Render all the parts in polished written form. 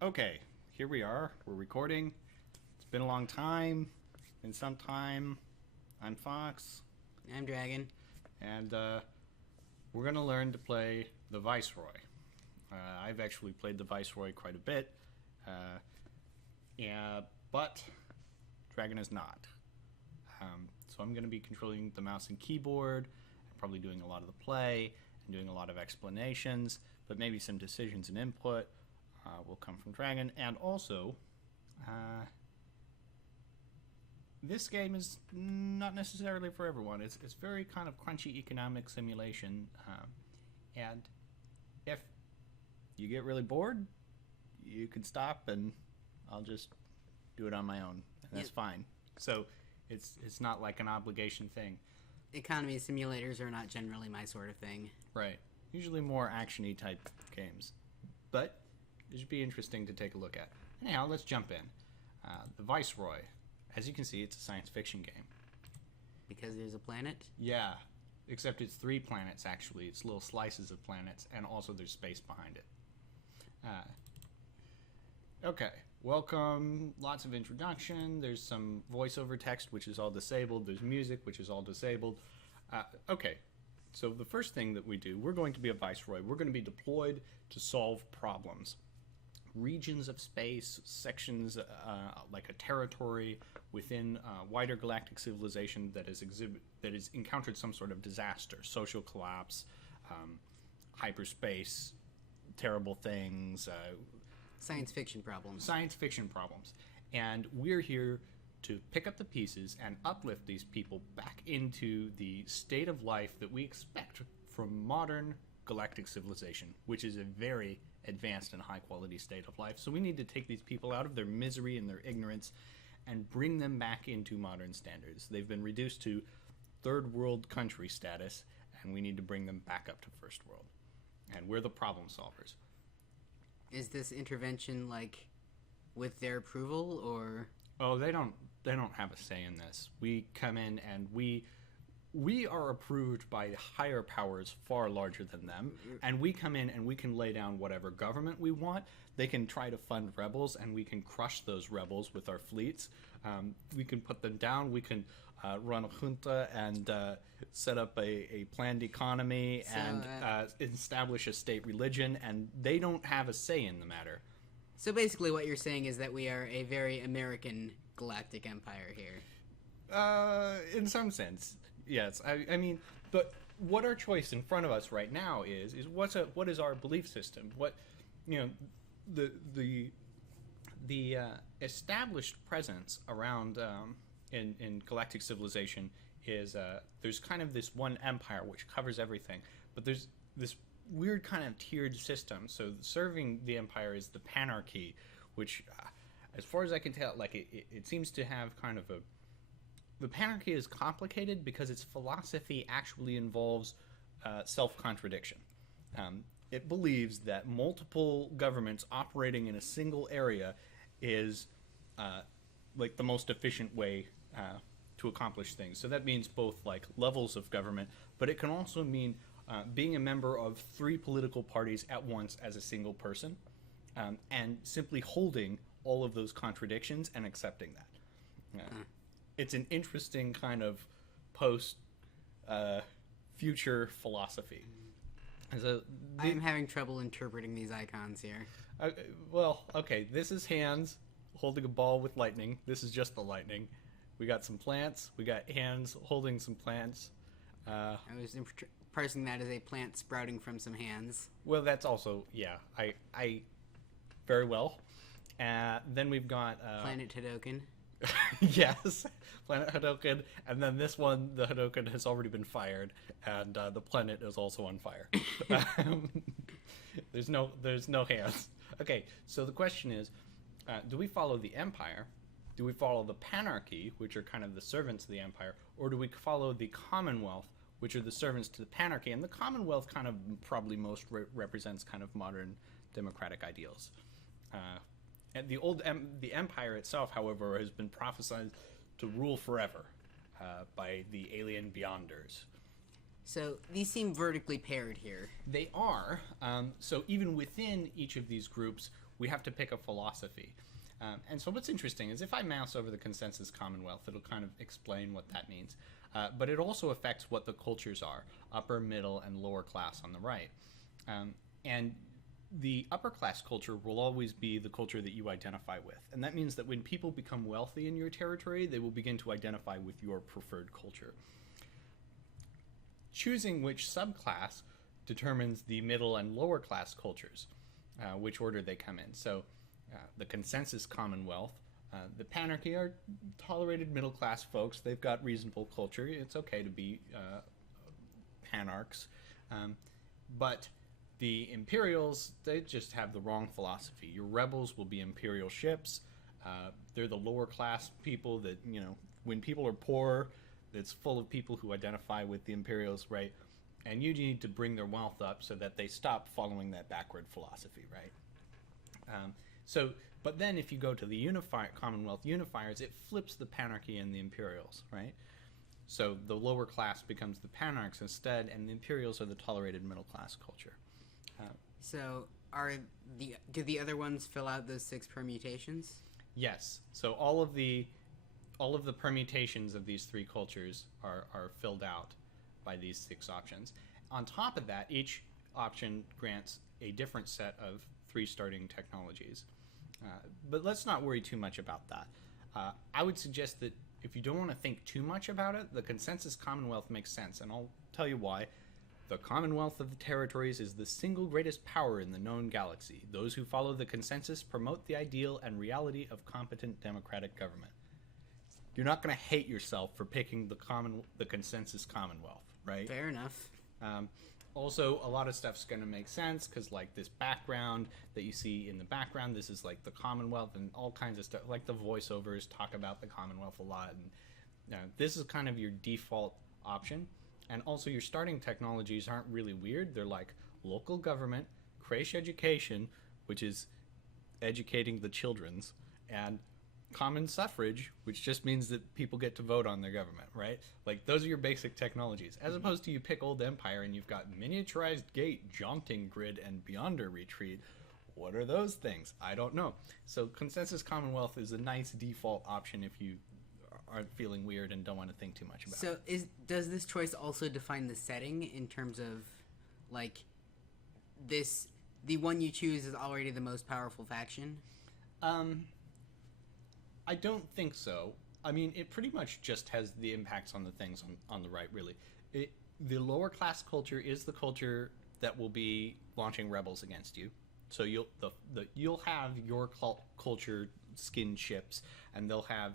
Okay, here we are. We're recording. It's been a long time. Been some time. I'm Fox, I'm Dragon. and we're gonna learn to play the Viceroy. I've actually played the Viceroy quite a bit, uh, yeah, but Dragon is not. So I'm gonna be controlling the mouse and keyboard, and probably doing a lot of the play and doing a lot of explanations, but maybe some decisions and input will come from Dragon, and also. This game is not necessarily for everyone. It's very kind of crunchy economic simulation, and if you get really bored, you can stop and I'll just do it on my own, and that's Yep. fine. So it's not like an obligation thing, Economy simulators are not generally my sort of thing. right? Usually more actiony type games, but it should be interesting to take a look at. Anyhow, let's jump in. The Viceroy. As you can see, it's a science fiction game. Because there's a planet? Yeah, except it's 3 planets, actually. It's little slices of planets, and also there's space behind it. Okay, welcome. Lots of introduction. There's some voiceover text, which is all disabled. There's music, which is all disabled. Okay, so the first thing that we do, we're going to be a Viceroy. We're going to be deployed to solve problems. Regions of space, sections like a territory within wider galactic civilization that has encountered some sort of disaster, social collapse, hyperspace, terrible things, Science fiction problems. science fiction problems, and we're here to pick up the pieces and uplift these people back into the state of life that we expect from modern galactic civilization, which is a very advanced and high quality state of life. So we need to take these people out of their misery and their ignorance and bring them back into modern standards. They've been reduced to third world country status, and we need to bring them back up to first world. And we're the problem solvers. Is this intervention like with their approval or Oh, they don't have a say in this. We come in and we are approved by higher powers far larger than them, and we come in and we can lay down whatever government we want. They can try to fund rebels, and we can crush those rebels with our fleets. We can put them down. We can run a junta and set up a planned economy and establish a state religion, and they don't have a say in the matter. So basically what you're saying is that we are a very American galactic empire here. In some sense, yes. I mean, but what our choice in front of us right now is what is our belief system? What, the established presence around in galactic civilization is there's kind of this one empire which covers everything, but there's this weird kind of tiered system. So serving the empire is the panarchy, which, as far as I can tell, like it seems to have kind of a. The panarchy is complicated because its philosophy actually involves self-contradiction. It believes that multiple governments operating in a single area is like the most efficient way to accomplish things. So that means both like levels of government, but it can also mean being a member of 3 political parties at once as a single person, and simply holding all of those contradictions and accepting that. It's an interesting kind of post future philosophy. So I'm having trouble interpreting these icons here. well, okay, this is hands holding a ball with lightning. This is just the lightning. We got some plants. We got hands holding some plants. I was parsing that as a plant sprouting from some hands. Well, that's also, yeah, I very well. Then we've got Planet Hadoken. yes, Planet Hadoken, and then this one, the Hadoken has already been fired, and the planet is also on fire. there's no hands. Okay, so the question is, do we follow the Empire? Do we follow the Panarchy, which are kind of the servants of the Empire, or do we follow the Commonwealth, which are the servants to the Panarchy? And the Commonwealth kind of probably most represents kind of modern democratic ideals. And the Empire itself, however, has been prophesied to rule forever by the alien Beyonders. So these seem vertically paired here. They are. So even within each of these groups, we have to pick a philosophy. And so what's interesting is if I mouse over the consensus Commonwealth, it'll kind of explain what that means. But it also affects what the cultures are, upper, middle, and lower class on the right. And the upper class culture will always be the culture that you identify with. And that means that when people become wealthy in your territory, they will begin to identify with your preferred culture. Choosing which subclass determines the middle and lower class cultures, which order they come in. So the consensus Commonwealth, the Panarchy are tolerated middle class folks. They've got reasonable culture. It's okay to be panarchs. But the Imperials, they just have the wrong philosophy. Your rebels will be Imperial ships. They're the lower class people that, when people are poor, it's full of people who identify with the Imperials, right? And you need to bring their wealth up so that they stop following that backward philosophy, right? But then if you go to the Commonwealth unifiers, it flips the Panarchy and the Imperials, right? So the lower class becomes the Panarchs instead, and the Imperials are the tolerated middle class culture. So do the other ones fill out those 6 permutations? Yes. So all of the permutations of these 3 cultures are filled out by these 6 options. On top of that, each option grants a different set of 3 starting technologies. But let's not worry too much about that. I would suggest that if you don't want to think too much about it, the consensus Commonwealth makes sense, and I'll tell you why. The Commonwealth of the Territories is the single greatest power in the known galaxy. Those who follow the consensus promote the ideal and reality of competent democratic government. You're not going to hate yourself for picking the consensus Commonwealth, right? Fair enough. Also, a lot of stuff's going to make sense because, like, this background that you see in the background, this is like the Commonwealth and all kinds of stuff. Like the voiceovers talk about the Commonwealth a lot, and this is kind of your default option. And also, your starting technologies aren't really weird. They're like local government, creche education, which is educating the children's, and common suffrage, which just means that people get to vote on their government, right? Like, those are your basic technologies. As opposed to you pick Old Empire and you've got miniaturized gate, jaunting grid, and beyonder retreat. What are those things? I don't know. So Consensus Commonwealth is a nice default option if you aren't feeling weird and don't want to think too much about it. So does this choice also define the setting in terms of, like, the one you choose is already the most powerful faction? I don't think so. I mean, it pretty much just has the impacts on the things on the right, really. The lower class culture is the culture that will be launching rebels against you. So you'll have your culture skin ships, and they'll have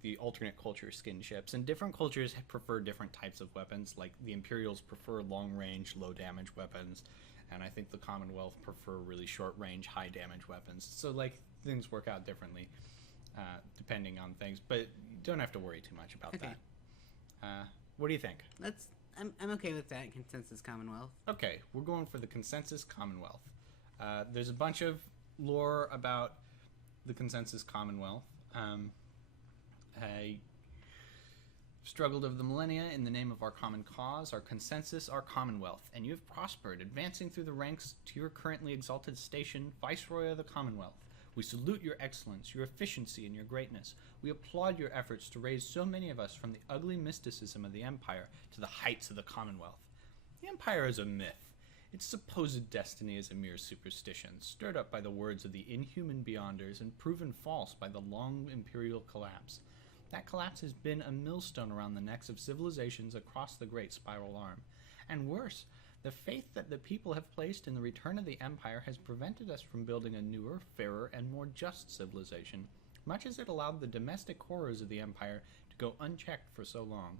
the alternate culture skin ships. And different cultures prefer different types of weapons. Like the Imperials prefer long-range, low-damage weapons, and I think the Commonwealth prefer really short-range, high-damage weapons. So, like, things work out differently. Depending on things, but you don't have to worry too much about that. What do you think? I'm okay with that consensus Commonwealth. Okay, we're going for the consensus Commonwealth. There's a bunch of lore about the consensus Commonwealth. I struggled over the millennia in the name of our common cause, our consensus, our Commonwealth, and you have prospered, advancing through the ranks to your currently exalted station, Viceroy of the Commonwealth. We salute your excellence, your efficiency, and your greatness. We applaud your efforts to raise so many of us from the ugly mysticism of the Empire to the heights of the Commonwealth. The Empire is a myth. Its supposed destiny is a mere superstition, stirred up by the words of the inhuman Beyonders and proven false by the long imperial collapse. That collapse has been a millstone around the necks of civilizations across the Great Spiral Arm. And worse, the faith that the people have placed in the return of the Empire has prevented us from building a newer, fairer, and more just civilization, much as it allowed the domestic horrors of the Empire to go unchecked for so long.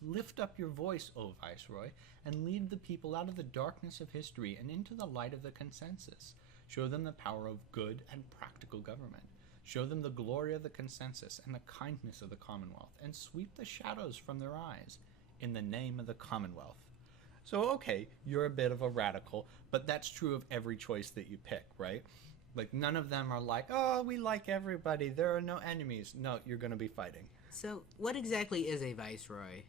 Lift up your voice, O Viceroy, and lead the people out of the darkness of history and into the light of the consensus. Show them the power of good and practical government. Show them the glory of the consensus and the kindness of the Commonwealth, and sweep the shadows from their eyes, in the name of the Commonwealth. So, okay, you're a bit of a radical, but that's true of every choice that you pick, right? Like, none of them are like, oh, we like everybody, there are no enemies. No, you're going to be fighting. So, what exactly is a viceroy?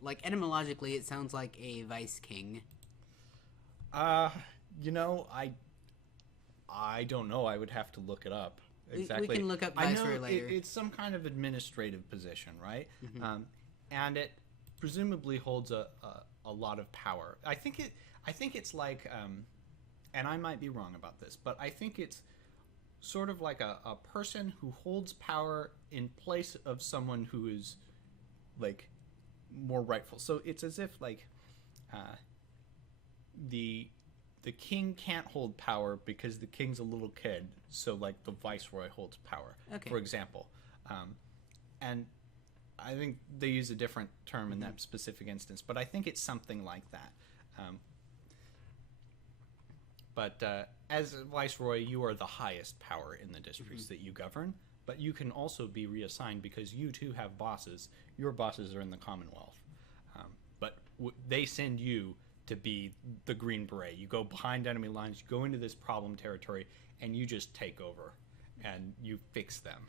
Like, etymologically, it sounds like a vice king. You know, I don't know. I would have to look it up. We Exactly. can look up I know Viceroy later. it's some kind of administrative position, right? Mm-hmm. And it presumably holds a lot of power. I think it's like, and I might be wrong about this, but I think it's sort of like a person who holds power in place of someone who is like more rightful. So it's as if like the king can't hold power because the king's a little kid. So like the viceroy holds power, for example. And I think they use a different term in that specific instance, but I think it's something like that. But as a viceroy, you are the highest power in the districts that you govern, but you can also be reassigned because you too have bosses. Your bosses are in the Commonwealth. But they send you to be the Green Beret. You go behind enemy lines, you go into this problem territory, and you just take over, and you fix them.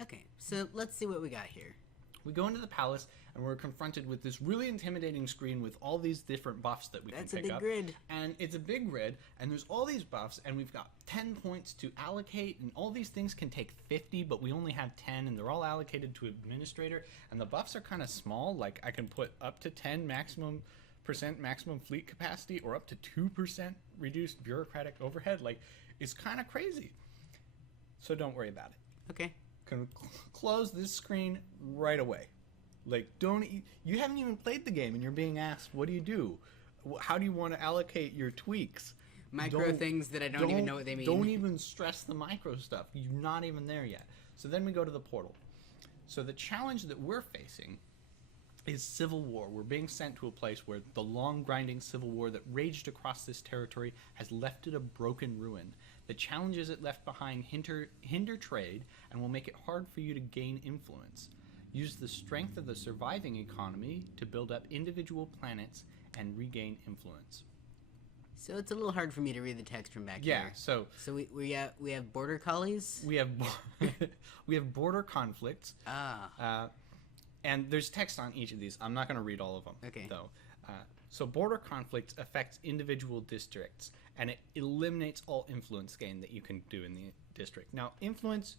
Okay, so let's see what we got here. We go into the palace, and we're confronted with this really intimidating screen with all these different buffs that we can pick up. That's a big grid. And it's a big grid, and there's all these buffs, and we've got 10 points to allocate, and all these things can take 50, but we only have 10, and they're all allocated to administrator, and the buffs are kind of small. Like, I can put up to 10 maximum fleet capacity, or up to 2% reduced bureaucratic overhead. Like, it's kind of crazy. So don't worry about it. Okay. Can close this screen right away. Like, you haven't even played the game and you're being asked, what do you do? How do you want to allocate your tweaks? Micro things that I don't even know what they mean. Don't even stress the micro stuff. You're not even there yet. So then we go to the portal. So the challenge that we're facing is civil war. We're being sent to a place where the long grinding civil war that raged across this territory has left it a broken ruin. The challenges it left behind hinder trade and will make it hard for you to gain influence. Use the strength of the surviving economy to build up individual planets and regain influence. So it's a little hard for me to read the text from back Yeah, here. so we have border collies. we have we have border conflicts. And there's text on each of these. I'm not going to read all of them, though. So border conflict affects individual districts, and it eliminates all influence gain that you can do in the district. Now, influence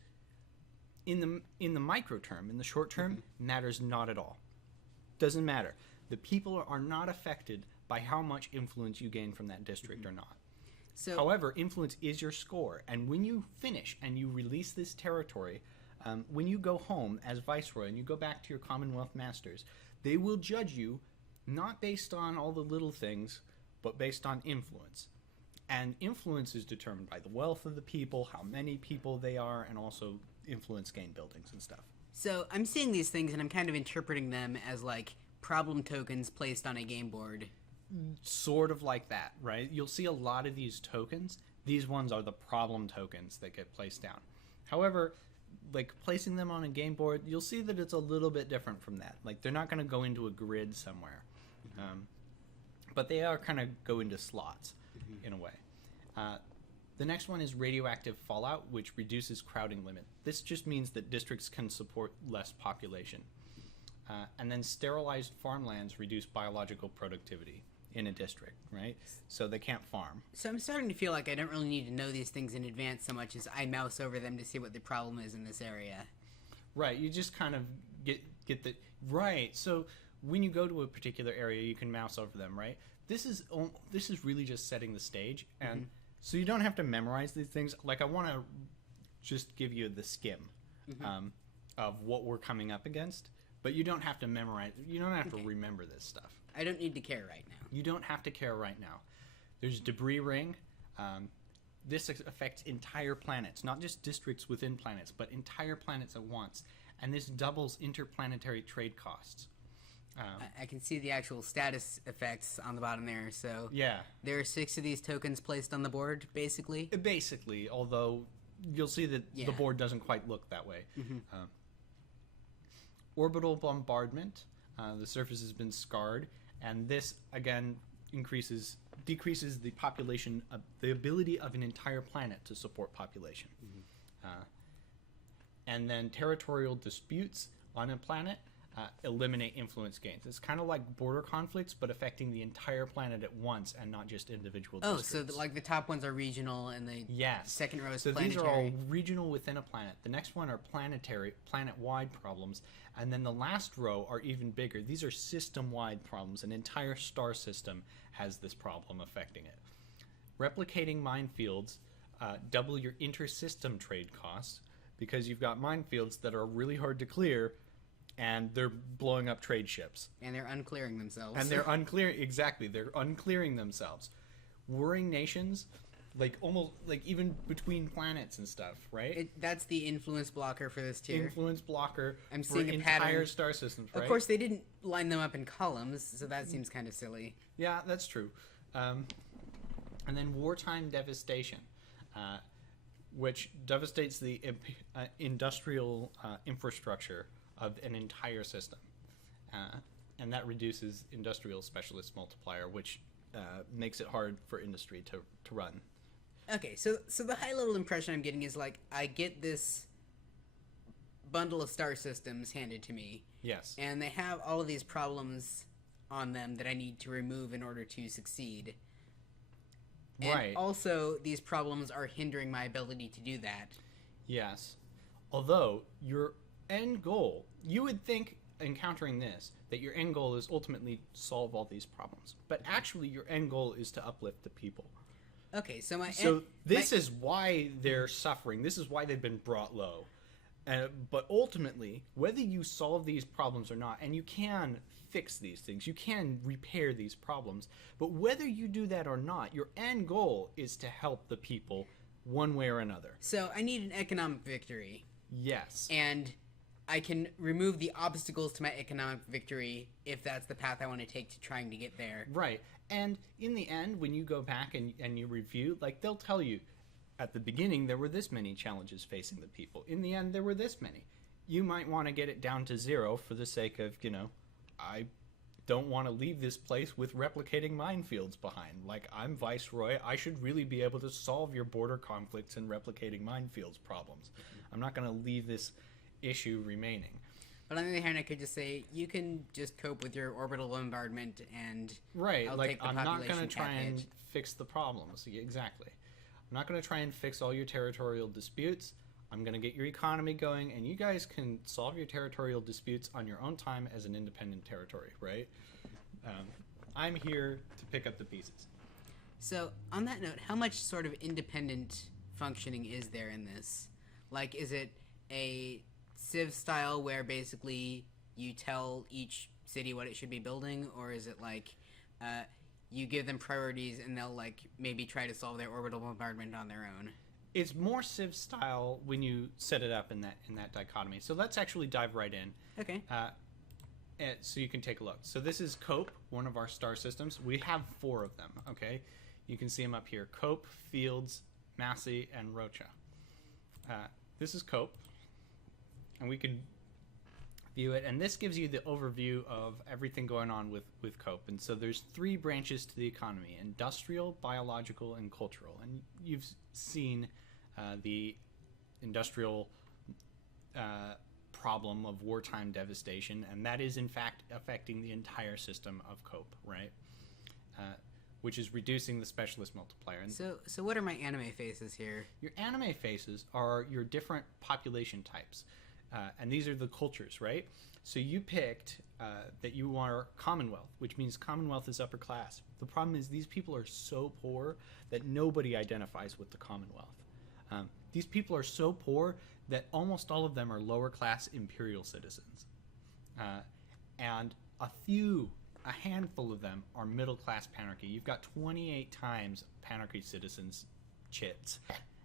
in the micro term, in the short term, matters not at all. Doesn't matter. The people are not affected by how much influence you gain from that district or not. So, however, influence is your score, and when you finish and you release this territory, when you go home as Viceroy and you go back to your Commonwealth masters, they will judge you not based on all the little things, but based on influence. And influence is determined by the wealth of the people, how many people they are, and also influence gain buildings and stuff. So I'm seeing these things and I'm kind of interpreting them as like problem tokens placed on a game board. Sort of like that, right? You'll see a lot of these tokens. These ones are the problem tokens that get placed down. However, like placing them on a game board, you'll see that it's a little bit different from that. Like they're not going to go into a grid somewhere, but they are kind of go into slots in a way. The next one is radioactive fallout, which reduces crowding limit. This just means that districts can support less population. And then sterilized farmlands reduce biological productivity in a district, right? So they can't farm. So I'm starting to feel like I don't really need to know these things in advance so much as I mouse over them to see what the problem is in this area. Right, you just kind of get the... Right, so when you go to a particular area, you can mouse over them, right? This is really just setting the stage, and so you don't have to memorize these things. Like, I want to just give you the skim of what we're coming up against, but you don't have to memorize. You don't have to remember this stuff. I don't need to care right now. You don't have to care right now. There's debris ring. This affects entire planets, not just districts within planets, but entire planets at once. And this doubles interplanetary trade costs. I can see the actual status effects on the bottom there. So yeah, there are 6 of these tokens placed on the board, basically. Basically, although you'll see that the board doesn't quite look that way. Orbital bombardment. The surface has been scarred, and this again decreases the population, the ability of an entire planet to support population. And then territorial disputes on a planet. eliminate influence gains. It's kind of like border conflicts, but affecting the entire planet at once and not just individual districts. So the top ones are regional, and the second row is so planetary. These are all regional within a planet. The next one are planetary, planet-wide problems, and then the last row are even bigger. These are system-wide problems. An entire star system has this problem affecting it. Replicating minefields double your inter-system trade costs because you've got minefields that are really hard to clear, and they're blowing up trade ships. And they're unclearing themselves. And they're unclearing themselves. Warring nations, almost even between planets and stuff, right? That's the influence blocker for this tier. Influence blocker I'm seeing for a entire pattern. Star systems, right? Of course, they didn't line them up in columns, so that seems kind of silly. Yeah, that's true. And then wartime devastation, which devastates the industrial infrastructure of an entire system. And that reduces industrial specialist multiplier, which makes it hard for industry to run. Okay, so the high-level impression I'm getting is, I get this bundle of star systems handed to me. Yes. And they have all of these problems on them that I need to remove in order to succeed. Right. And also, these problems are hindering my ability to do that. Yes. Although, your end goal, you would think, encountering this, that your end goal is ultimately solve all these problems. But actually, your end goal is to uplift the people. Okay, so this is why they're suffering. This is why they've been brought low. But ultimately, whether you solve these problems or not, and you can fix these things, you can repair these problems, but whether you do that or not, your end goal is to help the people one way or another. So I need an economic victory. Yes. And I can remove the obstacles to my economic victory if that's the path I want to take to trying to get there. Right. And in the end, when you go back and you review, they'll tell you, at the beginning, there were this many challenges facing the people. In the end, there were this many. You might want to get it down to 0 for the sake of, I don't want to leave this place with replicating minefields behind. I'm Viceroy. I should really be able to solve your border conflicts and replicating minefields problems. I'm not going to leave this issue remaining. But on the other hand, I could just say, you can just cope with your orbital bombardment and right. I'll take the I'm not going to population try and hit. fix the problems. Exactly. I'm not going to try and fix all your territorial disputes. I'm going to get your economy going, and you guys can solve your territorial disputes on your own time as an independent territory, right? I'm here to pick up the pieces. So, on that note, how much sort of independent functioning is there in this? Is it a Civ style where basically you tell each city what it should be building, or is it you give them priorities and they'll maybe try to solve their orbital bombardment on their own? It's more Civ style when you set it up in that dichotomy. So let's actually dive right in. Okay. So you can take a look. So this is Cope, one of our star systems. We have 4 of them, okay? You can see them up here. Cope, Fields, Massey, and Rocha. This is Cope. And we can view it. And this gives you the overview of everything going on with Cope. And so there's 3 branches to the economy: industrial, biological, and cultural. And you've seen the industrial problem of wartime devastation, and that is in fact affecting the entire system of Cope, right? Which is reducing the specialist multiplier. And so what are my anime faces here? your anime faces are your different population types, and these are the cultures, right? So you picked that you are Commonwealth, which means Commonwealth is upper class. The problem is these people are so poor that nobody identifies with the Commonwealth. These people are so poor that almost all of them are lower class imperial citizens. And a handful of them are middle class panarchy. You've got 28 times panarchy citizens chits,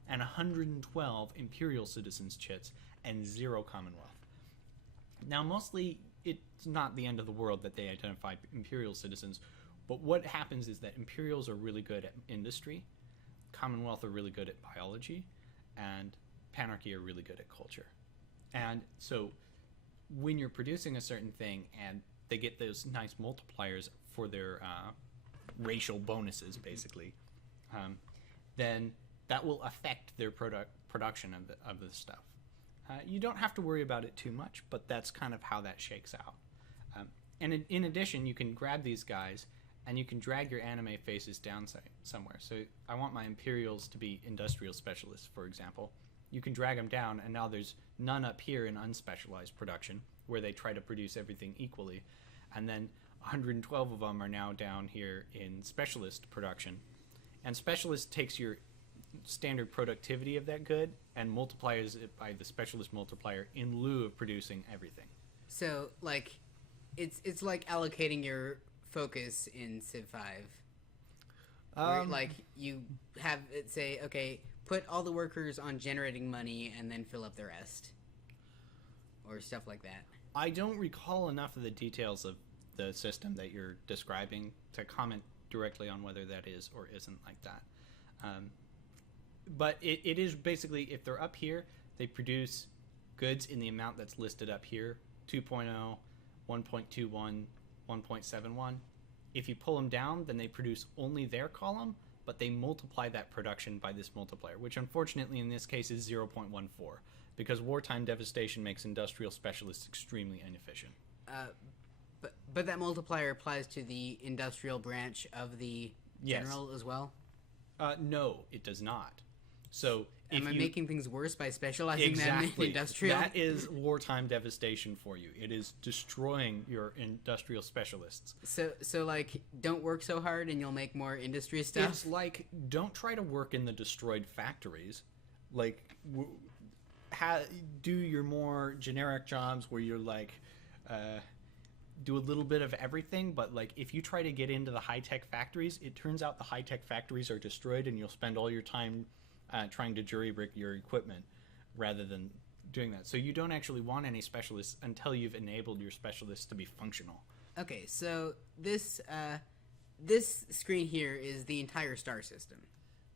and 112 imperial citizens chits, and 0 Commonwealth. Now, mostly it's not the end of the world that they identify imperial citizens, but what happens is that imperials are really good at industry, Commonwealth are really good at biology, and panarchy are really good at culture. And so when you're producing a certain thing and they get those nice multipliers for their racial bonuses, basically, then that will affect their production of the stuff. You don't have to worry about it too much, but that's kind of how that shakes out. And in addition, you can grab these guys and you can drag your anime faces down somewhere. So I want my Imperials to be industrial specialists, for example. You can drag them down, and now there's none up here in unspecialized production, where they try to produce everything equally. And then 112 of them are now down here in specialist production. And specialist takes your standard productivity of that good and multiplies it by the specialist multiplier in lieu of producing everything. So, like, it's like allocating your focus in Civ 5. Where, like, you have it say, okay, put all the workers on generating money and then fill up the rest. Or stuff like that. I don't recall enough of the details of the system that you're describing to comment directly on whether that is or isn't like that. But it is basically, if they're up here, they produce goods in the amount that's listed up here, 2.0, 1.21, 1.71. If you pull them down, then they produce only their column, but they multiply that production by this multiplier, which unfortunately in this case is 0.14, because wartime devastation makes industrial specialists extremely inefficient. But that multiplier applies to the industrial branch of the general as well? No, it does not. So Am I making things worse by specializing exactly, them in industrial? That is wartime devastation for you. It is destroying your industrial specialists. So like, don't work so hard and you'll make more industry stuff? It's like, don't try to work in the destroyed factories. Like, do your more generic jobs where you're like, do a little bit of everything, but like, if you try to get into the high-tech factories, it turns out the high-tech factories are destroyed and you'll spend all your time trying to jury-rig your equipment rather than doing that. So you don't actually want any specialists until you've enabled your specialists to be functional. Okay, so this screen here is the entire star system.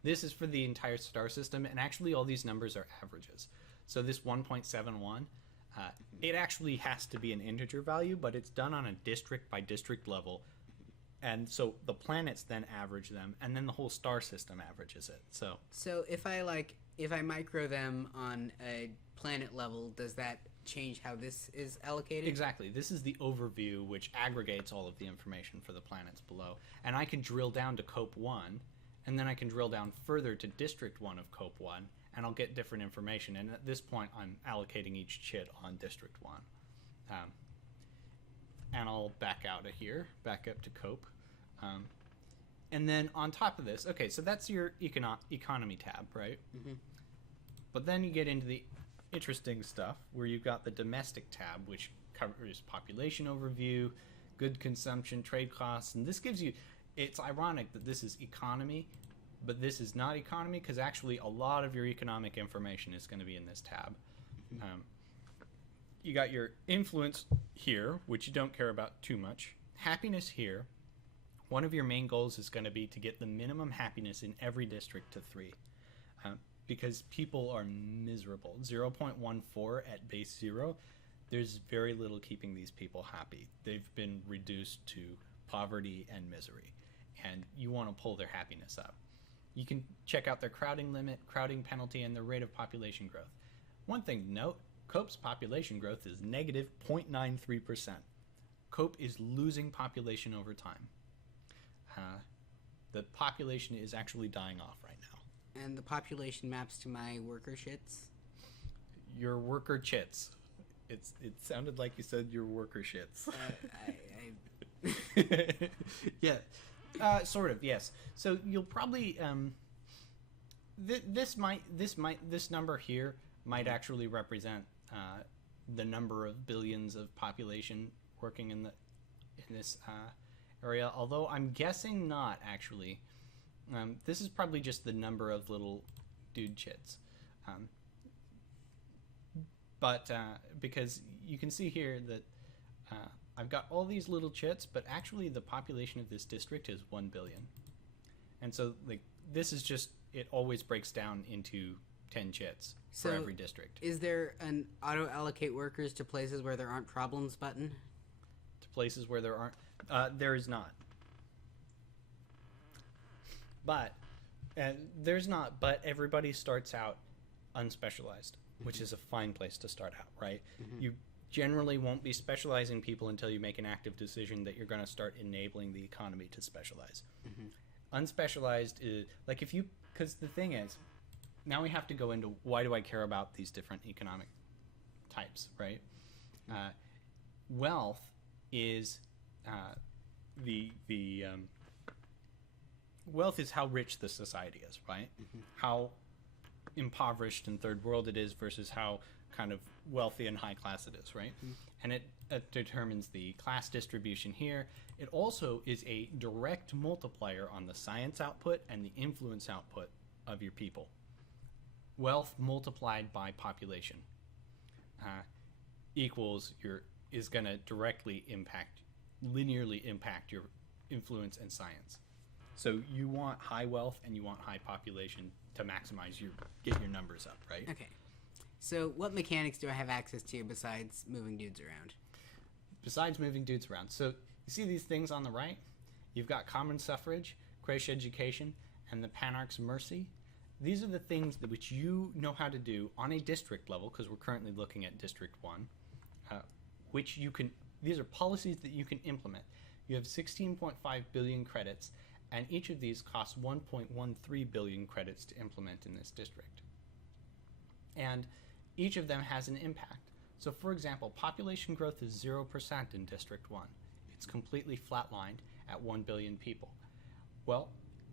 This is for the entire star system, and actually all these numbers are averages. So this 1.71, it actually has to be an integer value, but it's done on a district-by-district level. And so the planets then average them, and then the whole star system averages it. So if I micro them on a planet level, does that change how this is allocated? Exactly. This is the overview, which aggregates all of the information for the planets below. And I can drill down to Cope 1, and then I can drill down further to District 1 of Cope 1, and I'll get different information. And at this point, I'm allocating each chit on District 1. And I'll back out of here, back up to Cope. And then on top of this, okay, so that's your economy tab, right? Mm-hmm. But then you get into the interesting stuff where you've got the domestic tab, which covers population overview, good consumption, trade costs, and this gives you, it's ironic that this is economy, but this is not economy, because actually a lot of your economic information is going to be in this tab. Mm-hmm. You got your influence here, which you don't care about too much. Happiness here. One of your main goals is going to be to get the minimum happiness in every district to 3. Because people are miserable. 0.14 at base 0, there's very little keeping these people happy. They've been reduced to poverty and misery. And you want to pull their happiness up. You can check out their crowding limit, crowding penalty, and the rate of population growth. One thing to note, Cope's population growth is negative 0.93%. Cope is losing population over time. The population is actually dying off right now. And the population maps to my worker shits? Your worker chits. It sounded like you said your worker shits. Yeah. Sort of, yes. So you'll probably this number here might actually represent the number of billions of population working in this area, although I'm guessing not actually. This is probably just the number of little dude chits. But because you can see here that I've got all these little chits, but actually the population of this district is 1 billion. And so like this is just, it always breaks down into 10 chits for every district. Is there an auto allocate workers to places where there aren't problems button? To places where there aren't? There is not. But there's not, but everybody starts out unspecialized, which is a fine place to start out, right? Mm-hmm. generally won't be specializing people until you make an active decision that you're going to start enabling the economy to specialize. Unspecialized is like if you, because the thing is, now we have to go into why do I care about these different economic types, right? Wealth is wealth is how rich the society is, right? How impoverished and third world it is versus how kind of wealthy and high class it is, right? And it determines the class distribution here. It also is a direct multiplier on the science output and the influence output of your people. Wealth multiplied by population equals is going to directly linearly impact your influence and science. So you want high wealth and you want high population to maximize get your numbers up, right? Okay. So what mechanics do I have access to besides moving dudes around? Besides moving dudes around. So you see these things on the right? You've got common suffrage, creche education, and the Panarch's mercy. These are the things which you know how to do on a district level, because we're currently looking at District 1, which you can, these are policies that you can implement. You have 16.5 billion credits, and each of these costs 1.13 billion credits to implement in this district. And each of them has an impact. So for example, population growth is 0% in District 1. It's completely flatlined at 1 billion people. Well,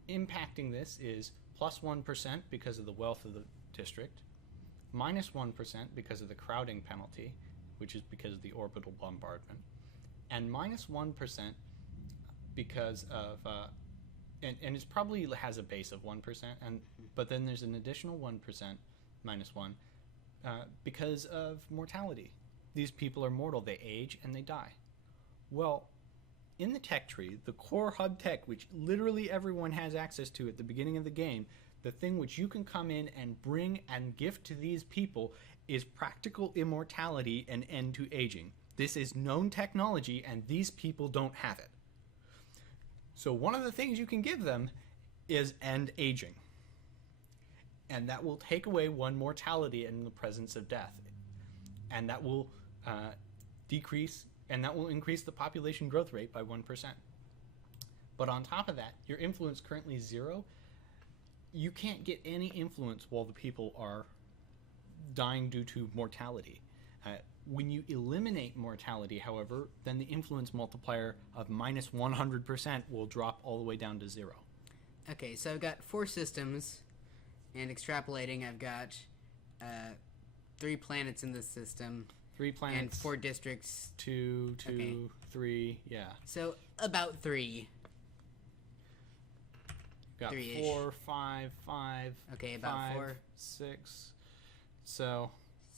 impacting this is plus 1% because of the wealth of the district, minus 1% because of the crowding penalty, which is because of the orbital bombardment, and minus 1% because of, and it probably has a base of 1%, but then there's an additional 1%, minus 1, because of mortality. These people are mortal, they age and they die. Well, in the tech tree, the core hub tech, which literally everyone has access to at the beginning of the game, the thing which you can come in and bring and gift to these people is practical immortality and end to aging. This is known technology and these people don't have it. So one of the things you can give them is end aging. And that will take away one mortality in the presence of death. And that will decrease, and that will increase the population growth rate by 1%. But on top of that, your influence currently 0. You can't get any influence while the people are dying due to mortality. When you eliminate mortality, however, then the influence multiplier of minus 100% will drop all the way down to 0. Okay, so I've got 4 systems, and extrapolating, I've got 3 planets in this system. 3 planets. And 4 districts. 2, 2, okay. 3, yeah. So, about 3. Got 3-ish. 4, 5, 5. Okay, about 5, 4. 6. So,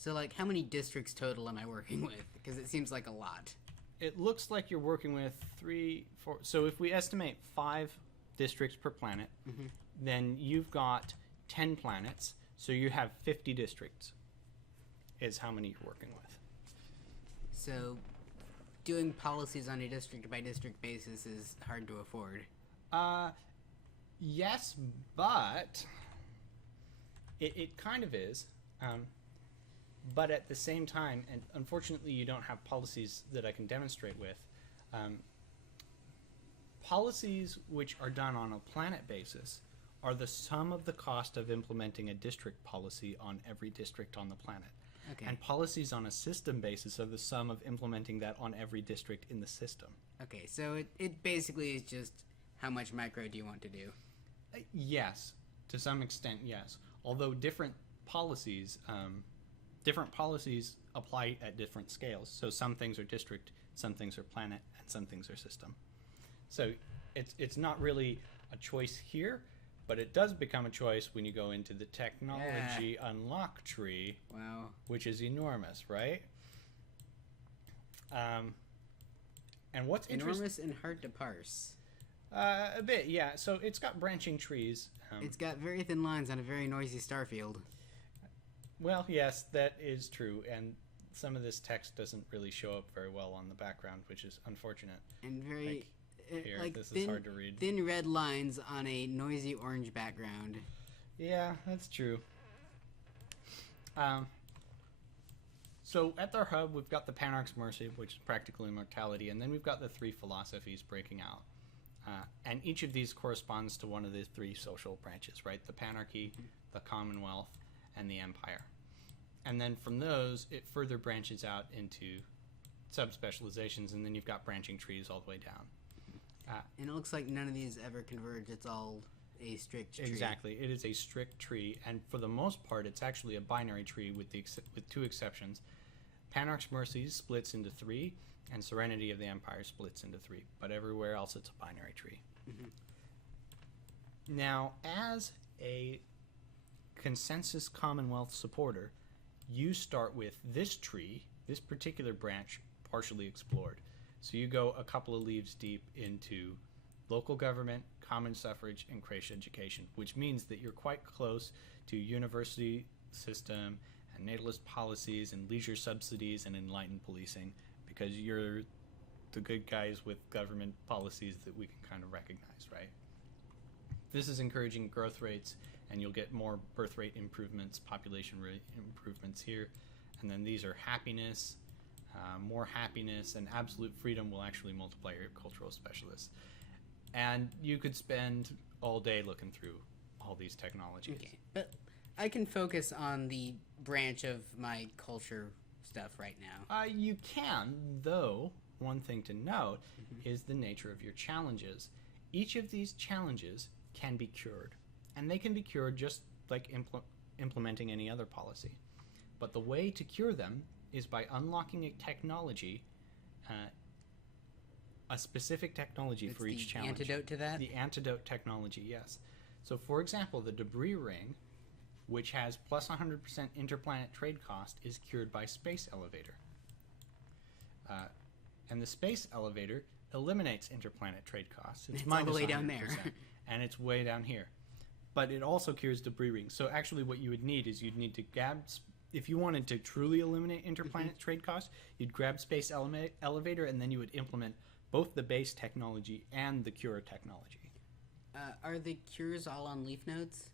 like, how many districts total am I working with? Because it seems like a lot. It looks like you're working with 3, 4. So if we estimate 5 districts per planet, then you've got 10 planets. So you have 50 districts is how many you're working with. So doing policies on a district-by-district basis is hard to afford. Yes, but it kind of is. But at the same time, and unfortunately you don't have policies that I can demonstrate with, policies which are done on a planet basis are the sum of the cost of implementing a district policy on every district on the planet. Okay. And policies on a system basis are the sum of implementing that on every district in the system. Okay, so it basically is just how much micro do you want to do? Yes, to some extent, yes. Although different policies apply at different scales. So some things are district, some things are planet, and some things are system. So it's not really a choice here, but it does become a choice when you go into the technology unlock tree. Wow. Which is enormous, right? And what's enormous and hard to parse? A bit, yeah. So it's got branching trees. It's got very thin lines on a very noisy starfield. Well, yes, that is true, and some of this text doesn't really show up very well on the background, which is unfortunate. And very, here, like this thin, is hard to read. Thin red lines on a noisy orange background. Yeah, that's true. So at their hub, we've got the Panarch's Mercy, which is practical immortality, and then we've got the three philosophies breaking out. And each of these corresponds to one of the three social branches, right? The Panarchy, the Commonwealth, and the Empire. And then from those, it further branches out into subspecializations, and then you've got branching trees all the way down. And it looks like none of these ever converge. It's all a strict tree. Exactly. It is a strict tree, and for the most part, it's actually a binary tree with two exceptions. Panarch's Mercy splits into three, and Serenity of the Empire splits into three, but everywhere else it's a binary tree. Now, as a consensus Commonwealth supporter, you start with this tree, this particular branch, partially explored. So you go a couple of leaves deep into local government, common suffrage, and creche education, which means that you're quite close to university system and natalist policies and leisure subsidies and enlightened policing, because you're the good guys with government policies that we can kind of recognize, right? This is encouraging growth rates, and you'll get more birth rate improvements, population rate improvements here. And then these are happiness, more happiness, and absolute freedom will actually multiply your cultural specialists. And you could spend all day looking through all these technologies. Okay, but I can focus on the branch of my culture stuff right now. You can, though, one thing to note is the nature of your challenges. Each of these challenges can be cured, and they can be cured just like implementing any other policy. But the way to cure them is by unlocking a technology, a specific technology for each challenge. The antidote to that? The antidote technology, yes. So, for example, the debris ring, which has plus 100% interplanet trade cost, is cured by space elevator. And the space elevator eliminates interplanet trade costs. It's all the way down there. And it's way down here. But it also cures debris rings. So actually what you would need is you'd need to grab, if you wanted to truly eliminate interplanet trade costs, you'd grab space elevator, and then you would implement both the base technology and the cure technology. Are the cures all on leaf nodes?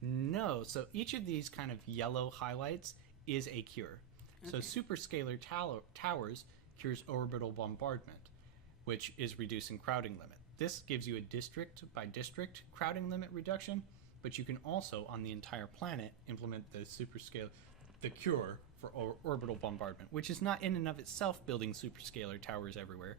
No. So each of these kind of yellow highlights is a cure. So superscalar towers cures orbital bombardment, which is reducing crowding limit. This gives you a district by district crowding limit reduction, but you can also, on the entire planet, implement the cure for orbital bombardment, which is not in and of itself building superscalar towers everywhere,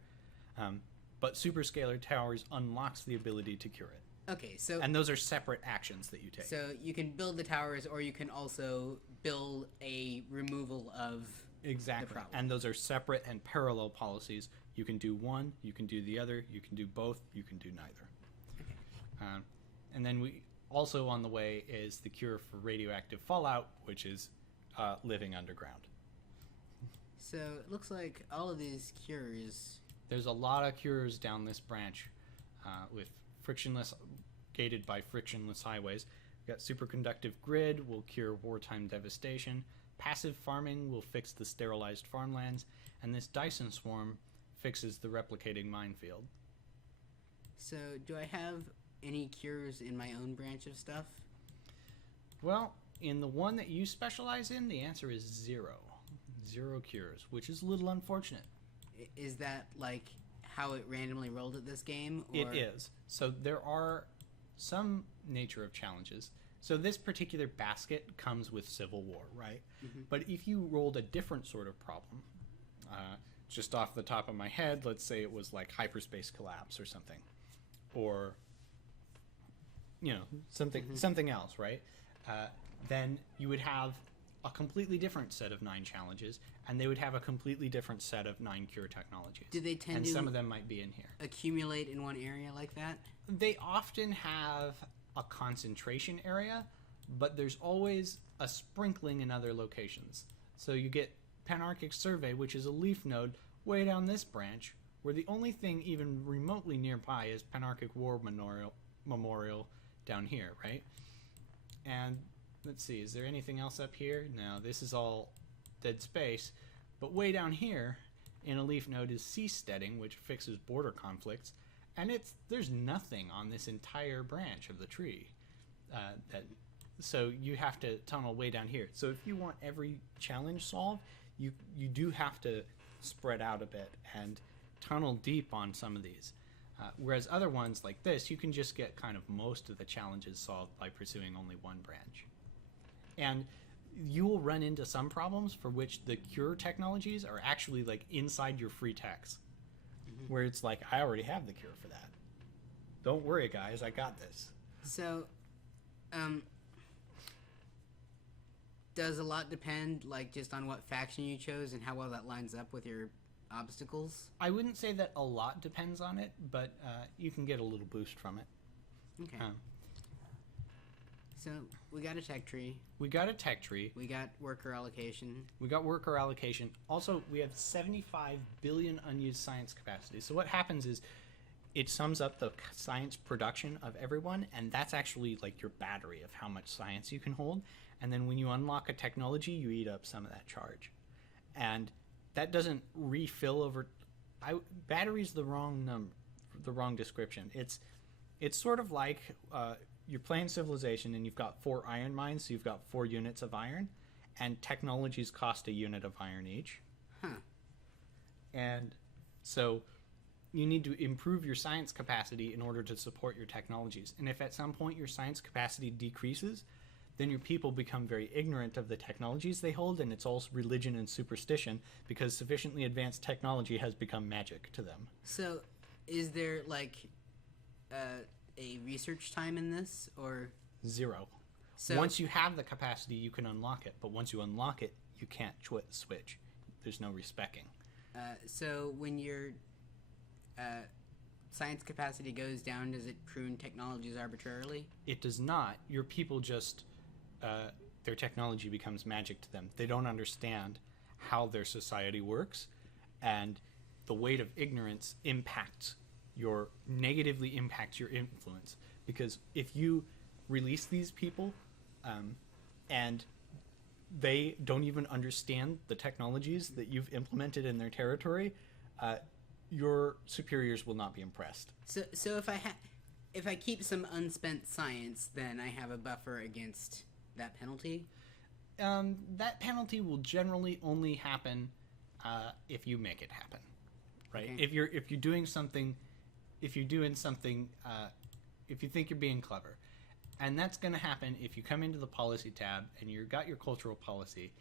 but superscalar towers unlocks the ability to cure it. Okay, so... And those are separate actions that you take. So you can build the towers, or you can also build a removal of exactly. the problem. And those are separate and parallel policies. You can do one, you can do the other, you can do both, you can do neither. And then we also on the way is the cure for radioactive fallout, which is living underground. So it looks like all of these cures... There's a lot of cures down this branch with frictionless, gated by frictionless highways. We've got superconductive grid will cure wartime devastation. Passive farming will fix the sterilized farmlands. And this Dyson swarm fixes the replicating minefield. So do I have any cures in my own branch of stuff? Well, in the one that you specialize in, the answer is 0. 0 cures, which is a little unfortunate. Is that like how it randomly rolled at this game? Or? It is. So there are some nature of challenges. So this particular basket comes with Civil War, right? But if you rolled a different sort of problem, just off the top of my head, let's say it was like hyperspace collapse or something, or something else, right? Then you would have a completely different set of 9 challenges, and they would have a completely different set of 9 cure technologies. Do they tend and to some of them might be in here. Accumulate in one area like that? They often have a concentration area, but there's always a sprinkling in other locations. So you get Panarchic Survey, which is a leaf node way down this branch, where the only thing even remotely nearby is Panarchic War Memorial down here, right? And let's see, is there anything else up here? No, this is all dead space. But way down here in a leaf node is Seasteading, which fixes border conflicts. And there's nothing on this entire branch of the tree. So you have to tunnel way down here. So if you want every challenge solved, you do have to spread out a bit and tunnel deep on some of these. Whereas other ones like this, you can just get kind of most of the challenges solved by pursuing only one branch. And you will run into some problems for which the cure technologies are actually like inside your free text, where it's like, I already have the cure for that. Don't worry, guys, I got this. So, does a lot depend, like, just on what faction you chose and how well that lines up with your obstacles? I wouldn't say that a lot depends on it, but you can get a little boost from it. Okay. So, we got a tech tree. We got a tech tree. We got worker allocation. We got worker allocation. Also, we have 75 billion unused science capacity. So what happens is it sums up the science production of everyone, and that's actually like your battery of how much science you can hold. And then when you unlock a technology, you eat up some of that charge. And that doesn't refill over... battery's the wrong number, the wrong description. It's sort of like... you're playing Civilization and you've got 4 iron mines, so you've got 4 units of iron, and technologies cost a unit of iron each. Huh. And so you need to improve your science capacity in order to support your technologies. And if at some point your science capacity decreases, then your people become very ignorant of the technologies they hold, and it's all religion and superstition, because sufficiently advanced technology has become magic to them. So, is there, like... a research time in this, or 0. So once you have the capacity, you can unlock it, but once you unlock it, you can't switch. There's no respecking. So when your science capacity goes down, does it prune technologies arbitrarily? It does not. Your people just their technology becomes magic to them. They don't understand how their society works, and the weight of ignorance negatively impacts your influence. Because if you release these people and they don't even understand the technologies that you've implemented in their territory, your superiors will not be impressed. So if I keep some unspent science, then I have a buffer against that penalty? That penalty will generally only happen if you make it happen, right? Okay. If you're doing something, if you think you're being clever, and that's going to happen if you come into the policy tab and you've got your cultural policy,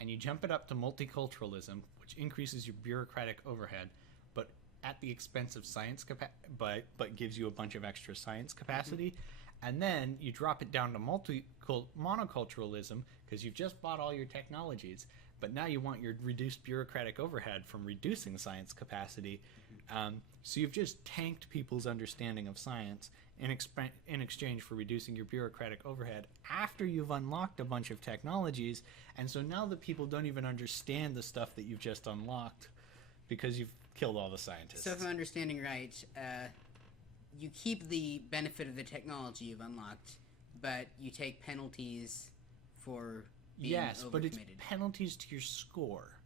and you jump it up to multiculturalism, which increases your bureaucratic overhead, but at the expense of science but gives you a bunch of extra science capacity. And then you drop it down to monoculturalism because you've just bought all your technologies, but now you want your reduced bureaucratic overhead from reducing science capacity. So you've just tanked people's understanding of science in exchange for reducing your bureaucratic overhead after you've unlocked a bunch of technologies. And so now the people don't even understand the stuff that you've just unlocked because you've killed all the scientists. So if I'm understanding right, you keep the benefit of the technology you've unlocked, but you take penalties for being yes, but it's overcommitted. penalties to your score.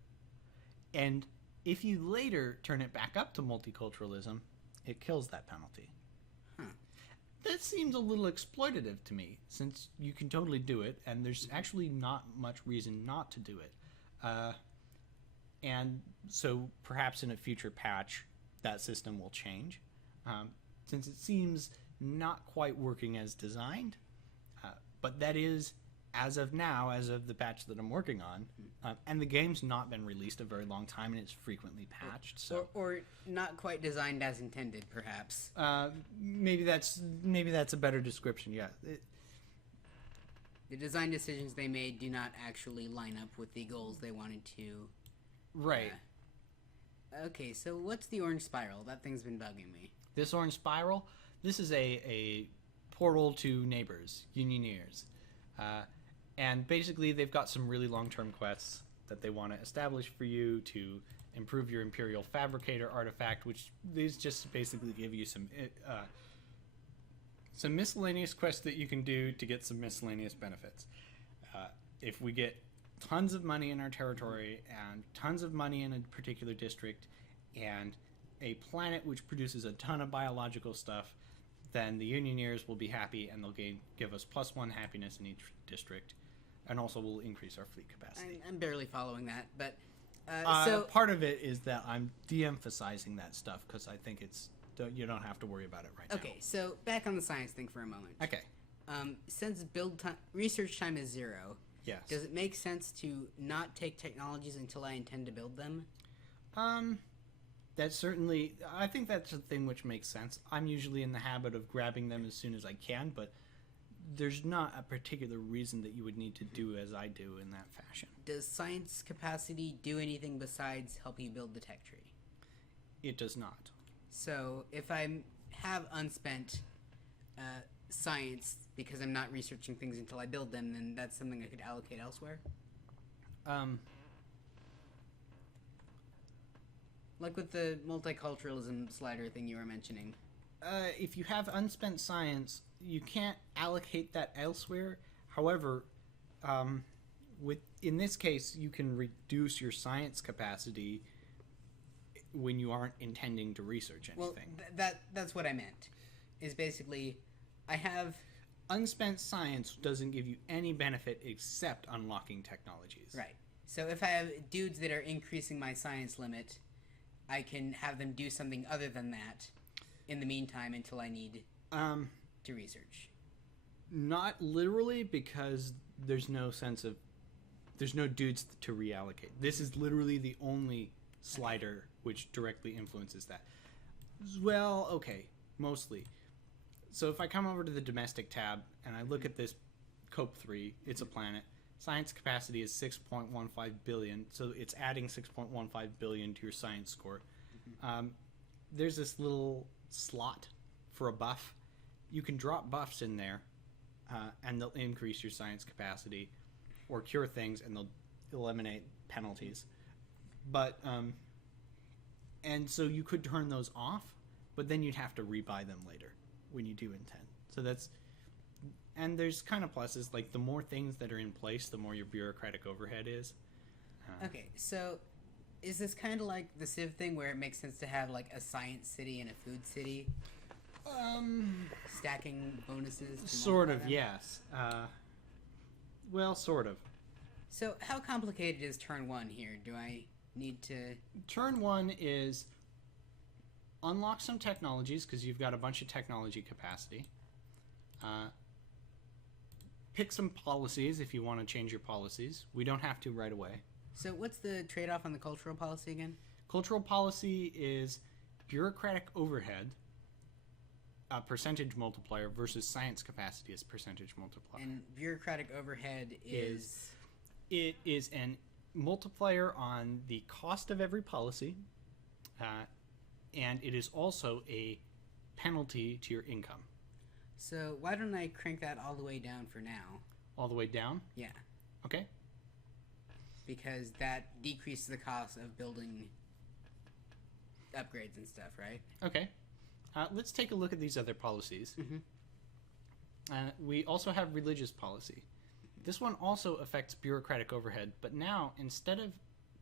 And if you later turn it back up to multiculturalism, it kills that penalty. Huh. That seems a little exploitative to me, since you can totally do it, and there's actually not much reason not to do it. And so perhaps in a future patch, that system will change. Since it seems not quite working as designed, but that is, as of now, as of the patch that I'm working on, and the game's not been released a very long time, and it's frequently patched. So, or not quite designed as intended, perhaps. maybe that's a better description. Yeah, The design decisions they made do not actually line up with the goals they wanted to. right. Okay, so what's the orange spiral? That thing's been bugging me. This orange spiral, this is a portal to neighbors, Unioneers. And basically they've got some really long-term quests that they want to establish for you to improve your Imperial Fabricator artifact, which these just basically give you some miscellaneous quests that you can do to get some miscellaneous benefits. If we get tons of money in our territory and tons of money in a particular district and a planet which produces a ton of biological stuff, then the Unioneers will be happy and they'll give us +1 happiness in each district, and also will increase our fleet capacity. I'm barely following that, but So part of it is that I'm de-emphasizing that stuff because I think you don't have to worry about it right now. okay, so back on the science thing for a moment. Okay. Since research time is 0, Yes. does it make sense to not take technologies until I intend to build them? That's certainly. I think that's a thing which makes sense. I'm usually in the habit of grabbing them as soon as I can, but there's not a particular reason that you would need to do as I do in that fashion. Does science capacity do anything besides help you build the tech tree? It does not. So if I have unspent science because I'm not researching things until I build them, then that's something I could allocate elsewhere? Like with the multiculturalism slider thing you were mentioning. If you have unspent science, you can't allocate that elsewhere. However, in this case, you can reduce your science capacity when you aren't intending to research anything. Well, that's what I meant. Is basically, I have... Unspent science doesn't give you any benefit except unlocking technologies. Right. So if I have dudes that are increasing my science limit, I can have them do something other than that in the meantime until I need to research. Not literally, because there's no dudes to reallocate. This is literally the only slider which directly influences that. Well, okay, mostly. So if I come over to the domestic tab and I look at this COPE 3, it's a planet. Science capacity is 6.15 billion, so it's adding 6.15 billion to your science score. There's this little slot for a buff. You can drop buffs in there, and they'll increase your science capacity, or cure things, and they'll eliminate penalties. But and so you could turn those off, but then you'd have to rebuy them later when you do intend. So that's... And there's kind of pluses, like the more things that are in place, the more your bureaucratic overhead is. Okay, so is this kind of like the Civ thing where it makes sense to have like a science city and a food city? Stacking bonuses? Sort of, yes. Well, sort of. So how complicated is turn 1 here? Do I need to... Turn 1 is unlock some technologies, because you've got a bunch of technology capacity. Pick some policies if you want to change your policies. We don't have to right away. So what's the trade-off on the cultural policy again? Cultural policy is bureaucratic overhead, a percentage multiplier, versus science capacity as percentage multiplier. And bureaucratic overhead is... It is an multiplier on the cost of every policy, and it is also a penalty to your income. So why don't I crank that all the way down for now? All the way down? Yeah. Okay. Because that decreases the cost of building upgrades and stuff, right? Okay. Let's take a look at these other policies. We also have religious policy. This one also affects bureaucratic overhead, but now instead of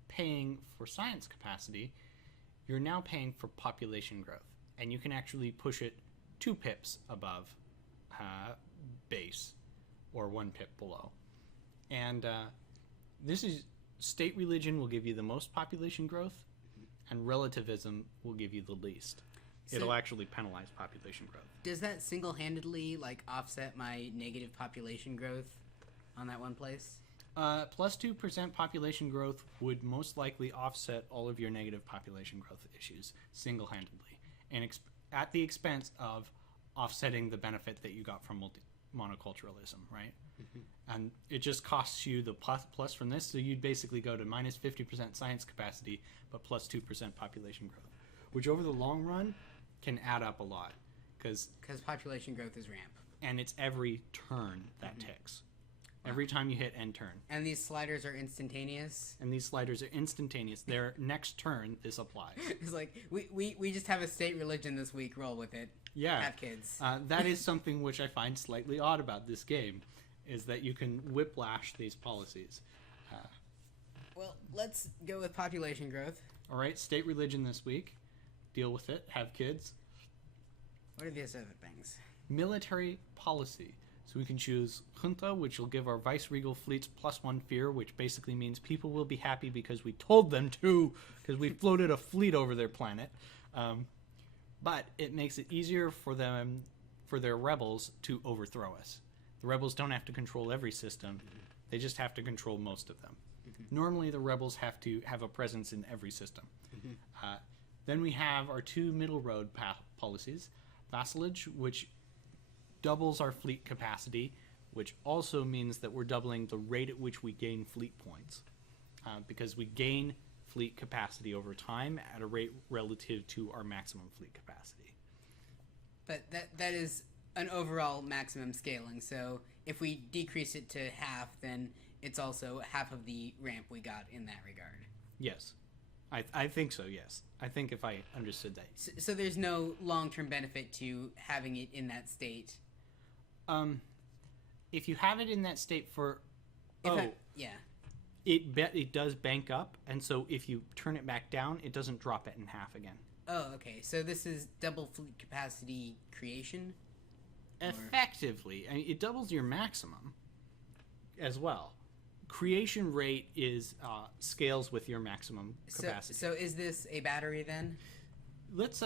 paying for science capacity, you're now paying for population growth. And you can actually push it 2 pips above base, or 1 pip below. And this is state religion will give you the most population growth, and relativism will give you the least. So it'll actually penalize population growth. Does that single-handedly like offset my negative population growth on that one place? Plus 2% population growth would most likely offset all of your negative population growth issues single-handedly, and at the expense of offsetting the benefit that you got from monoculturalism, right? And it just costs you the plus from this, so you'd basically go to minus 50% science capacity, but plus 2% population growth, which over the long run can add up a lot, because population growth is ramp, and it's every turn that ticks. Every time you hit end turn. And these sliders are instantaneous? Their next turn, this applies. It's like, we just have a state religion this week, roll with it. Yeah. Have kids. That is something which I find slightly odd about this game, is that you can whiplash these policies. Well, let's go with population growth. All right, state religion this week. Deal with it. Have kids. What are these other things? Military policy. So we can choose Junta, which will give our vice-regal fleets +1 fear, which basically means people will be happy because we told them to, because we floated a fleet over their planet. But it makes it easier for their rebels to overthrow us. The rebels don't have to control every system. They just have to control most of them. Normally, the rebels have to have a presence in every system. Then we have our two middle road policies. Vassalage, which doubles our fleet capacity, which also means that we're doubling the rate at which we gain fleet points. Because we gain fleet capacity over time at a rate relative to our maximum fleet capacity. But that is an overall maximum scaling, so if we decrease it to half, then it's also half of the ramp we got in that regard. Yes. I think so, yes. I think if I understood that. So there's no long-term benefit to having it in that state? If you have it in that state for... Yeah. It does bank up, and so if you turn it back down, it doesn't drop it in half again. Oh, okay. So this is double fleet capacity creation? Effectively. I mean, it doubles your maximum as well. Creation rate is scales with your maximum capacity. So is this a battery then? Let's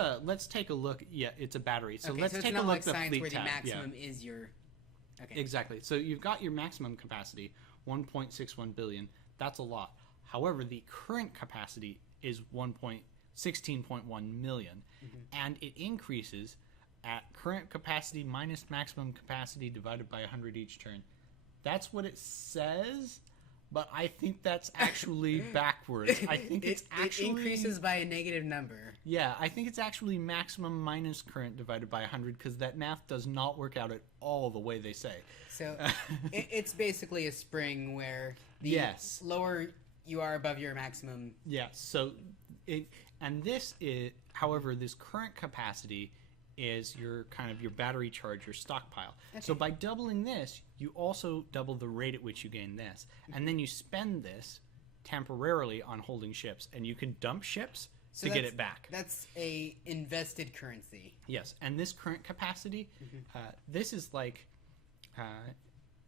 take a look. Yeah, it's a battery. So okay, let's so take it's not a look like at the science fleet where the tab. maximum is your... Okay. Exactly. So you've got your maximum capacity, 1.61 billion. That's a lot. However, the current capacity is 16.1 million, and it increases at current capacity minus maximum capacity divided by 100 each turn. That's what it says, but I think that's actually backwards. I think it increases by a negative number. Yeah, I think it's actually maximum minus current divided by 100 because that math does not work out at all the way they say. So it's basically a spring where the lower you are above your maximum. Yes. So this is, however, this current capacity is your battery charge, your stockpile. Okay. So by doubling this, you also double the rate at which you gain this. And then you spend this temporarily on holding ships, and you can dump ships to get it back. That's a invested currency. Yes, and this current capacity, this is like,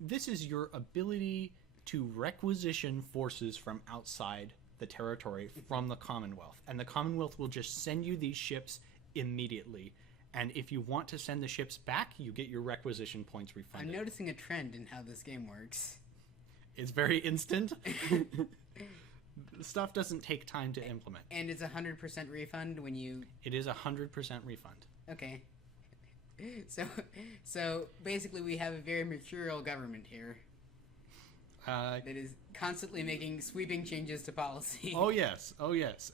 this is your ability to requisition forces from outside the territory from the Commonwealth. And the Commonwealth will just send you these ships immediately. And if you want to send the ships back, you get your requisition points refunded. I'm noticing a trend in how this game works. It's very instant. Stuff doesn't take time to implement. And it's 100% refund when you... It is 100% refund. Okay. So basically we have a very mercurial government here. That is constantly making sweeping changes to policy. Oh yes.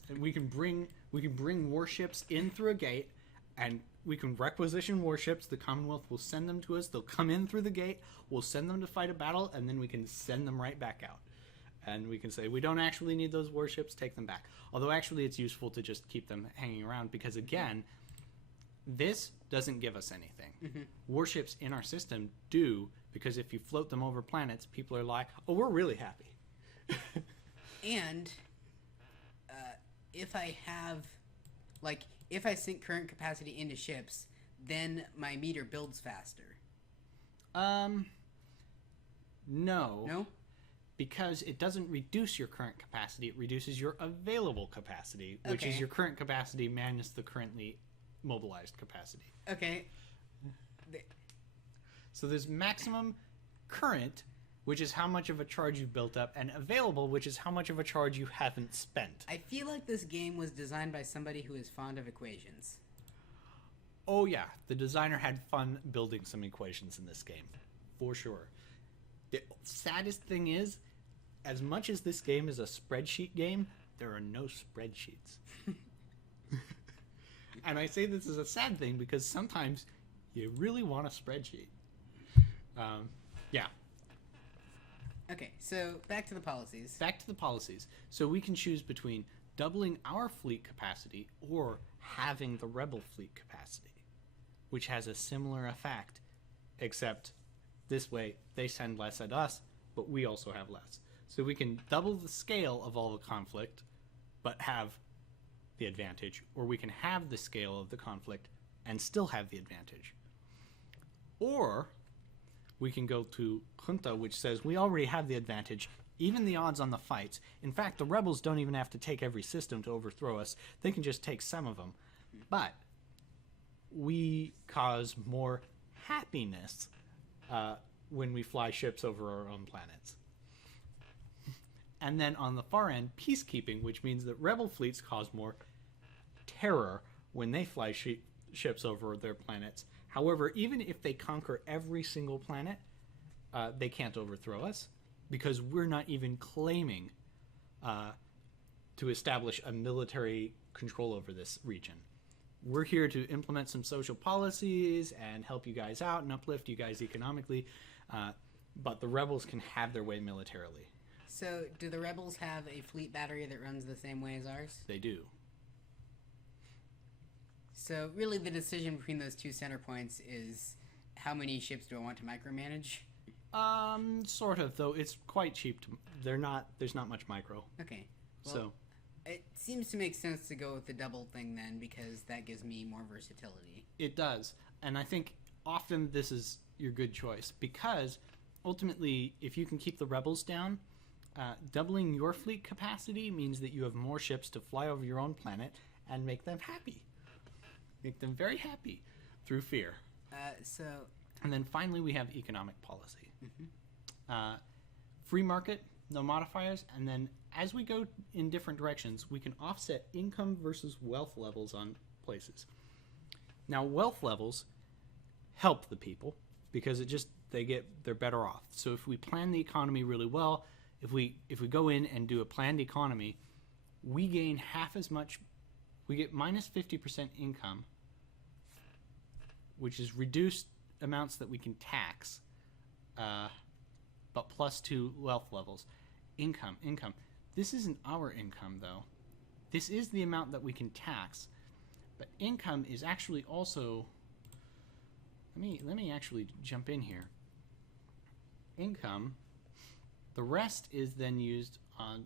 And we can bring warships in through a gate, and we can requisition warships. The Commonwealth will send them to us. They'll come in through the gate. We'll send them to fight a battle, and then we can send them right back out. And we can say, we don't actually need those warships, take them back. Although actually it's useful to just keep them hanging around because, again, this doesn't give us anything. Warships in our system do, because if you float them over planets, people are like, oh, we're really happy. And if I have, if I sink current capacity into ships, then my meter builds faster. No. No? Because it doesn't reduce your current capacity, it reduces your available capacity, which is your current capacity minus the currently mobilized capacity. Okay. So there's maximum current, which is how much of a charge you built up, and available, which is how much of a charge you haven't spent. I feel like this game was designed by somebody who is fond of equations. Oh yeah, the designer had fun building some equations in this game, for sure. The saddest thing is, as much as this game is a spreadsheet game, there are no spreadsheets. And I say this is a sad thing because sometimes you really want a spreadsheet. Yeah. Okay, so back to the policies. So we can choose between doubling our fleet capacity or having the rebel fleet capacity, which has a similar effect, except this way they send less at us, but we also have less. So we can double the scale of all the conflict, but have the advantage, or we can have the scale of the conflict and still have the advantage. Or We can go to Junta, which says we already have the advantage, even the odds on the fights. In fact, the rebels don't even have to take every system to overthrow us. They can just take some of them. But we cause more happiness when we fly ships over our own planets. And then on the far end, peacekeeping, which means that rebel fleets cause more terror when they fly ships over their planets. However, even if they conquer every single planet, they can't overthrow us because we're not even claiming to establish a military control over this region. We're here to implement some social policies and help you guys out and uplift you guys economically, but the rebels can have their way militarily. So, do the rebels have a fleet battery that runs the same way as ours? They do. So, really, the decision between those two center points is how many ships do I want to micromanage? Sort of, though it's quite cheap. There's not much micro. Okay. Well, So, it seems to make sense to go with the double thing then, because that gives me more versatility. it does. And I think often this is your good choice because ultimately, if you can keep the rebels down, doubling your fleet capacity means that you have more ships to fly over your own planet and make them happy. Make them very happy through fear. And then finally, we have economic policy. Free market, no modifiers, and then as we go in different directions, we can offset income versus wealth levels on places. Now, wealth levels help the people because they're better off. So if we plan the economy really well, if we go in and do a planned economy, we gain half as much. We get minus 50% income, which is reduced amounts that we can tax, but plus 2 wealth levels. Income. This isn't our income, though. This is the amount that we can tax, but income is actually also... Let me actually jump in here. Income, the rest is then used on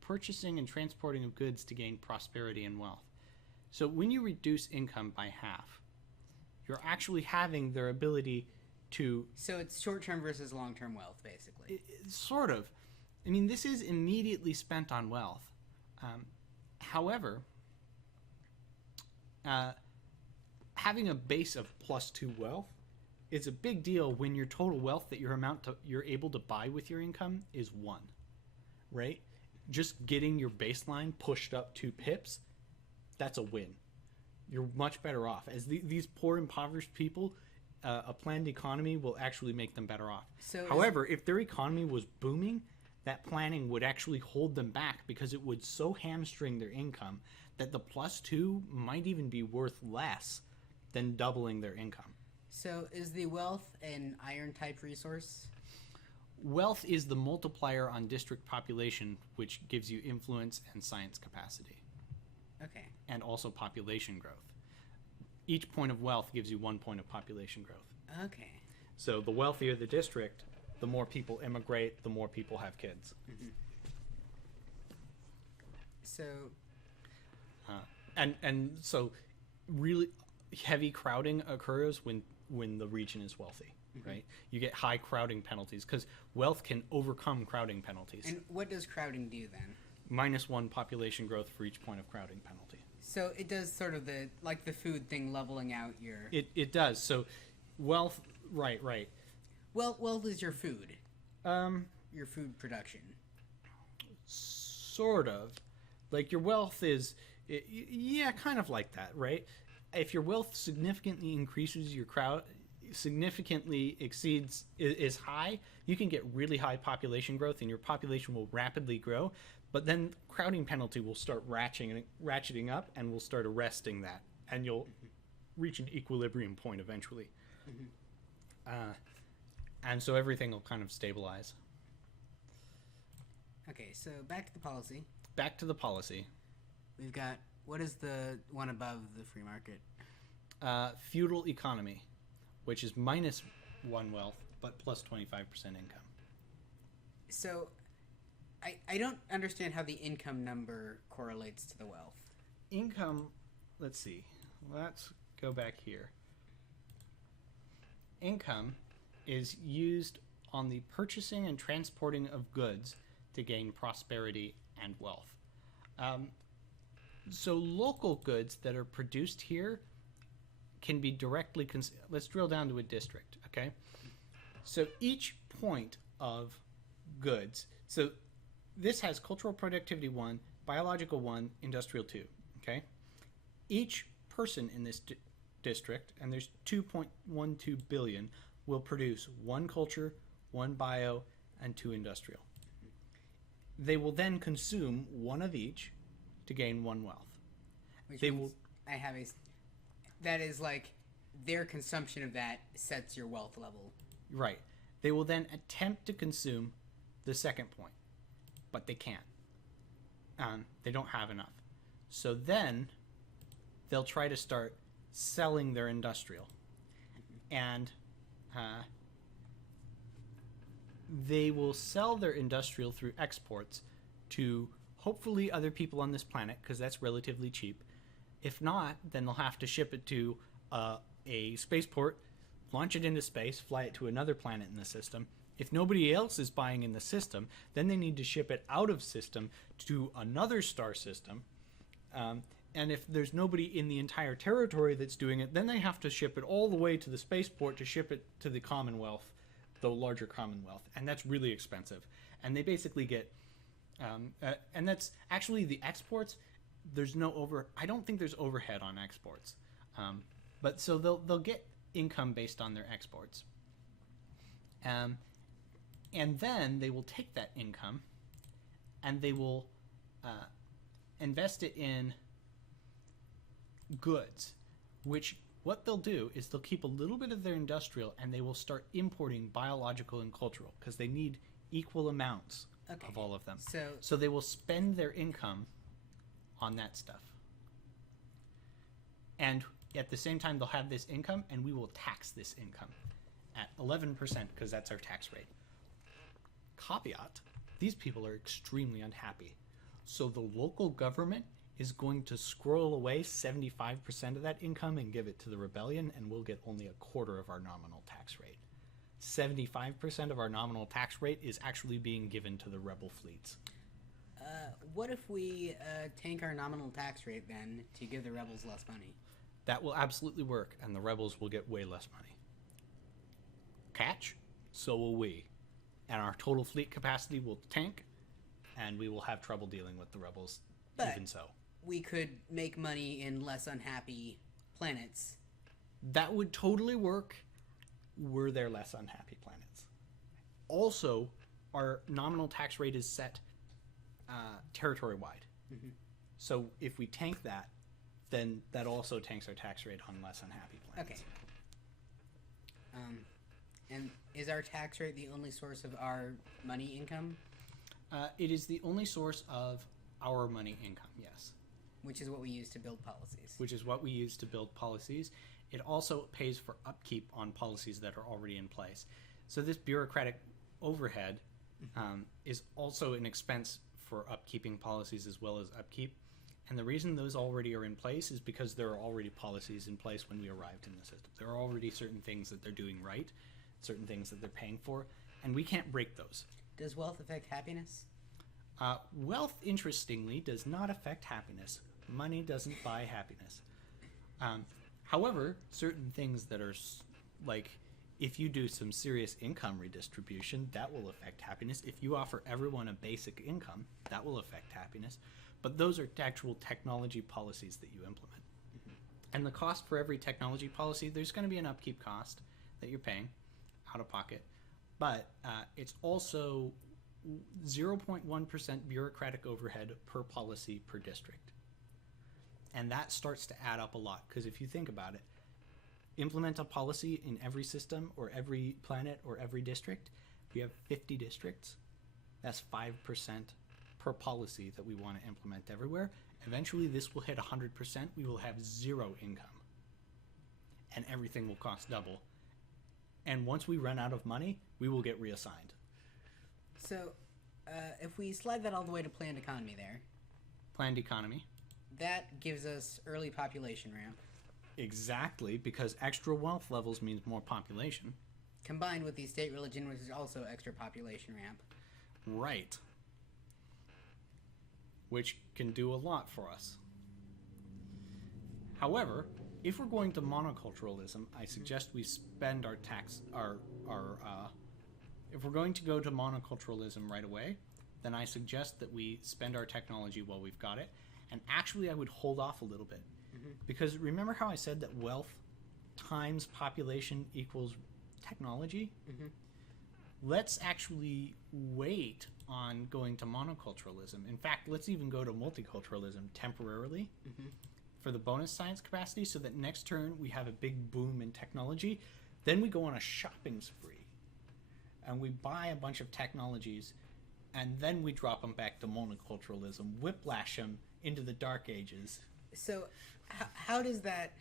purchasing and transporting of goods to gain prosperity and wealth. So when you reduce income by half, you're actually having their ability to... So it's short-term versus long-term wealth, basically. Sort of. I mean, this is immediately spent on wealth. However, having a base of plus 2 wealth is a big deal when your total wealth that you're able to buy with your income is 1, right? Just getting your baseline pushed up 2 pips, that's a win. You're much better off. As these poor, impoverished people, a planned economy will actually make them better off. However, if their economy was booming, that planning would actually hold them back because it would so hamstring their income that the plus 2 might even be worth less than doubling their income. So is the wealth an iron-type resource? Wealth is the multiplier on district population, which gives you influence and science capacity. Okay. And also population growth. Each point of wealth gives you 1 point of population growth. Okay. So the wealthier the district, the more people immigrate, the more people have kids. Mm-hmm. So... And so really heavy crowding occurs when the region is wealthy, right? You get high crowding penalties because wealth can overcome crowding penalties. And what does crowding do then? -1 population growth for each point of crowding penalty. So it does sort of the food thing, leveling out your... It does. So wealth, right. Well, wealth is your food. Your food production. Sort of. Like your wealth is... Yeah, kind of like that, right? If your wealth significantly increases, your crowd significantly exceeds, is high, you can get really high population growth and your population will rapidly grow, but then crowding penalty will start ratcheting up and will start arresting that, and you'll reach an equilibrium point eventually. And so everything will kind of stabilize. Okay, so back to the policy. Back to the policy. We've got, what is the one above the free market? Feudal economy, which is -1 wealth, but plus 25% income. So, I don't understand how the income number correlates to the wealth. Income, let's see. Let's go back here. Income is used on the purchasing and transporting of goods to gain prosperity and wealth. So local goods that are produced here can be directly... Let's drill down to a district, okay? So each point of goods... So this has cultural productivity 1, biological 1, industrial 2, okay? Each person in this district, and there's 2.12 billion, will produce 1 culture, 1 bio, and 2 industrial. They will then consume 1 of each to gain 1 wealth. Which means I have a... That is like their consumption of that sets your wealth level. Right. They will then attempt to consume the second point, but they can't. They don't have enough. So then they'll try to start selling their industrial. And they will sell their industrial through exports to hopefully other people on this planet, because that's relatively cheap. If not, then they'll have to ship it to a spaceport, launch it into space, fly it to another planet in the system. If nobody else is buying in the system, then they need to ship it out of system to another star system. And if there's nobody in the entire territory that's doing it, then they have to ship it all the way to the spaceport to ship it to the Commonwealth, the larger Commonwealth. And that's really expensive. And they basically get... and that's actually the exports... I don't think there's overhead on exports. But so they'll get income based on their exports. And then they will take that income and they will invest it in goods, which what they'll do is they'll keep a little bit of their industrial and they will start importing biological and cultural because they need equal amounts of all of them. So they will spend their income on that stuff. And at the same time, they'll have this income, and we will tax this income at 11% because that's our tax rate. Caveat, these people are extremely unhappy. So the local government is going to squirrel away 75% of that income and give it to the rebellion, and we'll get only a quarter of our nominal tax rate. 75% of our nominal tax rate is actually being given to the rebel fleets. What if we tank our nominal tax rate then to give the rebels less money? That will absolutely work, and the rebels will get way less money. Catch? So will we. And our total fleet capacity will tank, and we will have trouble dealing with the rebels even so. We could make money in less unhappy planets. That would totally work were there less unhappy planets. Also, our nominal tax rate is set territory-wide. Mm-hmm. So if we tank that, then that also tanks our tax rate on less unhappy planets. Okay. And is our tax rate the only source of our money income? It is the only source of our money income, yes. Which is what we use to build policies. Which is what we use to build policies. It also pays for upkeep on policies that are already in place. So this bureaucratic overhead is also an expense for upkeeping policies as well as upkeep. And the reason those already are in place is because there are already policies in place when we arrived in the system. There are already certain things that they're doing right, certain things that they're paying for, and we can't break those. Does wealth affect happiness? Wealth, interestingly, does not affect happiness. Money doesn't buy happiness. However, certain things that are like, if you do some serious income redistribution, that will affect happiness. If you offer everyone a basic income, that will affect happiness. But those are actual technology policies that you implement. Mm-hmm. And the cost for every technology policy, there's going to be an upkeep cost that you're paying out of pocket. But it's also 0.1% bureaucratic overhead per policy per district. And that starts to add up a lot, because if you think about it, implement a policy in every system or every planet or every district. We have 50 districts. That's 5% per policy that we want to implement everywhere. Eventually this will hit 100%. We will have zero income. And everything will cost double. And once we run out of money, we will get reassigned. So if we slide that all the way to planned economy there. Planned economy. That gives us early population ramp. Exactly, because extra wealth levels means more population. Combined with the state religion, which is also extra population ramp. Right. Which can do a lot for us. However, if we're going to monoculturalism, I suggest we spend our if we're going to go to monoculturalism right away, then I suggest that we spend our technology while we've got it. And actually, I would hold off a little bit. Because remember how I said that wealth times population equals technology? Let's actually wait on going to monoculturalism. In fact, let's even go to multiculturalism temporarily for the bonus science capacity, so that next turn we have a big boom in technology. Then we go on a shopping spree and we buy a bunch of technologies, and then we drop them back to monoculturalism, whiplash them into the dark ages. So how does that,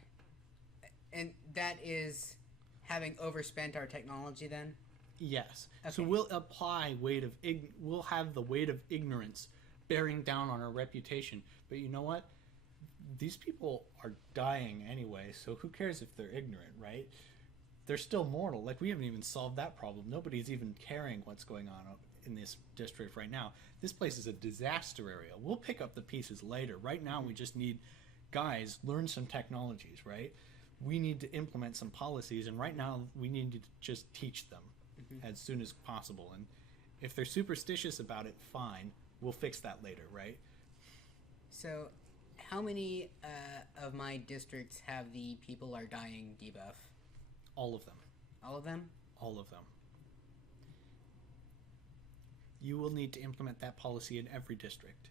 and that is having overspent our technology then? Yes. Okay. So we'll apply we'll have the weight of ignorance bearing down on our reputation. But you know what? These people are dying anyway, so who cares if they're ignorant, right? They're still mortal. Like, we haven't even solved that problem. Nobody's even caring what's going on in this district right now. This place is a disaster area. We'll pick up the pieces later. Right now, we just need, guys, learn some technologies, right? We need to implement some policies, and right now, we need to just teach them as soon as possible. And if they're superstitious about it, fine. We'll fix that later, right? So how many of my districts have the people are dying debuff? All of them. All of them? All of them. You will need to implement that policy in every district,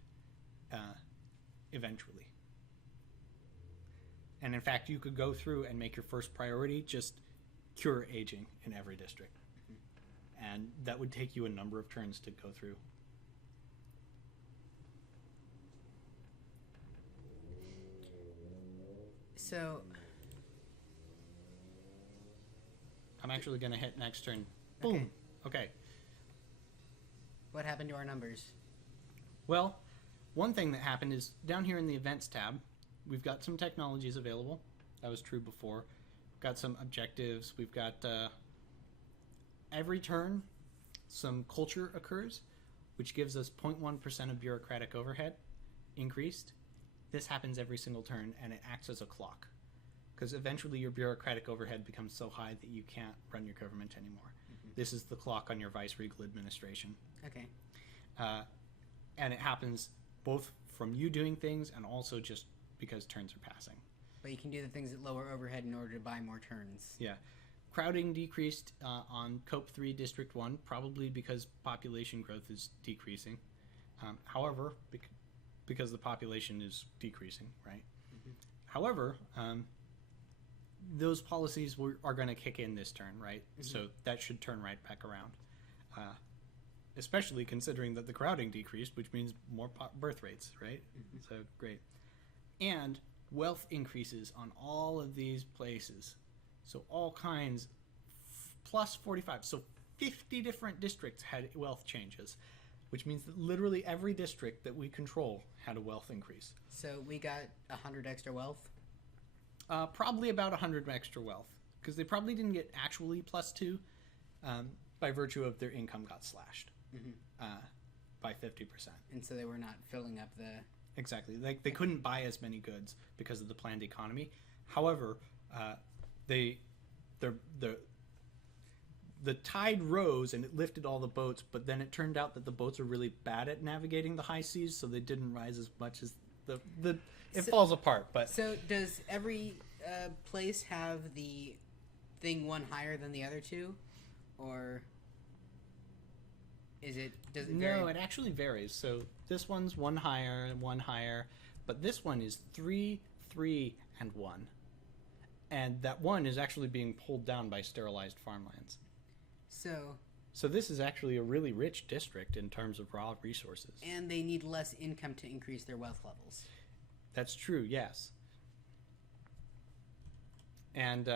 eventually. And in fact, you could go through and make your first priority just cure aging in every district. And that would take you a number of turns to go through. So I'm actually going to hit next turn. Boom. Okay. What happened to our numbers? Well, one thing that happened is down here in the events tab, we've got some technologies available. That was true before. Got some objectives. We've got every turn some culture occurs, which gives us 0.1% of bureaucratic overhead increased. This happens every single turn, and it acts as a clock. Because eventually your bureaucratic overhead becomes so high that you can't run your government anymore. This is the clock on your vice-regal administration. Okay. And it happens both from you doing things and also just because turns are passing. But you can do the things that lower overhead in order to buy more turns. Yeah. Crowding decreased on COPE 3 District 1, probably because population growth is decreasing. However, because the population is decreasing, right? However, those policies are going to kick in this turn, right? So that should turn right back around. Especially considering that the crowding decreased, which means more birth rates, right? So great. And wealth increases on all of these places. So all kinds, plus 45. So 50 different districts had wealth changes, which means that literally every district that we control had a wealth increase. So we got 100 extra wealth? Probably about 100 extra wealth, because they probably didn't get actually +2 by virtue of their income got slashed by 50%. And so they were not filling up the... Exactly. Like, they couldn't buy as many goods because of the planned economy. However, the tide rose and it lifted all the boats, but then it turned out that the boats are really bad at navigating the high seas, so they didn't rise as much as it falls apart. But so does every place have the thing one higher than the other two, or does it vary? No, it actually varies. So this one's one higher, but this one is 3, 3, and 1. And that 1 is actually being pulled down by sterilized farmlands. So this is actually a really rich district in terms of raw resources. And they need less income to increase their wealth levels. That's true, yes. And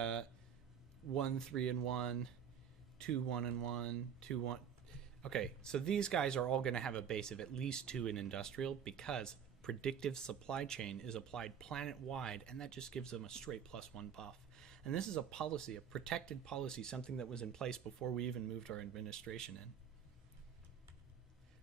1, 3, and 1, 2, 1, and 1, 2, 1. Okay, so these guys are all going to have a base of at least 2 in industrial, because predictive supply chain is applied planet-wide, and that just gives them a straight +1 buff. And this is a policy, a protected policy, something that was in place before we even moved our administration in.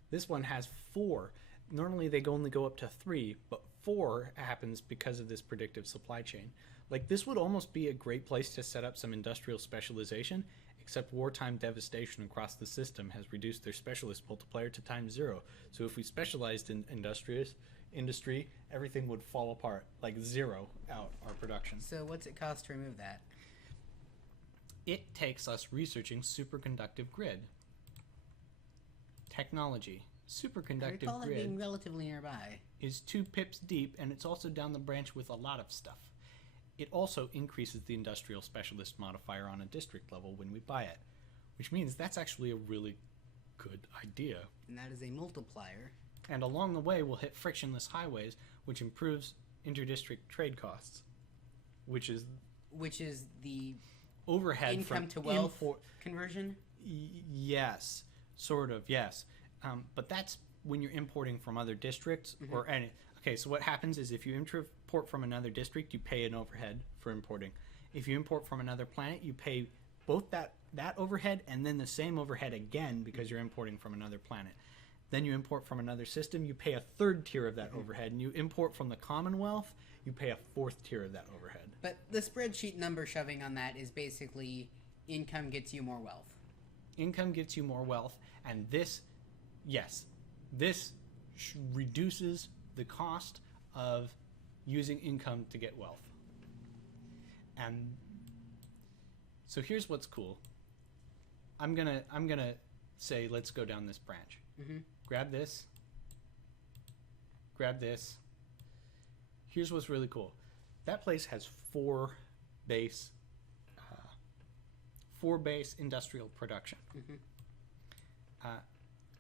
This one has 4. Normally they only go up to 3, but 4 happens because of this predictive supply chain. Like, this would almost be a great place to set up some industrial specialization, except wartime devastation across the system has reduced their specialist multiplier to ×0. So if we specialized in industry, everything would fall apart, like 0 out our production. So what's it cost to remove that? It takes us researching superconductive grid. Technology. I Superconductive recall it being grid relatively nearby. is 2 pips deep, and it's also down the branch with a lot of stuff. It also increases the industrial specialist modifier on a district level when we buy it, which means that's actually a really good idea. And that is a multiplier. And along the way, we'll hit frictionless highways, which improves interdistrict trade costs, which is the overhead income from to wealth conversion? Yes, sort of, yes. But that's when you're importing from other districts or any. Okay, so what happens is if you import from another district, you pay an overhead for importing. If you import from another planet, you pay both that overhead and then the same overhead again because you're importing from another planet. Then you import from another system, you pay a 3rd tier of that overhead. And you import from the Commonwealth, you pay a 4th tier of that overhead. But the spreadsheet number shoving on that is basically income gets you more wealth. Income gets you more wealth, and this reduces the cost of using income to get wealth. And so here's what's cool. I'm gonna say let's go down this branch. Grab this. Grab this. Here's what's really cool. That place has 4 base industrial production.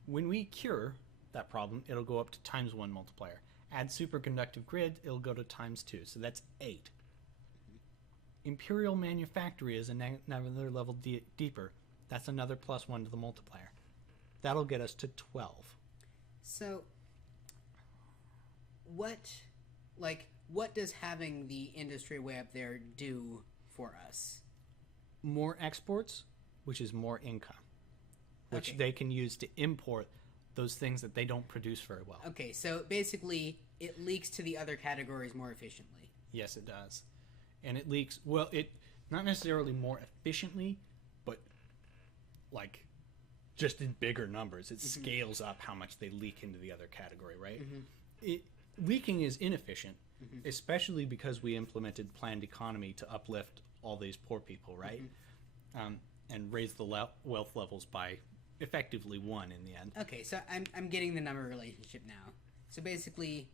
When we cure that problem, it'll go up to ×1 multiplier. Add superconductive grid, it'll go to ×2, so that's 8. Imperial manufactory is another level deeper. That's another +1 to the multiplier. That'll get us to 12. So, what does having the industry way up there do for us? More exports, which is more income, which Okay. they can use to import those things that they don't produce very well. Okay, so basically it leaks to the other categories more efficiently. Yes, it does. And it leaks, well, it not necessarily more efficiently, but like just in bigger numbers. It scales up how much they leak into the other category, right? Leaking is inefficient, especially because we implemented planned economy to uplift all these poor people, right? And raise the wealth levels by effectively 1 in the end. Okay, so I'm getting the number relationship now. So basically,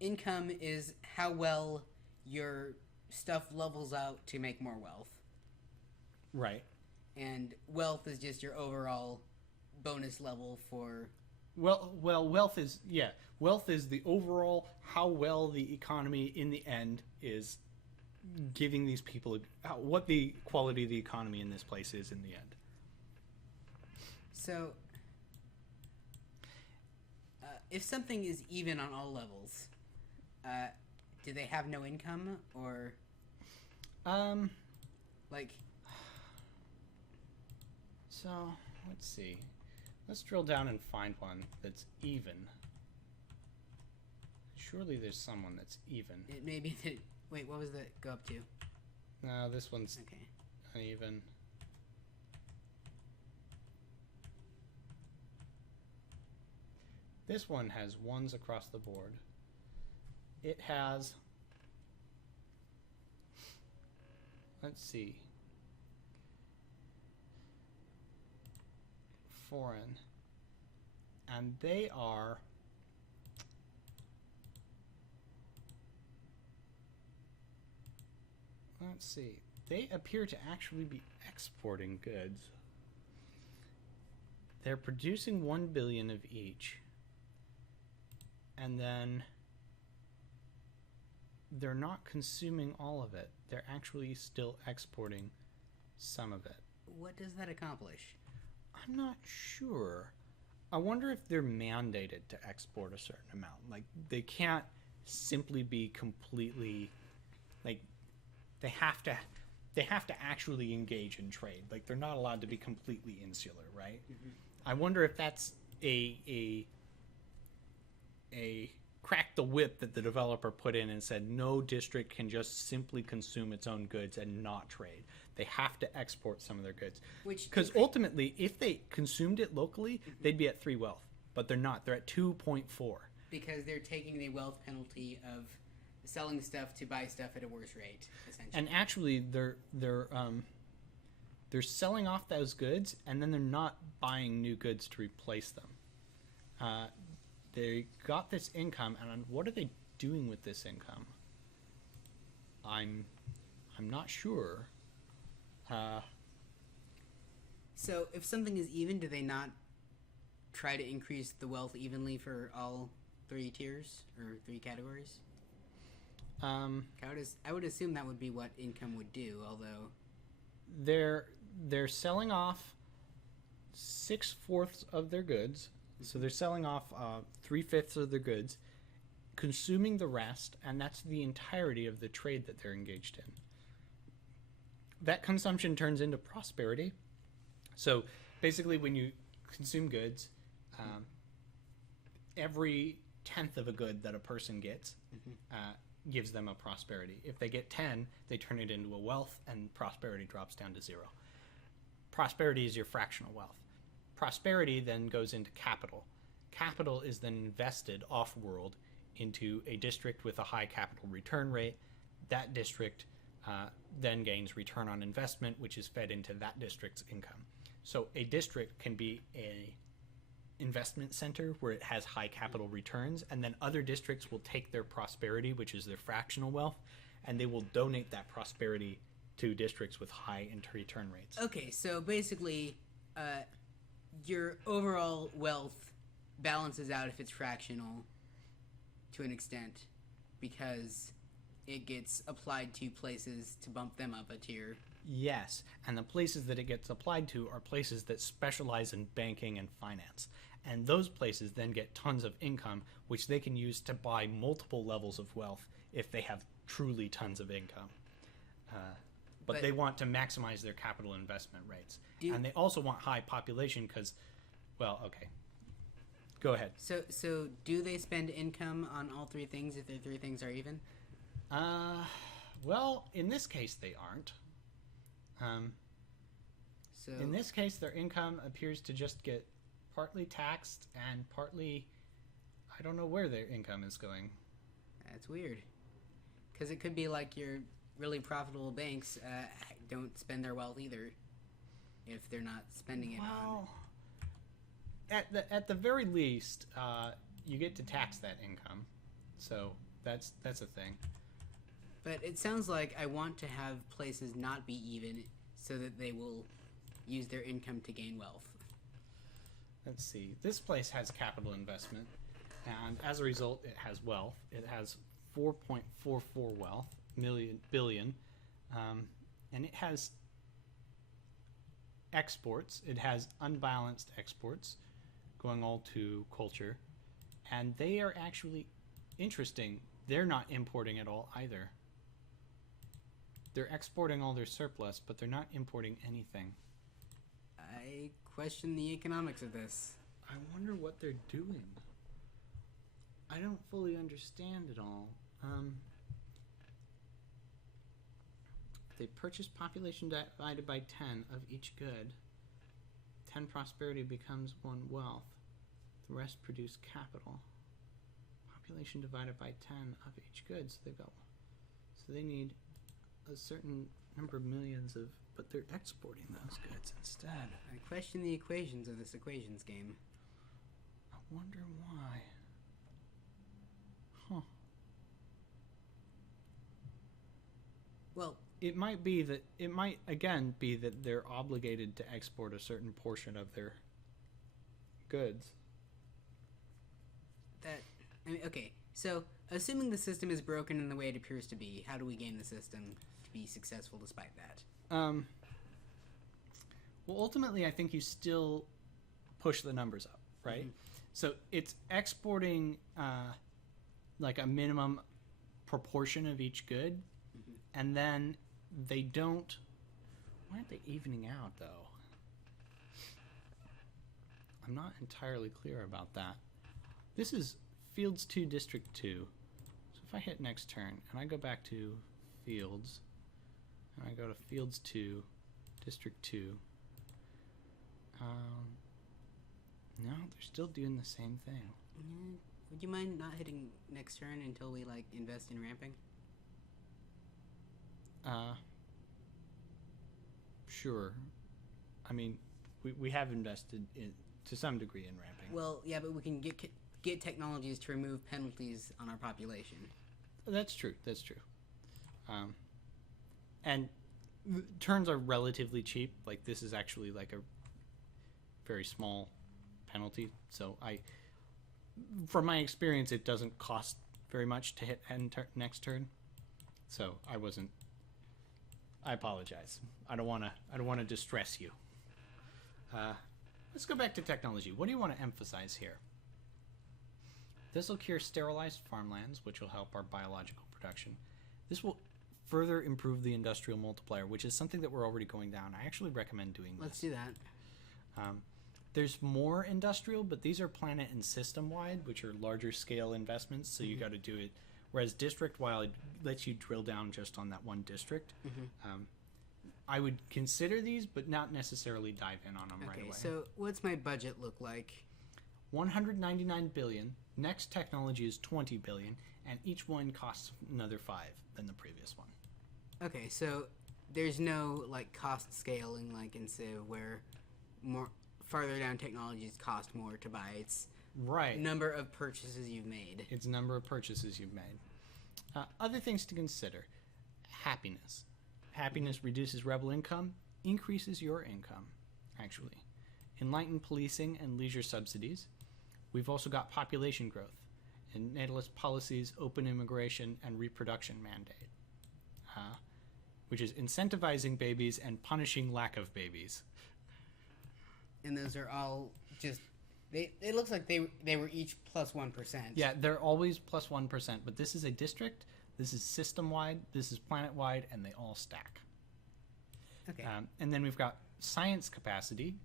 income is how well your stuff levels out to make more wealth. Right. And wealth is just your overall bonus level for... Well, wealth is the overall how well the economy in the end is giving these people what the quality of the economy in this place is in the end. So, if something is even on all levels, do they have no income or like? So let's see. Let's drill down and find one that's even. Surely there's someone that's even. It may be that. Wait, what was that go up to? No, this one's Okay. uneven. This one has 1s across the board. It has, let's see, foreign, and they are let's see, they appear to actually be exporting goods. They're producing 1 billion of each, and then they're not consuming all of it. They're actually still exporting some of it. What does that accomplish? I'm not sure. I wonder if they're mandated to export a certain amount. Like, they can't simply be completely, like, they have to they have to actually engage in trade. Like, they're not allowed to be completely insular, right? Mm-hmm. I wonder if that's a crack the whip that the developer put in and said no district can just simply consume its own goods and not trade. They have to export some of their goods. Because ultimately, if they consumed it locally, they'd be at 3 wealth. But they're not. They're at 2.4. Because they're taking the wealth penalty of selling stuff to buy stuff at a worse rate, essentially. And actually, they're selling off those goods, and then they're not buying new goods to replace them. They got this income, and what are they doing with this income? I'm not sure. So, if something is even, do they not try to increase the wealth evenly for all 3 tiers or 3 categories? I would assume that would be what income would do, although they're selling off 6/4 of their goods, so they're selling off 3/5 of their goods, consuming the rest, and that's the entirety of the trade that they're engaged in. That consumption turns into prosperity. So basically, when you consume goods, every 10th of a good that a person gets gives them a prosperity. If they get 10, they turn it into a wealth, and prosperity drops down to 0. Prosperity is your fractional wealth. Prosperity then goes into capital. Capital is then invested off-world into a district with a high capital return rate. That district then gains return on investment, which is fed into that district's income. So a district can be a investment center where it has high capital returns, and then other districts will take their prosperity, which is their fractional wealth, and they will donate that prosperity to districts with high return rates. Okay, so basically, your overall wealth balances out if it's fractional to an extent, because it gets applied to places to bump them up a tier. Yes, and the places that it gets applied to are places that specialize in banking and finance. And those places then get tons of income, which they can use to buy multiple levels of wealth if they have truly tons of income. But they want to maximize their capital investment rates. And they also want high population because, well, okay. Go ahead. So do they spend income on all 3 things if their 3 things are even? Well, in this case, they aren't. So in this case, their income appears to just get partly taxed and partly, I don't know where their income is going. That's weird. Because it could be like your really profitable banks don't spend their wealth either if they're not spending it on... At the very least, you get to tax that income. So that's a thing. But it sounds like I want to have places not be even so that they will use their income to gain wealth. Let's see. This place has capital investment, and as a result, it has wealth. It has 4.44 billion, and it has exports. It has unbalanced exports going all to culture, and they are actually interesting. They're not importing at all either. They're exporting all their surplus, but they're not importing anything. I question the economics of this. I wonder what they're doing. I don't fully understand it all. They purchase population divided by 10 of each good. 10 prosperity becomes 1 wealth. The rest produce capital. Population divided by 10 of each good. So they need a certain number of millions of, but they're exporting those goods instead. I question the equations of this equations game. I wonder why. Huh. Well, it might again be that they're obligated to export a certain portion of their goods. Okay, so assuming the system is broken in the way it appears to be, how do we game the system to be successful despite that? Well, ultimately, I think you still push the numbers up, right? Mm-hmm. So it's exporting like a minimum proportion of each good, mm-hmm. and then they don't. Why aren't they evening out though? I'm not entirely clear about that. This is Fields 2, District 2. So if I hit next turn and I go back to Fields, and I go to Fields 2, District 2, no, they're still doing the same thing. Would you mind not hitting next turn until we like invest in ramping? Sure. I mean, we have invested in to some degree in ramping. Well, yeah, but we can get technologies to remove penalties on our population. That's true. That's true. And turns are relatively cheap. Like this is actually like a very small penalty. So from my experience, it doesn't cost very much to hit next turn. So I apologize. I don't want to distress you. Let's go back to technology. What do you want to emphasize here? This will cure sterilized farmlands, which will help our biological production. This will further improve the industrial multiplier, which is something that we're already going down. I actually recommend doing this. Let's do that. There's more industrial, but these are planet and system-wide, which are larger scale investments, so you got to do it. Whereas district-wide lets you drill down just on that one district. I would consider these, but not necessarily dive in on them right away. Okay, so what's my budget look like? 199 billion. Next technology is 20 billion, and each one costs another 5 than the previous one. Okay, so there's no like cost scaling like in Civ where farther down technologies cost more to buy. It's right. Number of purchases you've made. It's number of purchases you've made. Other things to consider: happiness. Happiness reduces rebel income, increases your income, actually. Enlightened policing and leisure subsidies. We've also got population growth, and natalist policies, open immigration, and reproduction mandate, which is incentivizing babies and punishing lack of babies. And those are all just... It looks like they were each plus 1%. Yeah, they're always plus 1%, but this is a district, this is system-wide, this is planet-wide, and they all stack. Okay. And then we've got science capacity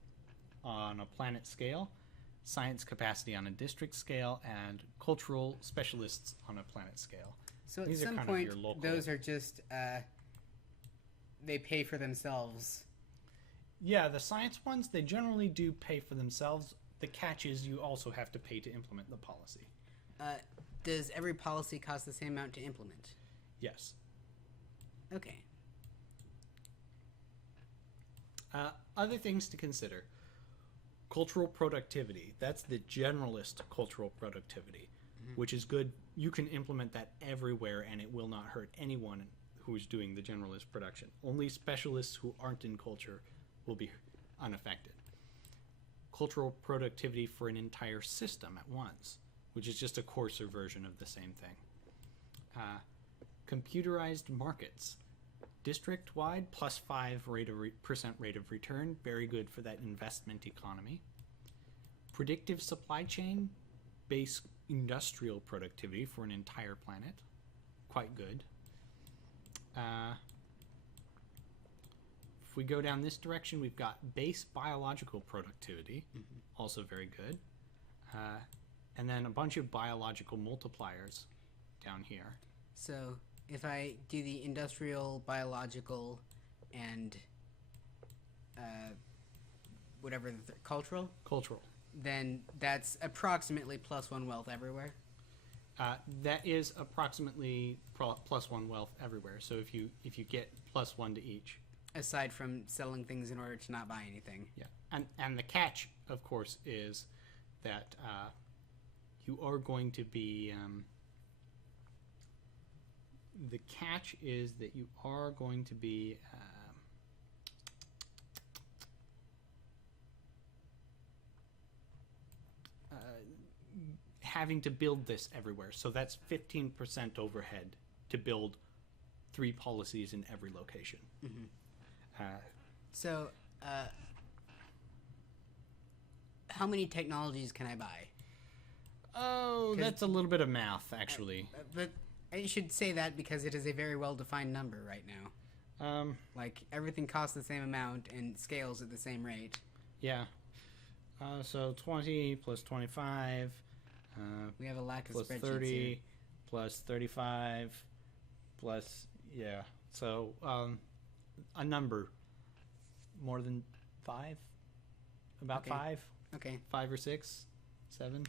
on a planet scale, science capacity on a district scale, and cultural specialists on a planet scale. So These at are some kind point, of your local... those are just... they pay for themselves. Yeah, the science ones, they generally do pay for themselves. The catch is you also have to pay to implement the policy. Does every policy cost the same amount to implement? Yes. Okay. Other things to consider. Cultural productivity. That's the generalist cultural productivity, which is good. You can implement that everywhere and it will not hurt anyone who's doing the generalist production. Only specialists who aren't in culture will be unaffected. Cultural productivity for an entire system at once, which is just a coarser version of the same thing. Computerized markets. District-wide, plus 5% rate of return, very good for that investment economy. Predictive supply chain, base industrial productivity for an entire planet, quite good. If we go down this direction, we've got base biological productivity, also very good. And then a bunch of biological multipliers down here. So if I do the industrial, biological, and cultural, then that's approximately plus 1 wealth everywhere. That is approximately plus 1 wealth everywhere. So if you get plus 1 to each. Aside from selling things in order to not buy anything. Yeah, and the catch, of course, is that you are going to be... the catch is that you are going to be having to build this everywhere. So that's 15% overhead to build 3 policies in every location. So how many technologies can I buy? Oh, that's a little bit of math, actually. But I should say that because it is a very well-defined number right now. Like everything costs the same amount and scales at the same rate. Yeah. So 20 plus 25. We have a lack of Plus spreadsheets 30 here. plus 35 plus, yeah. So a number. More than 5? About Okay. 5? Okay. 5 or 6? 7?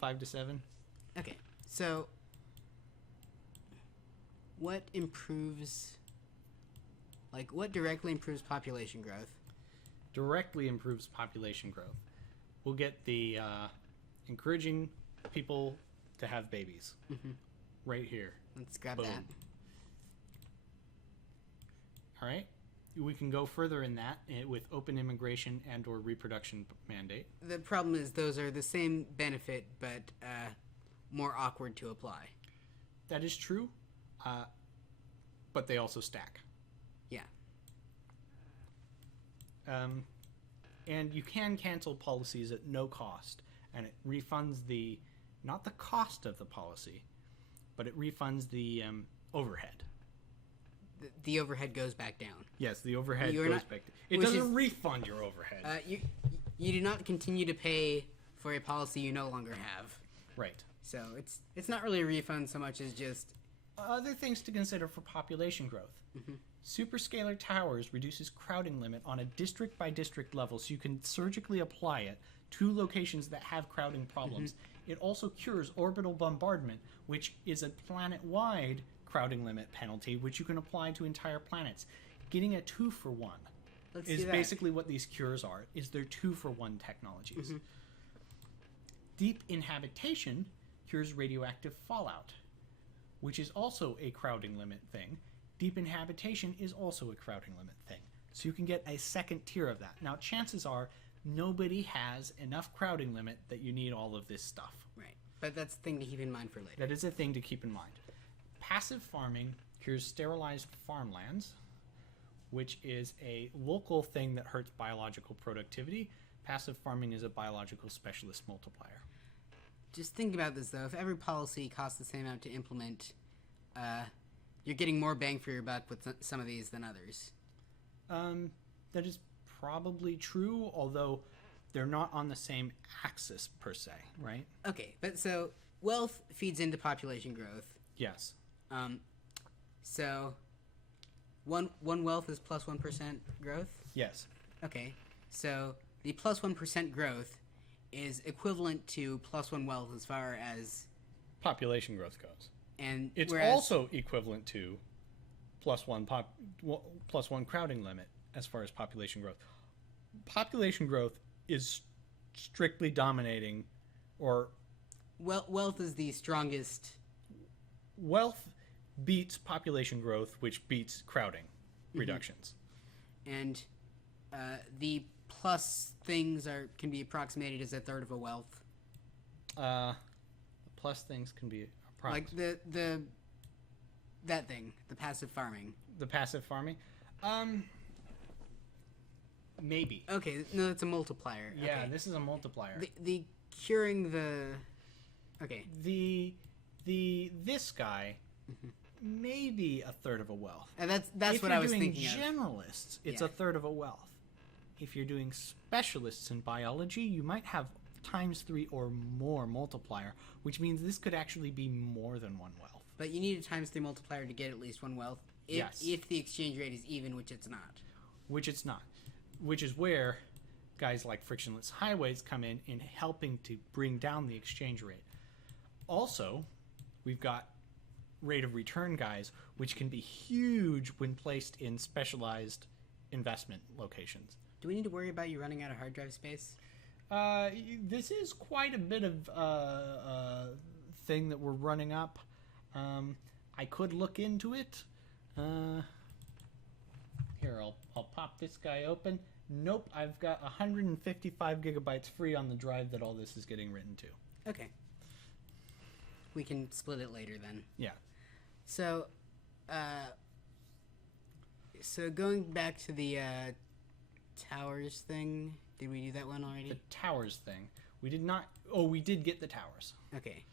5 to 7? Okay. So, what improves? Like, what directly improves population growth? Directly improves population growth. We'll get the encouraging people to have babies. Right here. Let's grab Boom. that. All right. We can go further in that with open immigration and or reproduction mandate. The problem is those are the same benefit, but more awkward to apply. That is true, but they also stack. Yeah. And you can cancel policies at no cost, and it refunds not the cost of the policy, but it refunds the overhead. The overhead goes back down. Yes, the overhead You're goes not- back. It which doesn't is- refund your overhead. You do not continue to pay for a policy you no longer have. Right. So it's not really a refund so much as just Other things to consider for population growth. Superscalar towers reduces crowding limit on a district by district level, so you can surgically apply it to locations that have crowding problems. It also cures orbital bombardment, which is a planet-wide crowding limit penalty, which you can apply to entire planets. Getting a 2-for-1 let's is do that. basically what these cures are. Is they're 2-for-1 technologies. Deep inhabitation cures radioactive fallout, which is also a crowding limit thing. Deep inhabitation is also a crowding limit thing. So you can get a second tier of that. Now, chances are nobody has enough crowding limit that you need all of this stuff. Right. But that's the thing to keep in mind for later. That is a thing to keep in mind. Passive farming cures sterilized farmlands, which is a local thing that hurts biological productivity. Passive farming is a biological specialist multiplier. Just think about this though. If every policy costs the same amount to implement, you're getting more bang for your buck with some of these than others. That is probably true, although they're not on the same axis per se, right? Okay, but so wealth feeds into population growth. Yes. So one wealth is plus 1% growth. Yes. Okay, so the plus 1% growth is equivalent to plus 1 wealth as far as Population growth goes. and It's whereas, also equivalent to plus one crowding limit as far as population growth. Population growth is strictly dominating, or wealth is the strongest. wealth beats population growth, which beats crowding reductions. And the plus things can be approximated as a third of a wealth. Plus things can be Like that thing, the passive farming. the passive farming. Maybe. Okay, no, it's a multiplier. Yeah, Okay. this is a multiplier. The curing the. Okay. This guy maybe a third of a wealth. And that's If what you're I was doing thinking of. generalists, it's Yeah. a third of a wealth. If you're doing specialists in biology, you might have ×3 or more multiplier, which means this could actually be more than one wealth. But you need a ×3 multiplier to get at least one wealth. Yes. If the exchange rate is even, which it's not. Which it's not. Which is where guys like frictionless highways come in helping to bring down the exchange rate. Also, we've got rate of return guys, which can be huge when placed in specialized investment locations. Do we need to worry about you running out of hard drive space? This is quite a bit of thing that we're running up. I could look into it. Here, I'll pop this guy open. Nope, I've got 155 gigabytes free on the drive that all this is getting written to. Okay. We can split it later then. Yeah. So, going back to the towers thing, did we do that one already? The towers thing. We did not... Oh, we did get the towers. Okay.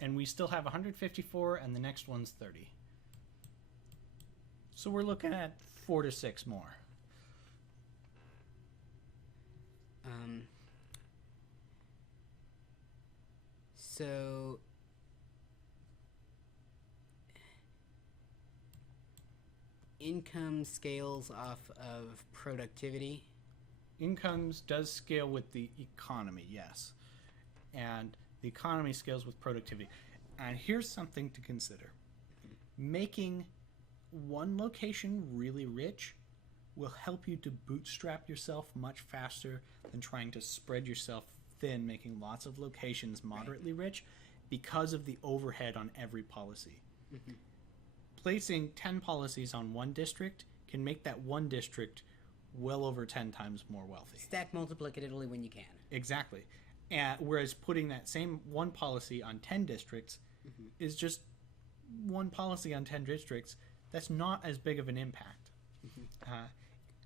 And we still have 154, and the next one's 30. So we're looking at 4 to 6 more. So income scales off of productivity. Incomes does scale with the economy, yes. And the economy scales with productivity. And here's something to consider. Making one location really rich will help you to bootstrap yourself much faster than trying to spread yourself thin, making lots of locations moderately rich because of the overhead on every policy. Mm-hmm. Placing 10 policies on one district can make that one district well over 10 times more wealthy. Stack multiplicatively when you can. Exactly. Whereas putting that same one policy on 10 districts is just one policy on 10 districts. That's not as big of an impact.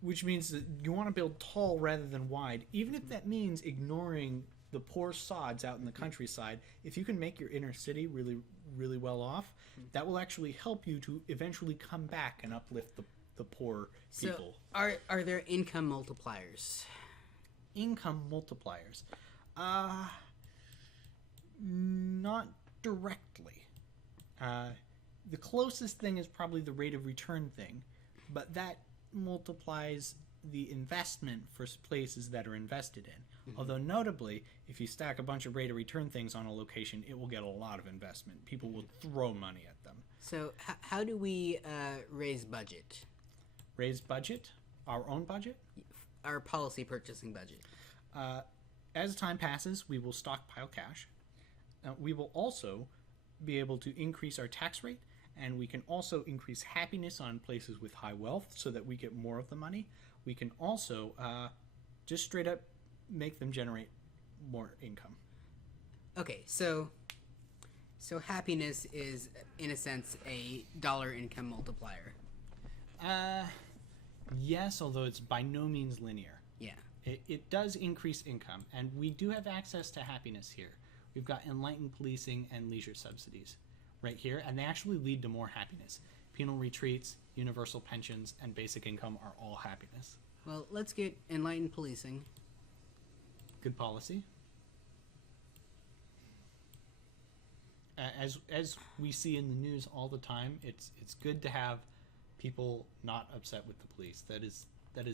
Which means that you want to build tall rather than wide, even if that means ignoring the poor sods out in the countryside. If you can make your inner city really, really well off, that will actually help you to eventually come back and uplift the poor people. So are there income multipliers? Income multipliers? Not directly. The closest thing is probably the rate of return thing, but that multiplies the investment for places that are invested in. Although notably, if you stack a bunch of rate of return things on a location, it will get a lot of investment. People will throw money at them. So how do we raise budget? Raise budget? Our own budget? Our policy purchasing budget. As time passes, we will stockpile cash. We will also be able to increase our tax rate, and we can also increase happiness on places with high wealth so that we get more of the money. We can also just straight up make them generate more income. Okay, so happiness is, in a sense, a dollar income multiplier. Yes, although it's by no means linear. Yeah. It does increase income, and we do have access to happiness here. We've got enlightened policing and leisure subsidies right here, and they actually lead to more happiness. Penal retreats, universal pensions, and basic income are all happiness. Well, let's get enlightened policing. Good policy. As we see in the news all the time, it's good to have people not upset with the police. That is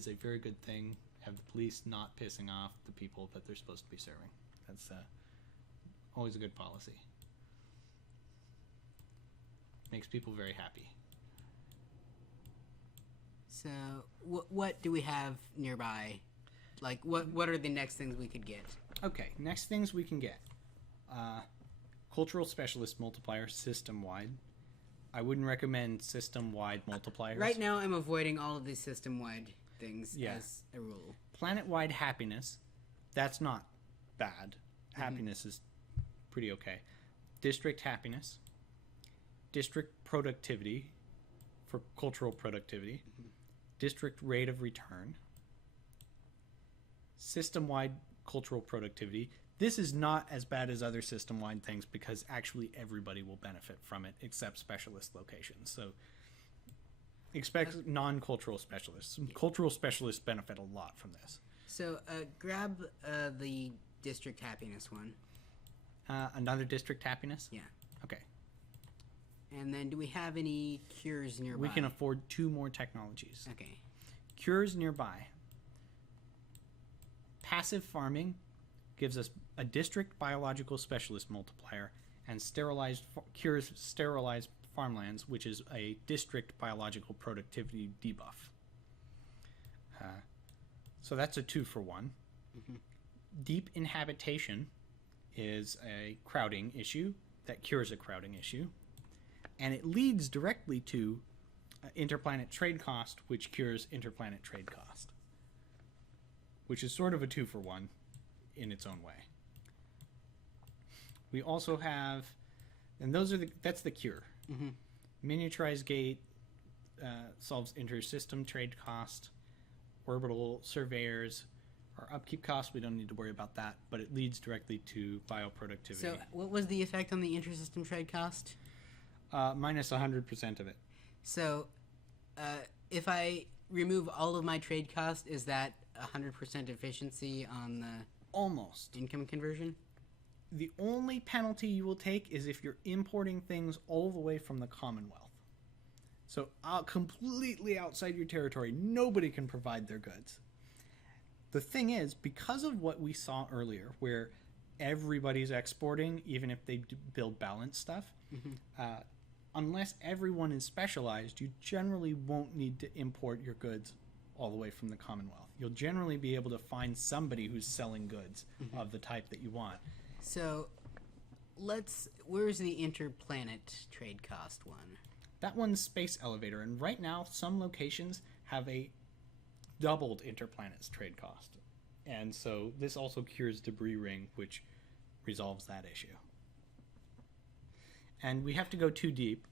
a very good thing. Have the police not pissing off the people that they're supposed to be serving. That's always a good policy. Makes people very happy. So, what do we have nearby? Like, what are the next things we could get? Okay, next things we can get. Cultural specialist multiplier system-wide. I wouldn't recommend system-wide multipliers. Right now, I'm avoiding all of these system-wide things as a rule. Planet-wide happiness, that's not bad. Happiness is pretty okay. District happiness. District productivity for cultural productivity. District rate of return. System-wide cultural productivity. This is not as bad as other system-wide things because actually everybody will benefit from it except specialist locations. So expect non-cultural specialists. Cultural specialists benefit a lot from this. So grab the district happiness one. Another district happiness? Yeah. Okay. And then do we have any cures nearby? We can afford 2 more technologies. Okay. Cures nearby. Passive farming gives us a district biological specialist multiplier, and cures sterilized farmlands, which is a district biological productivity debuff. So that's a 2-for-1. Deep inhabitation is a crowding issue that cures a crowding issue, and it leads directly to interplanet trade cost, which cures interplanet trade cost, which is sort of a 2-for-1 in its own way. We also have, and that's the cure. Miniaturized gate solves inter-system trade cost. Orbital surveyors are upkeep costs. We don't need to worry about that, but it leads directly to bioproductivity. So what was the effect on the inter-system trade cost? Minus 100% of it. So If I remove all of my trade cost, is that 100% efficiency on the Almost. income conversion? The only penalty you will take is if you're importing things all the way from the Commonwealth. So completely outside your territory, nobody can provide their goods. The thing is, because of what we saw earlier, where everybody's exporting, even if they build balanced stuff, unless everyone is specialized, you generally won't need to import your goods all the way from the Commonwealth. You'll generally be able to find somebody who's selling goods of the type that you want. So, where's the interplanet trade cost one? That one's space elevator, and right now some locations have a doubled interplanets trade cost. And so this also cures debris ring, which resolves that issue. And we have to go too deep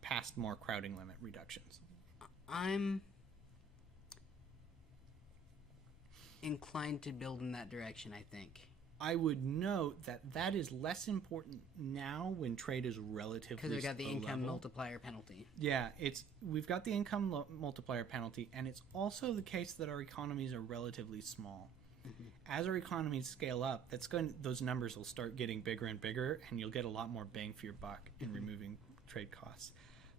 past more crowding limit reductions. I'm inclined to build in that direction, I think. I would note that that is less important now when trade is relatively because we got the income level. multiplier penalty. Yeah, we've got the income multiplier penalty, and it's also the case that our economies are relatively small. As our economies scale up, those numbers will start getting bigger and bigger, and you'll get a lot more bang for your buck in removing trade costs.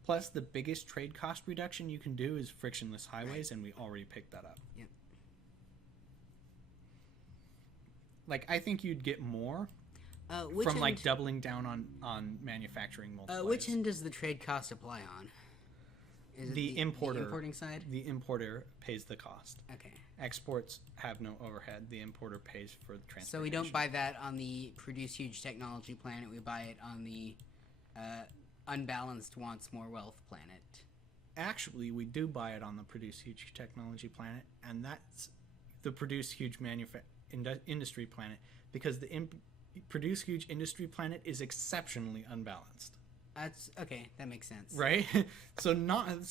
Plus, the biggest trade cost reduction you can do is frictionless highways, and we already picked that up. Yep. Like, I think you'd get more from like doubling down on manufacturing multipliers. Which end does the trade cost apply on? Is it the importer, the importing side? The importer pays the cost. Okay. Exports have no overhead. The importer pays for the transportation. So we don't buy that on the Produce Huge Technology planet. We buy it on the Unbalanced Wants More Wealth planet. Actually, we do buy it on the Produce Huge Technology planet, and that's the Produce Huge Industry planet, because the Produce Huge Industry planet is exceptionally unbalanced. That's okay. That makes sense, right? So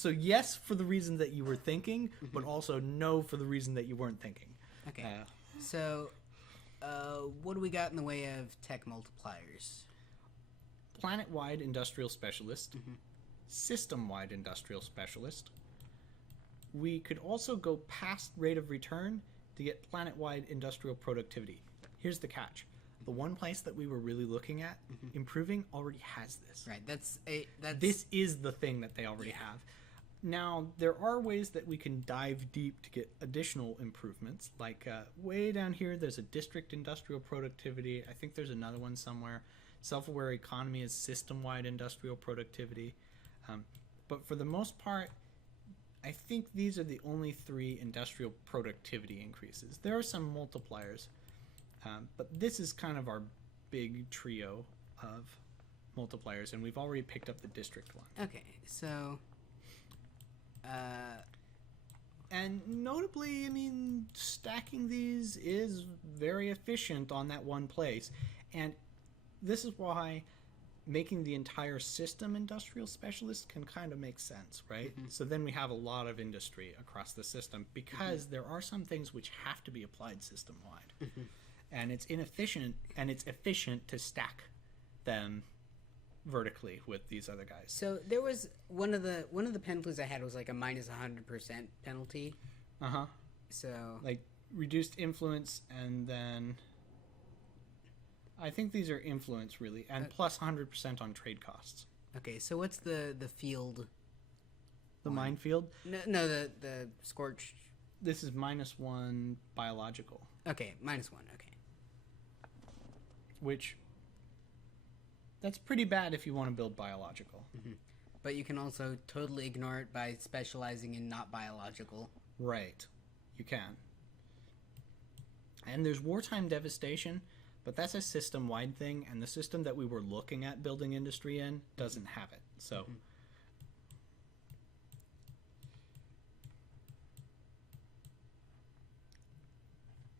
yes, for the reason that you were thinking, but also no for the reason that you weren't thinking. Okay. So, what do we got in the way of tech multipliers? Planet-wide industrial specialist, system-wide industrial specialist. We could also go past rate of return to get planet-wide industrial productivity. Here's the catch. The one place that we were really looking at improving already has this. Right. This is the thing that they already have. Now, there are ways that we can dive deep to get additional improvements. Like way down here, there's a district industrial productivity. I think there's another one somewhere. Self-aware economy is system-wide industrial productivity. But for the most part, I think these are the only 3 industrial productivity increases. There are some multipliers. But this is kind of our big trio of multipliers, and we've already picked up the district one. Okay, so... and notably, I mean, stacking these is very efficient on that one place. And this is why making the entire system industrial specialist can kind of make sense, right? So then we have a lot of industry across the system, because there are some things which have to be applied system-wide. And it's inefficient, and it's efficient to stack them vertically with these other guys. So there was one of the penalties I had was like a minus 100% penalty. So like reduced influence, and then I think these are influence really, and plus 100% on trade costs. Okay, so what's the field? The minefield? No, the scorch. This is -1 biological. Okay, -1. Okay. Which, that's pretty bad if you want to build biological. But you can also totally ignore it by specializing in not biological. Right. You can. And there's wartime devastation, but that's a system-wide thing, and the system that we were looking at building industry in doesn't have it. So...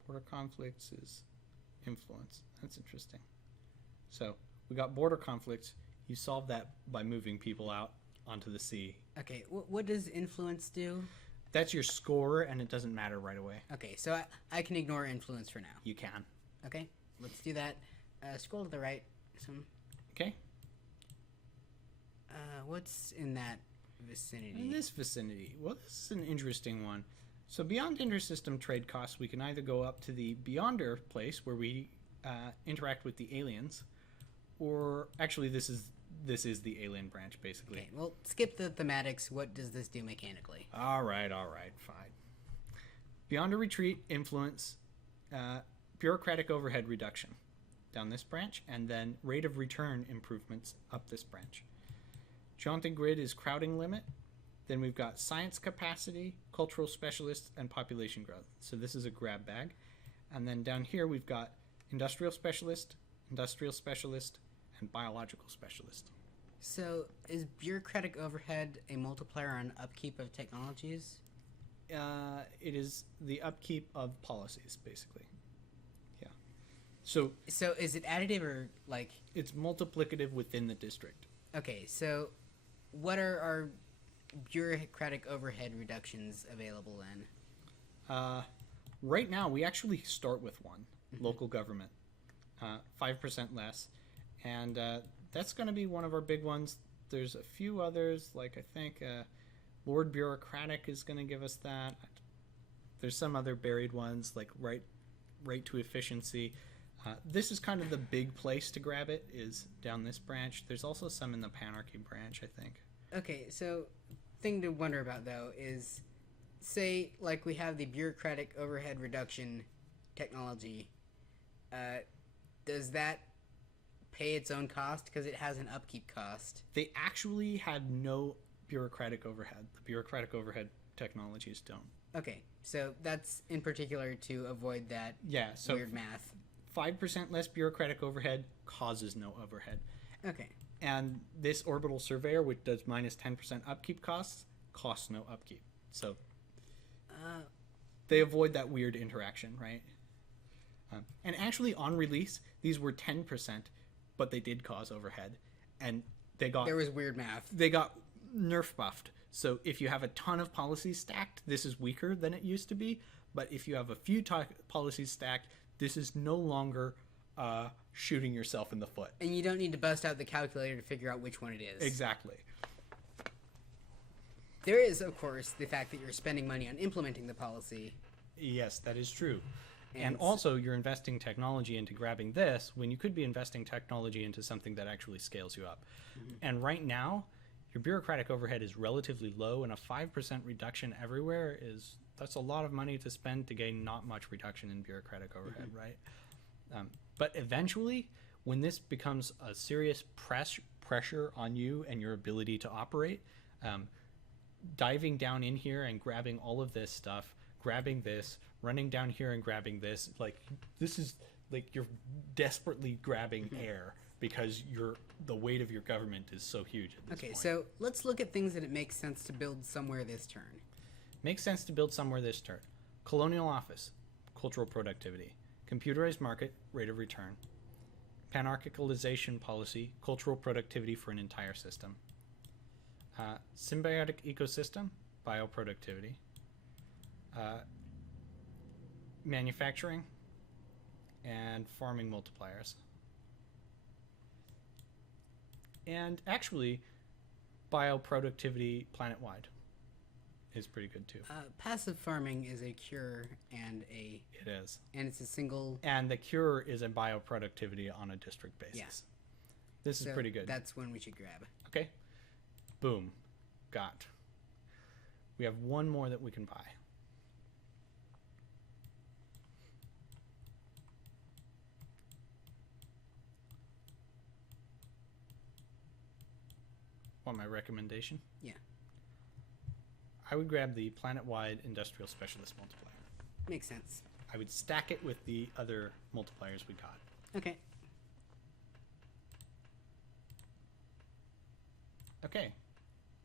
border conflicts is influence. That's interesting. So we got border conflicts. You solve that by moving people out onto the sea. Okay, what does influence do? That's your score, and it doesn't matter right away. Okay, so I can ignore influence for now. You can. Okay, let's do that. Scroll to the right. Okay. What's in that vicinity. In this vicinity. Well, this is an interesting one. So beyond intersystem trade costs, we can either go up to the Beyonder place where we interact with the aliens, or actually this is the alien branch, basically. Okay, well, skip the thematics. What does this do mechanically? All right, fine. Beyond a retreat, influence, bureaucratic overhead reduction down this branch, and then rate of return improvements up this branch. Jaunting grid is crowding limit. Then we've got science capacity, cultural specialists, and population growth. So this is a grab bag. And then down here we've got industrial specialist, and biological specialist. So is bureaucratic overhead a multiplier on upkeep of technologies? It is the upkeep of policies, basically. Yeah. So is it additive or like... It's multiplicative within the district. Okay, so what are our bureaucratic overhead reductions available then? Right now, we actually start with one, local government, 5% less, and that's going to be one of our big ones. There's a few others, like I think Lord Bureaucratic is going to give us that. There's some other buried ones, like right to efficiency. This is kind of the big place to grab it, is down this branch. There's also some in the Panarchy branch, I think. Okay, so thing to wonder about, though, is, say, like, we have the bureaucratic overhead reduction technology. Does that pay its own cost? Because it has an upkeep cost. They actually have no bureaucratic overhead. The bureaucratic overhead technologies don't. Okay, so that's in particular to avoid that weird math. 5% less bureaucratic overhead causes no overhead. Okay. And this orbital surveyor, which does minus 10% upkeep costs, costs no upkeep. So they avoid that weird interaction, right? And actually, on release, these were 10%, but they did cause overhead. And there was weird math. They got nerf buffed. So if you have a ton of policies stacked, this is weaker than it used to be. But if you have a few policies stacked, this is no longer shooting yourself in the foot. And you don't need to bust out the calculator to figure out which one it is. Exactly. There is, of course, the fact that you're spending money on implementing the policy. Yes, that is true. And also, you're investing technology into grabbing this when you could be investing technology into something that actually scales you up. Mm-hmm. And right now, your bureaucratic overhead is relatively low, and a 5% reduction everywhere that's a lot of money to spend to gain not much reduction in bureaucratic overhead, right? But eventually, when this becomes a serious pressure on you and your ability to operate, diving down in here and grabbing all of this stuff, grabbing this, running down here and grabbing this, this is like you're desperately grabbing air because the weight of your government is so huge at this point. So let's look at things that it makes sense to build somewhere this turn. Makes sense to build somewhere this turn. Colonial office, cultural productivity. Computerized market, rate of return. Panarchicalization policy, cultural productivity for an entire system. Symbiotic ecosystem, bioproductivity. Manufacturing, and farming multipliers. And actually, bioproductivity planet-wide is pretty good too. Passive farming is a cure and It is. And it's a single... And the cure is a bioproductivity on a district basis. Yeah. This is pretty good. That's one we should grab. Okay. Boom. Got. We have one more that we can buy. Want my recommendation? Yeah. I would grab the planet-wide industrial specialist multiplier. Makes sense. I would stack it with the other multipliers we got. Okay. Okay.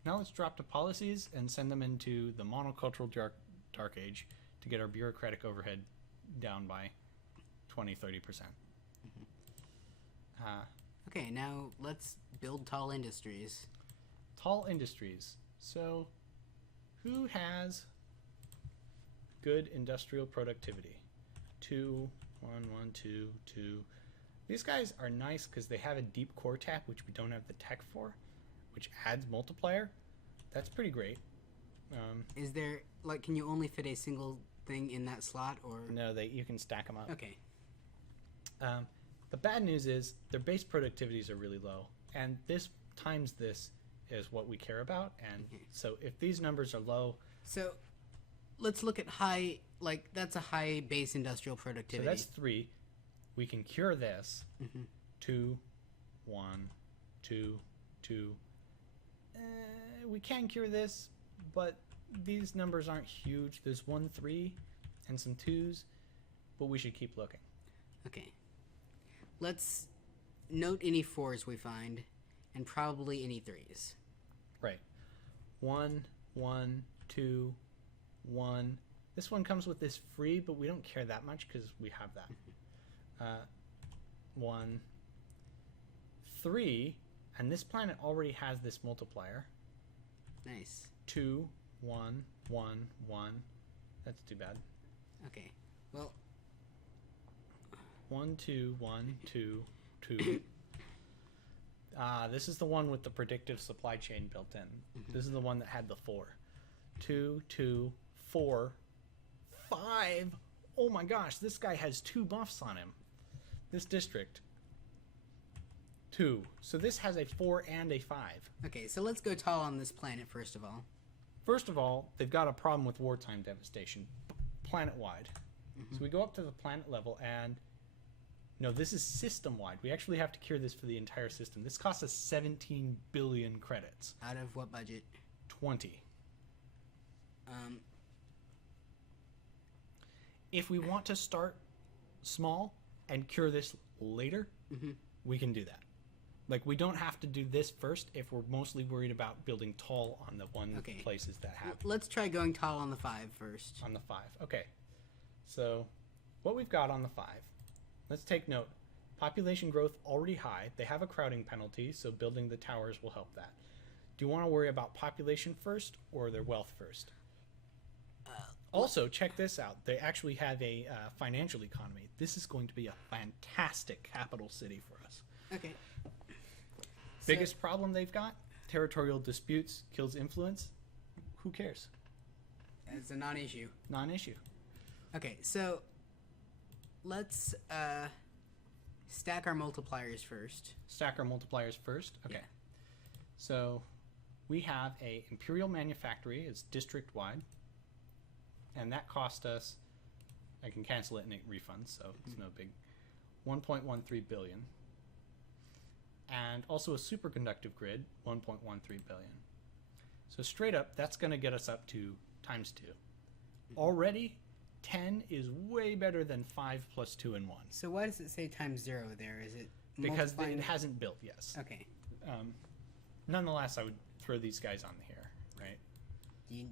Now let's drop to policies and send them into the monocultural dark age to get our bureaucratic overhead down by 20-30%. Okay, now let's build tall industries. Tall industries. So, who has good industrial productivity? 2, 1, 1, 2, 2. These guys are nice because they have a deep core tap, which we don't have the tech for, which adds multiplier. That's pretty great. Is there, like, can you only fit a single thing in that slot, or? No, you can stack them up. Okay. The bad news is their base productivities are really low, and this times this is what we care about. And so if these numbers are low, so let's look at high, like that's a high base industrial so productivity. that's 3. We can cure this. 2, 1, 2, 2. We can cure this, but these numbers aren't huge. There's 1 3 and some 2s, but we should keep looking. Okay. Let's note any 4s we find, and probably any 3s. Right. 1, 1, 2, 1. This one comes with this free, but we don't care that much because we have that. 1, 3, and this planet already has this multiplier. Nice. 2, 1, 1, 1. That's too bad. Okay. Well, 1, 2, 1, 2, 2. This is the one with the predictive supply chain built in. This is the one that had the 4. 2, 2, 4, 5. Oh my gosh, this guy has 2 buffs on him. This district. 2. So this has a 4 and a 5. okay, so let's go tall on this planet first of all. First of all, they've got a problem with wartime devastation, planet-wide. So we go up to the planet level, and no, this is system-wide. We actually have to cure this for the entire system. This costs us 17 billion credits. Out of what budget? 20. If we want to start small and cure this later, we can do that. Like, we don't have to do this first if we're mostly worried about building tall on the places that have. Let's try going tall on the 5 first. On the 5. Okay. So, what we've got on the 5. Let's take note. Population growth already high. They have a crowding penalty, so building the towers will help that. Do you want to worry about population first or their wealth first? Also, check this out. They actually have a financial economy. This is going to be a fantastic capital city for us. Okay. Biggest problem they've got? Territorial disputes, kills influence. Who cares? It's a non-issue. Non-issue. Okay, so let's stack our multipliers first. Stack our multipliers first? Okay. Yeah. So we have a imperial manufactory. It's district-wide. And that cost us, I can cancel it and it refunds, so it's no big, 1.13 billion. And also a superconductive grid, 1.13 billion. So straight up, that's going to get us up to times 2. Already, 10 is way better than 5 plus 2 and 1. So why does it say times 0 there? Is it because it hasn't built, yes. Okay. Nonetheless, I would throw these guys on here, right? You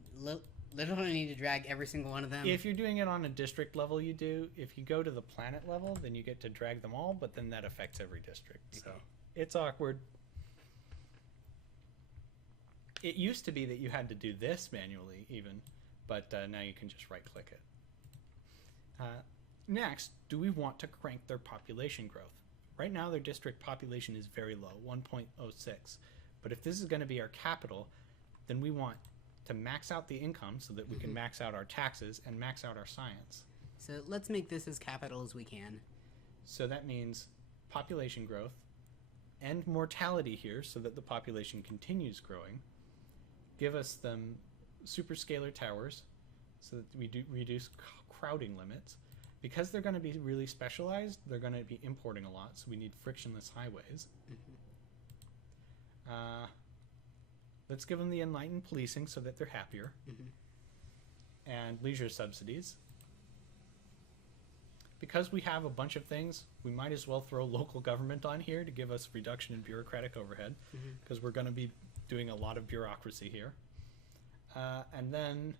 literally need to drag every single one of them? If you're doing it on a district level, you do. If you go to the planet level, then you get to drag them all, but then that affects every district. Okay. So it's awkward. It used to be that you had to do this manually even, but now you can just right-click it. Next, do we want to crank their population growth? Right now, their district population is very low, 1.06. But if this is going to be our capital, then we want to max out the income so that we can max out our taxes and max out our science. So let's make this as capital as we can. So that means population growth and mortality here so that the population continues growing. Give us them superscalar towers so that we do reduce crowding limits. Because they're going to be really specialized, they're going to be importing a lot, so we need frictionless highways. Let's give them the enlightened policing so that they're happier. And leisure subsidies. Because we have a bunch of things, we might as well throw local government on here to give us reduction in bureaucratic overhead, because we're going to be doing a lot of bureaucracy here. And then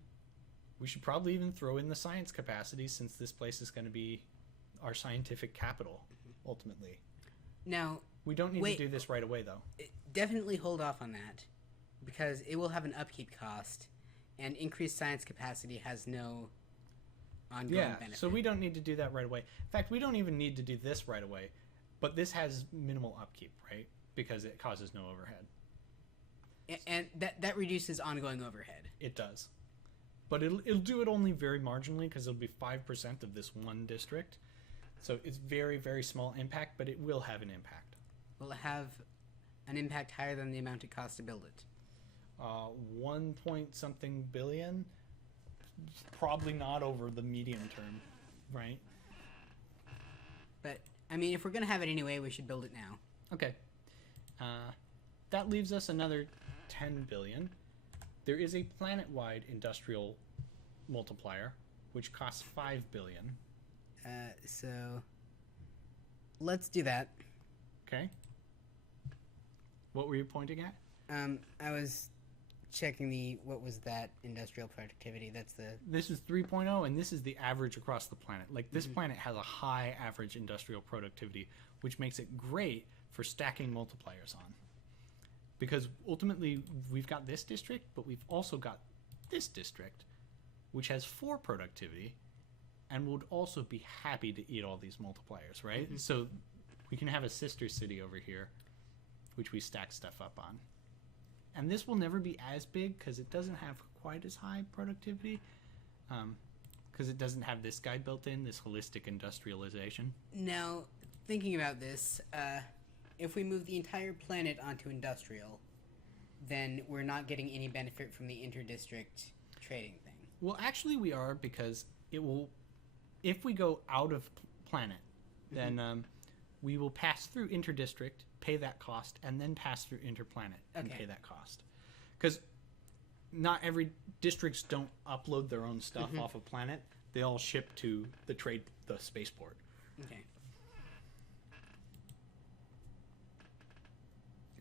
we should probably even throw in the science capacity, since this place is going to be our scientific capital, ultimately. Now, we don't need to do this right away, though. Definitely hold off on that, because it will have an upkeep cost, and increased science capacity has no ongoing benefit. So we don't need to do that right away. In fact, we don't even need to do this right away, but this has minimal upkeep, right? Because it causes no overhead. And that reduces ongoing overhead. It does. But it'll do it only very marginally because it'll be 5% of this one district. So it's very, very small impact, but it will have an impact. Will it have an impact higher than the amount it costs to build it? 1 point something billion? Probably not over the medium term, right? But, I mean, if we're going to have it anyway, we should build it now. Okay. That leaves us another 10 billion. There is a planet-wide industrial multiplier, which costs 5 billion. So let's do that. Okay. What were you pointing at? I was checking what was that industrial productivity? This is 3.0, and this is the average across the planet. Like, this planet has a high average industrial productivity, which makes it great for stacking multipliers on. Because ultimately, we've got this district, but we've also got this district, which has 4 productivity, and would also be happy to eat all these multipliers, right? So we can have a sister city over here, which we stack stuff up on. And this will never be as big because it doesn't have quite as high productivity, because it doesn't have this guy built in, this holistic industrialization. Now, thinking about this, if we move the entire planet onto industrial, then we're not getting any benefit from the inter-district trading thing. Well, actually we are, because it will, if we go out of planet, then we will pass through inter-district, pay that cost, and then pass through interplanet and pay that cost. Because not every districts don't upload their own stuff off of planet. They all ship to the spaceport. Okay.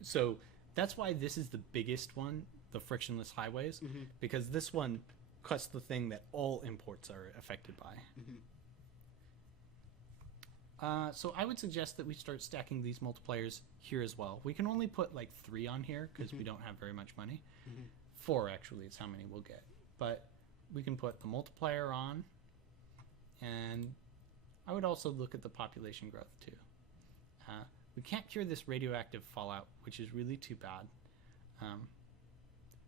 So that's why this is the biggest one, the frictionless highways, because this one cuts the thing that all imports are affected by. So I would suggest that we start stacking these multipliers here as well. We can only put like 3 on here because we don't have very much money. 4 actually is how many we'll get. But we can put the multiplier on, and I would also look at the population growth too. We can't cure this radioactive fallout, which is really too bad.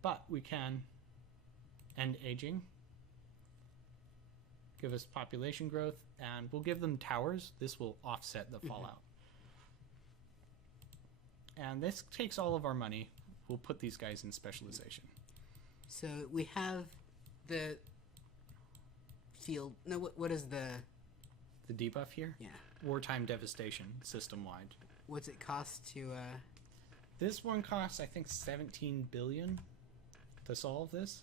But we can end aging, give us population growth, and we'll give them towers. This will offset the fallout. And this takes all of our money. We'll put these guys in specialization. So we have the field. No, what is the debuff here? Yeah. Wartime devastation, system-wide. What's it cost to? This one costs, I think, 17 billion to solve this.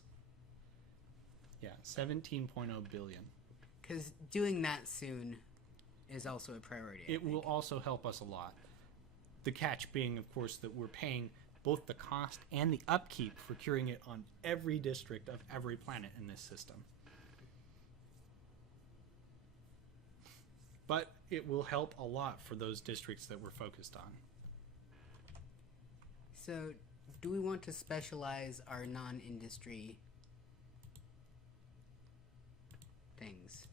Yeah, 17.0 billion. Because doing that soon is also a priority. It will also help us a lot. The catch being, of course, that we're paying both the cost and the upkeep for curing it on every district of every planet in this system. But it will help a lot for those districts that we're focused on. So, do we want to specialize our non-industry things?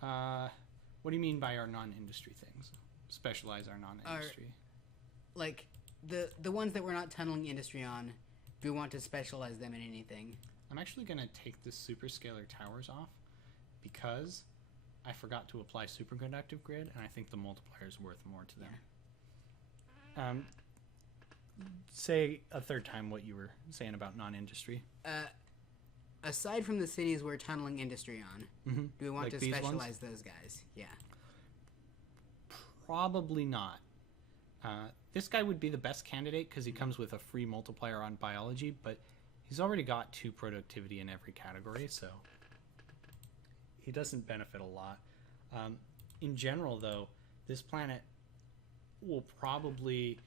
What do you mean by our non-industry things? Specialize our non-industry? Like, the ones that we're not tunneling industry on, do we want to specialize them in anything? I'm actually going to take the superscalar towers off because I forgot to apply superconductive grid, and I think the multiplier is worth more to them. Say a third time what you were saying about non-industry. Aside from the cities we're tunneling industry on, do we want Like to these specialize those guys? Yeah. Probably not. This guy would be the best candidate because he comes with a free multiplier on biology, but he's already got 2 productivity in every category, so he doesn't benefit a lot. In general, though, this planet will probably,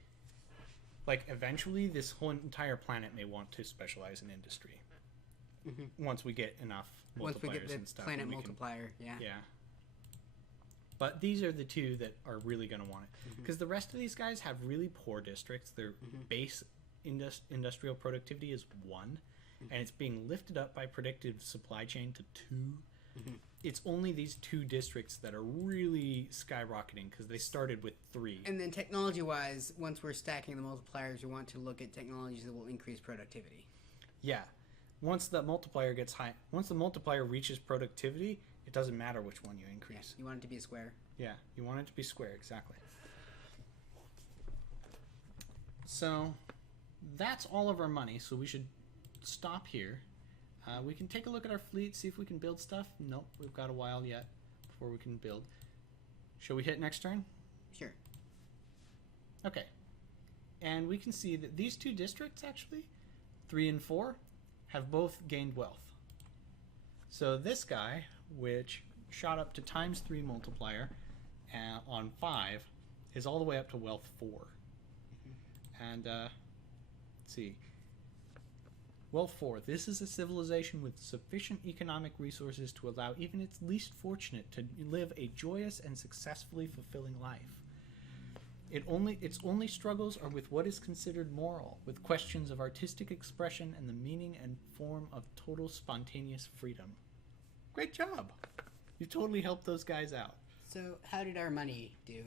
like, eventually this whole entire planet may want to specialize in industry. Once we get enough multipliers Once we get the and stuff. planet multiplier, yeah. But these are the 2 that are really going to want it. Because the rest of these guys have really poor districts. Their base industrial productivity is 1, and it's being lifted up by predictive supply chain to 2. it's only these 2 districts that are really skyrocketing because they started with 3. And then technology-wise, once we're stacking the multipliers, we want to look at technologies that will increase productivity. Yeah. Once the multiplier gets high, once the multiplier reaches productivity, it doesn't matter which one you increase. Yeah, you want it to be a square. Yeah, you want it to be square, exactly. So that's all of our money, so we should stop here. We can take a look at our fleet, see if we can build stuff. Nope, we've got a while yet before we can build. Shall we hit next turn? Sure. Okay. And we can see that these 2 districts, actually, 3 and 4, have both gained wealth. So this guy, which shot up to ×3 multiplier on 5, is all the way up to wealth 4. And let's see. Wealth 4. This is a civilization with sufficient economic resources to allow even its least fortunate to live a joyous and successfully fulfilling life. Its only struggles are with what is considered moral, with questions of artistic expression and the meaning and form of total spontaneous freedom. Great job! You totally helped those guys out. So how did our money do?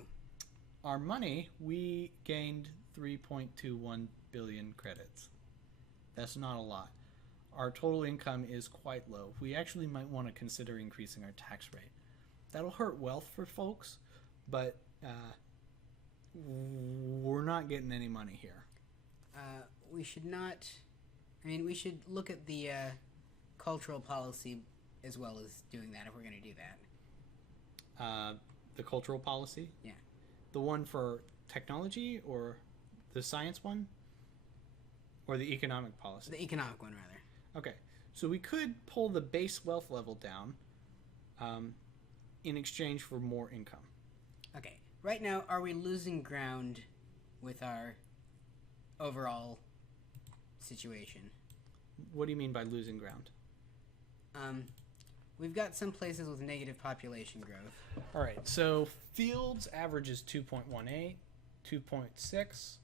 Our money, we gained 3.21 billion credits. That's not a lot. Our total income is quite low. We actually might want to consider increasing our tax rate. That'll hurt wealth for folks, but we're not getting any money here. We should not... I mean, we should look at the cultural policy as well as doing that if we're going to do that. The cultural policy? Yeah. The one for technology or the science one? Or the economic policy? The economic one, rather. Okay. So we could pull the base wealth level down in exchange for more income. Okay. Right now, are we losing ground with our overall situation? What do you mean by losing ground? We've got some places with negative population growth. All right. So Fields averages 2.18, 2.6,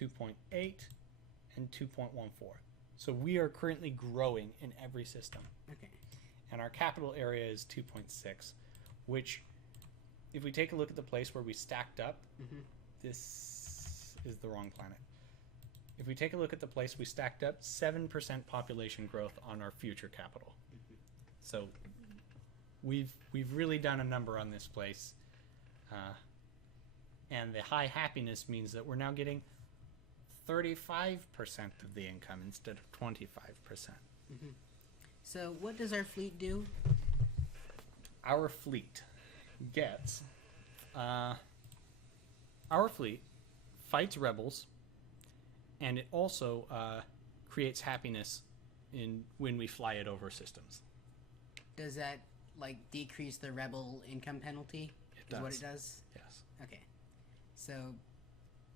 2.8, and 2.14. So we are currently growing in every system. Okay. And our capital area is 2.6, which, if we take a look at the place where we stacked up, this is the wrong planet. If we take a look at the place we stacked up, 7% population growth on our future capital. So we've really done a number on this place. And the high happiness means that we're now getting 35% of the income instead of 25%. So what does our fleet do? Our fleet gets... our fleet fights rebels, and it also creates happiness when we fly it over systems. Does that, like, decrease the rebel income penalty? It does. Is what it does? Yes. Okay. So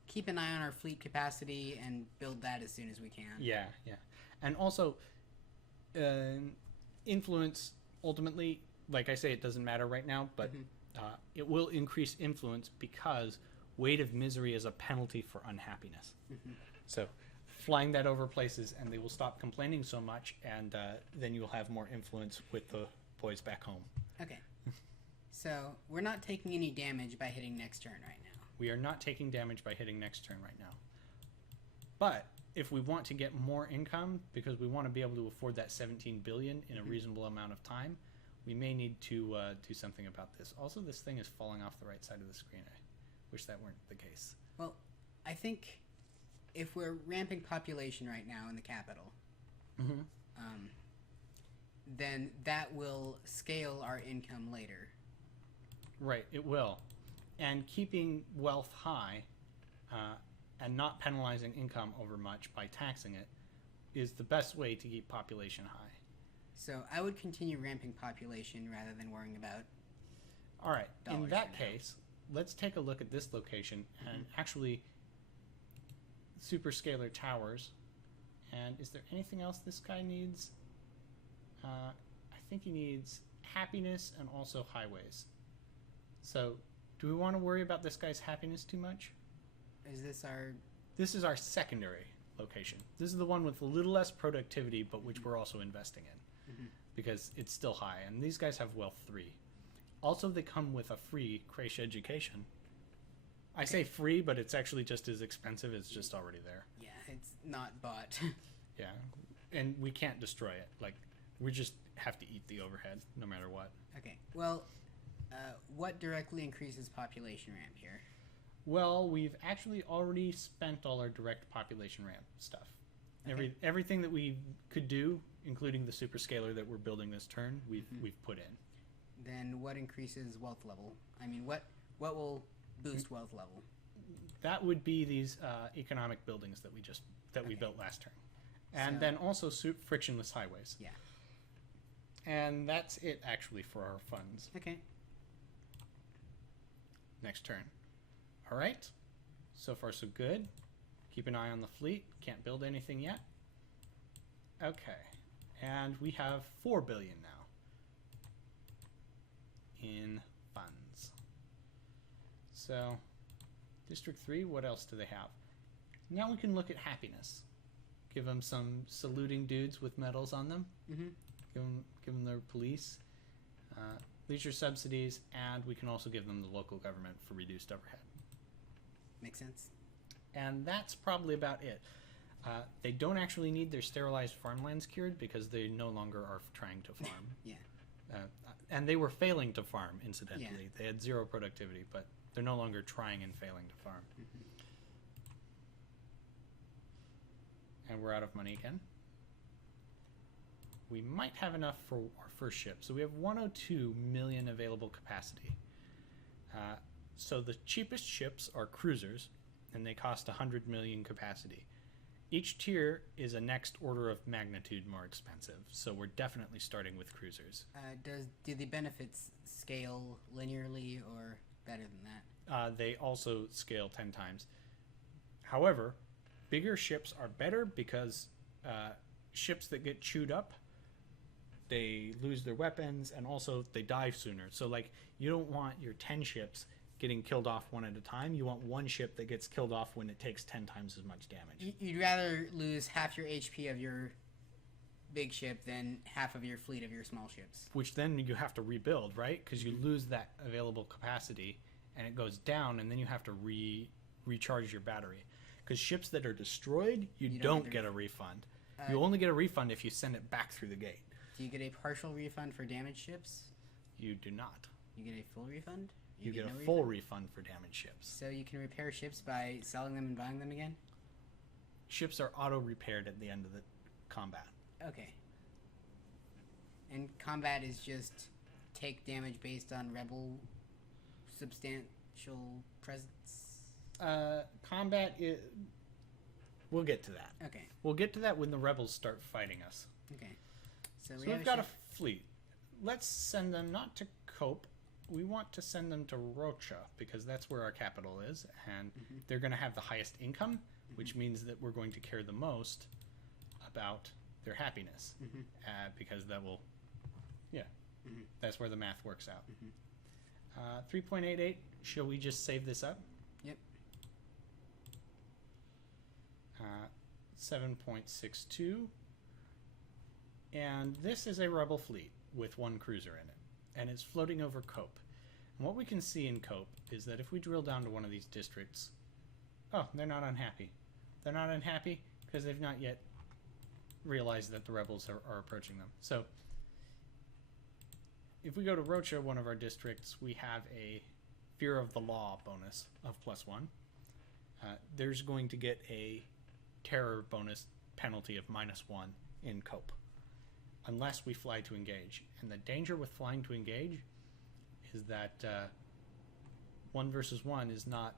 keep an eye on our fleet capacity and build that as soon as we can. Yeah. And also, influence, ultimately, like I say, it doesn't matter right now, but it will increase influence because weight of misery is a penalty for unhappiness. So flying that over places, and they will stop complaining so much, and then you'll have more influence with the boys back home. Okay. So we're not taking any damage by hitting next turn right now. We are not taking damage by hitting next turn right now. But if we want to get more income, because we want to be able to afford that 17 billion in a reasonable amount of time, we may need to do something about this. Also, this thing is falling off the right side of the screen. I wish that weren't the case. Well, I think if we're ramping population right now in the capital, then that will scale our income later. Right, it will. And keeping wealth high and not penalizing income over much by taxing it is the best way to keep population high. So I would continue ramping population rather than worrying about All right, in dollars that for now. case, let's take a look at this location and actually superscalar towers. And is there anything else this guy needs? I think he needs happiness and also highways. So do we want to worry about this guy's happiness too much? Is this our... This is our secondary location. This is the one with a little less productivity, but which we're also investing in. because it's still high, and these guys have wealth 3. Also, they come with a free creche education. I say free, but it's actually just as expensive. It's just already there. Yeah, it's not bought. Yeah, and we can't destroy it. Like, we just have to eat the overhead no matter what. Okay, well, what directly increases population ramp here? Well, we've actually already spent all our direct population ramp stuff. Okay. Everything that we could do, including the superscalar that we're building this turn, we've put in. Then what increases wealth level? I mean, what will boost wealth level? That would be these economic buildings that we built last turn, and then also frictionless highways. Yeah. And that's it actually for our funds. Okay. Next turn. All right. So far so good. Keep an eye on the fleet. Can't build anything yet. Okay. And we have 4 billion now in funds. So, District 3, what else do they have? Now we can look at happiness. Give them some saluting dudes with medals on them. Mm-hmm. Give them their police. Leisure subsidies, and we can also give them the local government for reduced overhead. Makes sense. And that's probably about it. They don't actually need their sterilized farmlands cured because they no longer are trying to farm. Yeah. And they were failing to farm, incidentally. Yeah. They had 0 productivity, but they're no longer trying and failing to farm. Mm-hmm. And we're out of money again. We might have enough for our first ship. So we have 102 million available capacity. So the cheapest ships are cruisers, and they cost 100 million capacity. Each tier is a next order of magnitude more expensive, so we're definitely starting with cruisers. Do the benefits scale linearly or better than that? They also scale 10 times. However, bigger ships are better because ships that get chewed up, they lose their weapons, and also they die sooner. So, like, you don't want your 10 ships getting killed off one at a time. You want one ship that gets killed off when it takes 10 times as much damage. You'd rather lose half your HP of your big ship than half of your fleet of your small ships. Which then you have to rebuild, right? Because you lose that available capacity, and it goes down, and then you have to recharge your battery. Because ships that are destroyed, you don't get a refund. You only get a refund if you send it back through the gate. Do you get a partial refund for damaged ships? You do not. You get a full refund? You get a full refund for damaged ships. So you can repair ships by selling them and buying them again? Ships are auto-repaired at the end of the combat. Okay. And combat is just take damage based on rebel substantial presence? Combat is... We'll get to that. Okay. We'll get to that when the rebels start fighting us. Okay. So we've got a fleet. Let's send them not to Cope. We want to send them to Rocha because that's where our capital is, and they're going to have the highest income, which means that we're going to care the most about their happiness, because that will, that's where the math works out. 3.88. Shall we just save this up? Yep. 7.62. And this is a rebel fleet with 1 cruiser in it, and it's floating over Cope. And what we can see in Cope is that if we drill down to one of these districts, they're not unhappy. They're not unhappy because they've not yet realized that the rebels are approaching them. So if we go to Rocha, one of our districts, we have a fear of the law bonus of +1. There's going to get a terror bonus penalty of -1 in Cope, unless we fly to engage. And the danger with flying to engage is that 1 versus 1 is not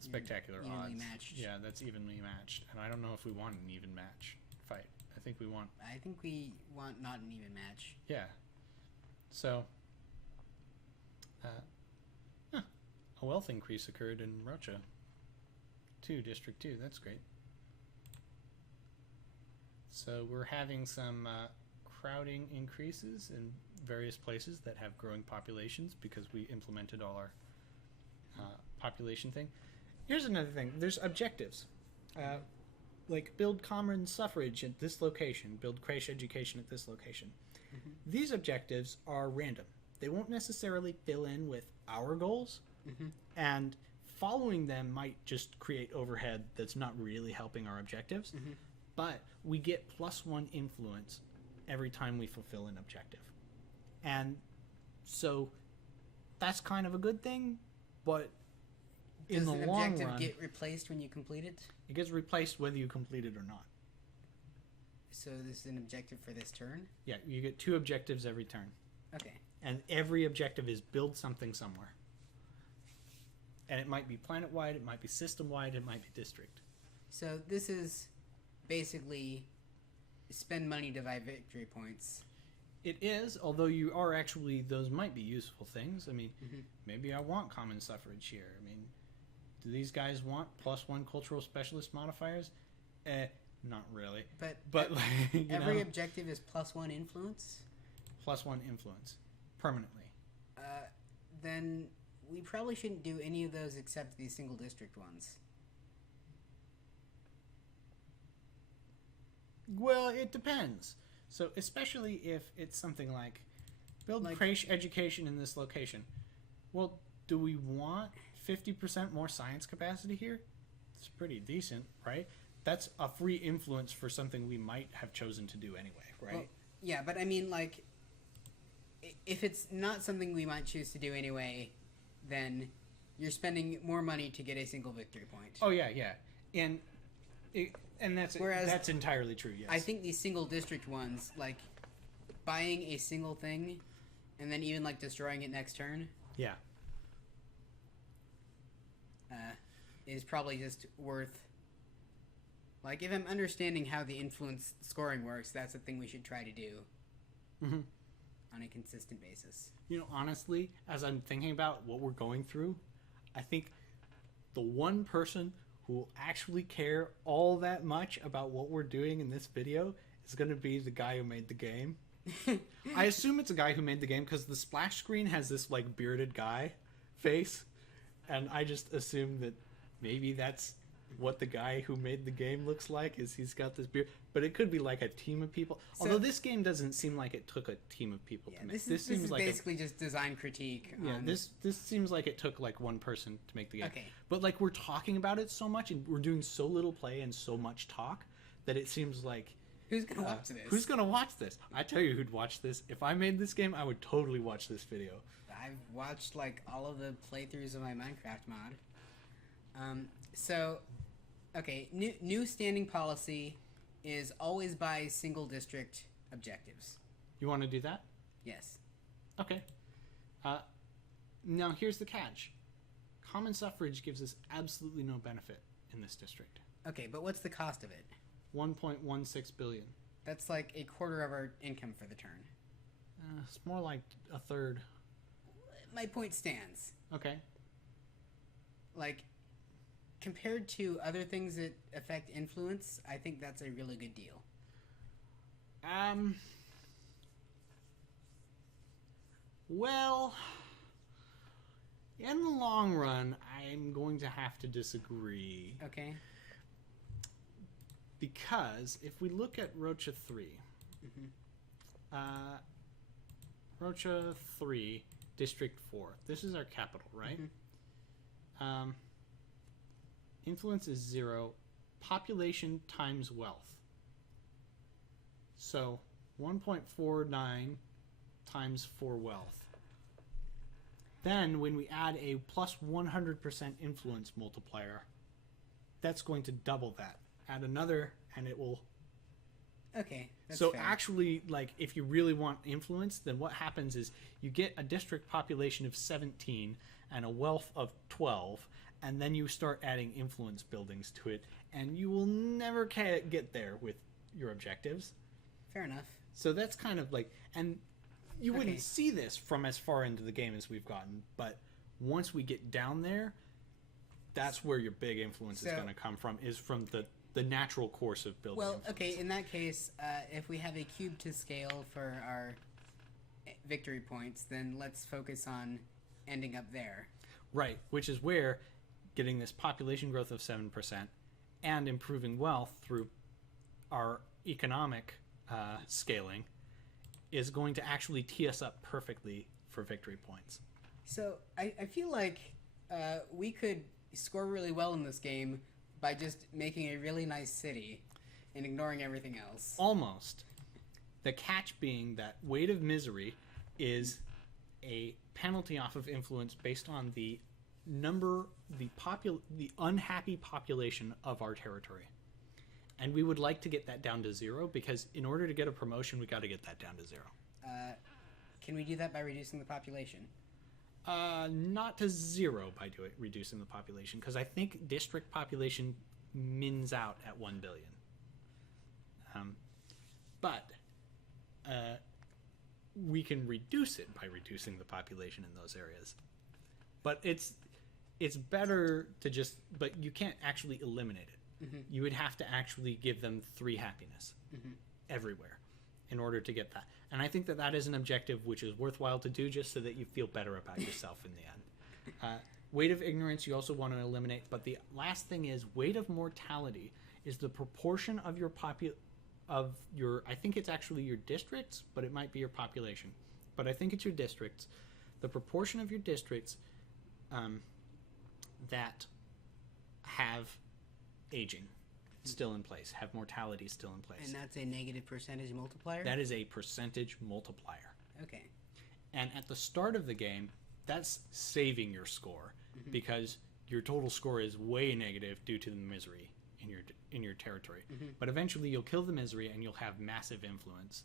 spectacular evenly odds. Matched. Yeah, that's evenly matched. And I don't know if we want an even match fight. I think we want not an even match. Yeah. So a wealth increase occurred in Rocha. District 2, that's great. So we're having some crowding increases in various places that have growing populations because we implemented all our population thing. Here's another thing. There's objectives. Like build common suffrage at this location, build creche education at this location. These objectives are random. They won't necessarily fill in with our goals, and following them might just create overhead that's not really helping our objectives, but we get +1 influence every time we fulfill an objective. And so that's kind of a good thing, but in the long run... Does an objective get replaced when you complete it? It gets replaced whether you complete it or not. So this is an objective for this turn? Yeah, you get 2 objectives every turn. Okay. And every objective is build something somewhere. And it might be planet-wide, it might be system-wide, it might be district. So this is basically spend money to buy victory points. It is, although you are actually, those might be useful things. I mean, maybe I want common suffrage here. I mean, do these guys want +1 cultural specialist modifiers? Not really. But every objective is +1 influence? +1 influence. Permanently. Then we probably shouldn't do any of those except these single district ones. Well, it depends. So, especially if it's something like build creche education in this location. Well, do we want 50% more science capacity here? It's pretty decent, right? That's a free influence for something we might have chosen to do anyway, right? Well, yeah, but I mean, like, if it's not something we might choose to do anyway, then you're spending more money to get a single victory point. Oh, yeah. And that's entirely true, yes. I think these single district ones, like, buying a single thing and then even, like, destroying it next turn... Yeah. Is probably just worth... Like, if I'm understanding how the influence scoring works, that's a thing we should try to do on a consistent basis. You know, honestly, as I'm thinking about what we're going through, I think the one person who will actually care all that much about what we're doing in this video is going to be the guy who made the game. I assume it's a guy who made the game because the splash screen has this, like, bearded guy face, and I just assume that maybe that's what the guy who made the game looks like, is he's got this beard. But it could be like a team of people. So, although this game doesn't seem like it took a team of people to make. This seems like basically just design critique. Yeah, this seems like it took like one person to make the game. Okay. But like we're talking about it so much and we're doing so little play and so much talk that it seems like... Who's going to watch this? Who's going to watch this? I tell you who'd watch this. If I made this game, I would totally watch this video. I've watched like all of the playthroughs of my Minecraft mod. Okay, new standing policy is always buy single district objectives. You want to do that? Yes. Okay. Now here's the catch. Common suffrage gives us absolutely no benefit in this district. Okay, but what's the cost of it? 1.16 billion. That's like a quarter of our income for the turn. It's more like a third. My point stands. Okay. Like, compared to other things that affect influence, I think that's a really good deal. Well, in the long run, I'm going to have to disagree. Okay. Because if we look at Rocha 3, Rocha 3, District 4, this is our capital, right? Influence is 0, population times wealth. So 1.49 times 4 wealth. Then when we add a plus 100% influence multiplier, that's going to double that. Add another and it will... Okay, that's so fair. Actually, like, if you really want influence, then what happens is you get a district population of 17 and a wealth of 12, and then you start adding influence buildings to it, and you will never get there with your objectives. Fair enough. So that's kind of like... And you wouldn't see this from as far into the game as we've gotten, but once we get down there, that's where your big influence is going to come from, is from the natural course of building. Well, influence. Okay, in that case, if we have a cube to scale for our victory points, then let's focus on ending up there. Right, which is where getting this population growth of 7% and improving wealth through our economic scaling is going to actually tee us up perfectly for victory points. So I feel like we could score really well in this game by just making a really nice city and ignoring everything else. Almost. The catch being that Weight of Misery is a penalty off of influence based on the unhappy population of our territory. And we would like to get that down to 0, because in order to get a promotion, we got to get that down to 0. Can we do that by reducing the population? Not to 0 by reducing the population, because I think district population mins out at 1 billion. But we can reduce it by reducing the population in those areas. But it's better to just, but you can't actually eliminate it. Mm-hmm. You would have to actually give them 3 happiness everywhere in order to get that. And I think that is an objective which is worthwhile to do, just so that you feel better about yourself in the end. Weight of ignorance you also want to eliminate, but the last thing is weight of mortality is the proportion of your I think it's actually your districts, but it might be your population. But I think it's your districts. The proportion of your districts that have aging still in place, have mortality still in place. And that's a negative percentage multiplier? That is a percentage multiplier. Okay. And at the start of the game, that's saving your score, because your total score is way negative due to the misery in your territory. But eventually you'll kill the misery and you'll have massive influence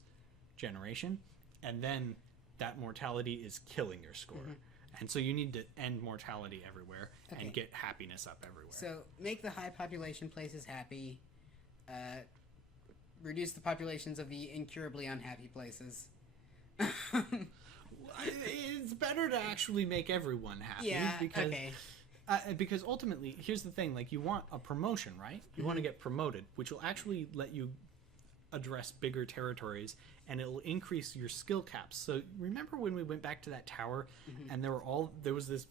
generation, and then that mortality is killing your score. And so you need to end mortality everywhere and get happiness up everywhere. So make the high population places happy, reduce the populations of the incurably unhappy places. It's better to actually make everyone happy. Yeah, because, because ultimately, here's the thing, like, you want a promotion, right? You want to get promoted, which will actually let you address bigger territories, and it'll increase your skill caps. So remember when we went back to that tower and there was this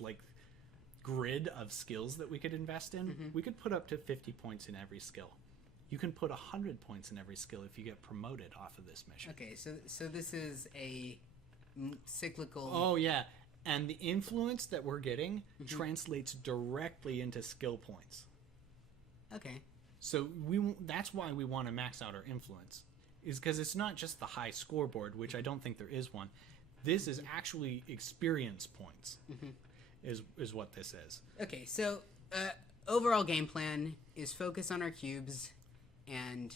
like grid of skills that we could invest in? We could put up to 50 points in every skill. You can put 100 points in every skill if you get promoted off of this mission. Okay, so this is a cyclical... Oh, yeah. And the influence that we're getting translates directly into skill points. Okay. So that's why we want to max out our influence, is because it's not just the high scoreboard, which I don't think there is one. This is actually experience points, is what this is. Okay, so overall game plan is focus on our cubes and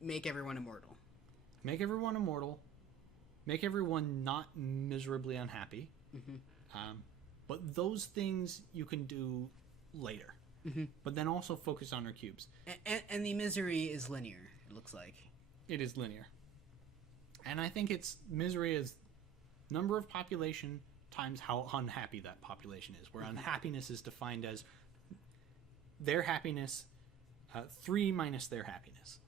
make everyone immortal. Make everyone immortal. Make everyone not miserably unhappy. But those things you can do later. But then also focus on our cubes. And the misery is linear, it looks like. It is linear. And I think misery is number of population times how unhappy that population is, where unhappiness is defined as their happiness, 3 minus their happiness.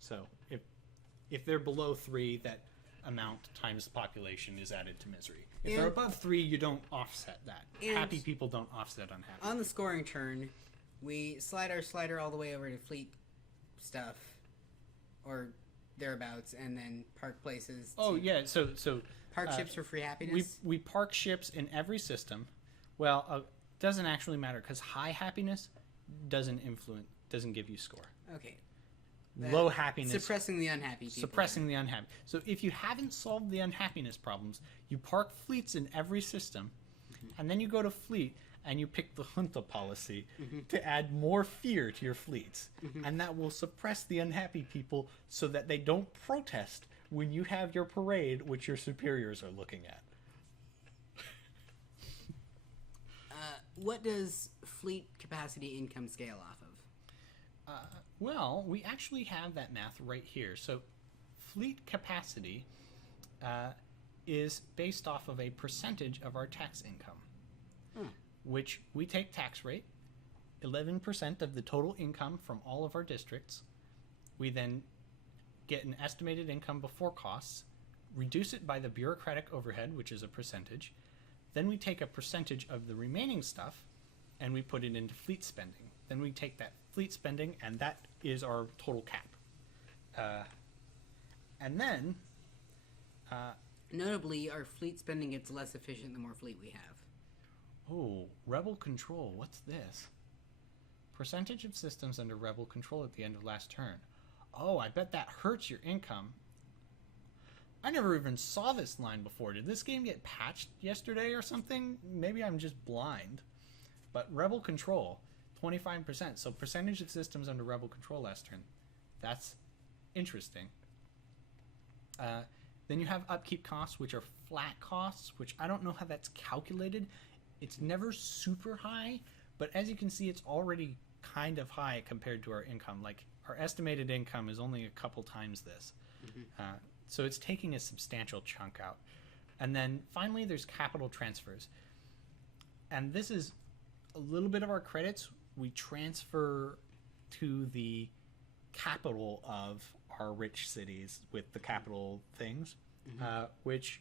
So if they're below 3, that amount times the population is added to misery. If they're above 3, you don't offset that. Happy people don't offset unhappy. On the scoring turn, we slide our slider all the way over to fleet stuff, or thereabouts, and then park places. Oh, yeah, so park ships for free happiness? We park ships in every system. Well, doesn't actually matter, because high happiness doesn't give you score. Okay. Low happiness. Suppressing the unhappy people. Suppressing the unhappy. So if you haven't solved the unhappiness problems, you park fleets in every system, and then you go to fleet, and you pick the junta policy to add more fear to your fleets. And that will suppress the unhappy people so that they don't protest when you have your parade, which your superiors are looking at. What does fleet capacity income scale off of? Well, we actually have that math right here. So fleet capacity is based off of a percentage of our tax income, which we take tax rate, 11% of the total income from all of our districts. We then get an estimated income before costs, reduce it by the bureaucratic overhead, which is a percentage. Then we take a percentage of the remaining stuff and we put it into fleet spending. then we take that fleet spending, and that is our total cap. And then... Notably, our fleet spending gets less efficient the more fleet we have. Oh, Rebel Control. What's this? Percentage of systems under Rebel Control at the end of last turn. Oh, I bet that hurts your income. I never even saw this line before. Did this game get patched yesterday or something? Maybe I'm just blind. But Rebel Control, 25%. So percentage of systems under Rebel Control last turn. That's interesting. Then you have upkeep costs, which are flat costs, which I don't know how that's calculated. It's never super high, but as you can see, it's already kind of high compared to our income. Like, our estimated income is only a couple times this. So it's taking a substantial chunk out. And then finally, there's capital transfers. And this is a little bit of our credits. We transfer to the capital of our rich cities with the capital things, which,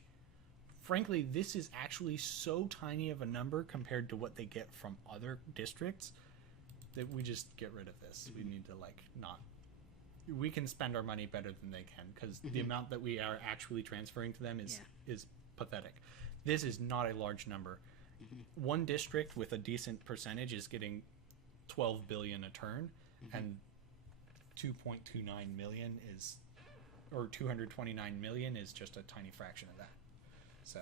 frankly, this is actually so tiny of a number compared to what they get from other districts that we just get rid of this. We need to, like, not... We can spend our money better than they can, because the amount that we are actually transferring to them is pathetic. This is not a large number. One district with a decent percentage is getting 12 billion a turn, and 2.29 million is, or 229 million is just a tiny fraction of that. So,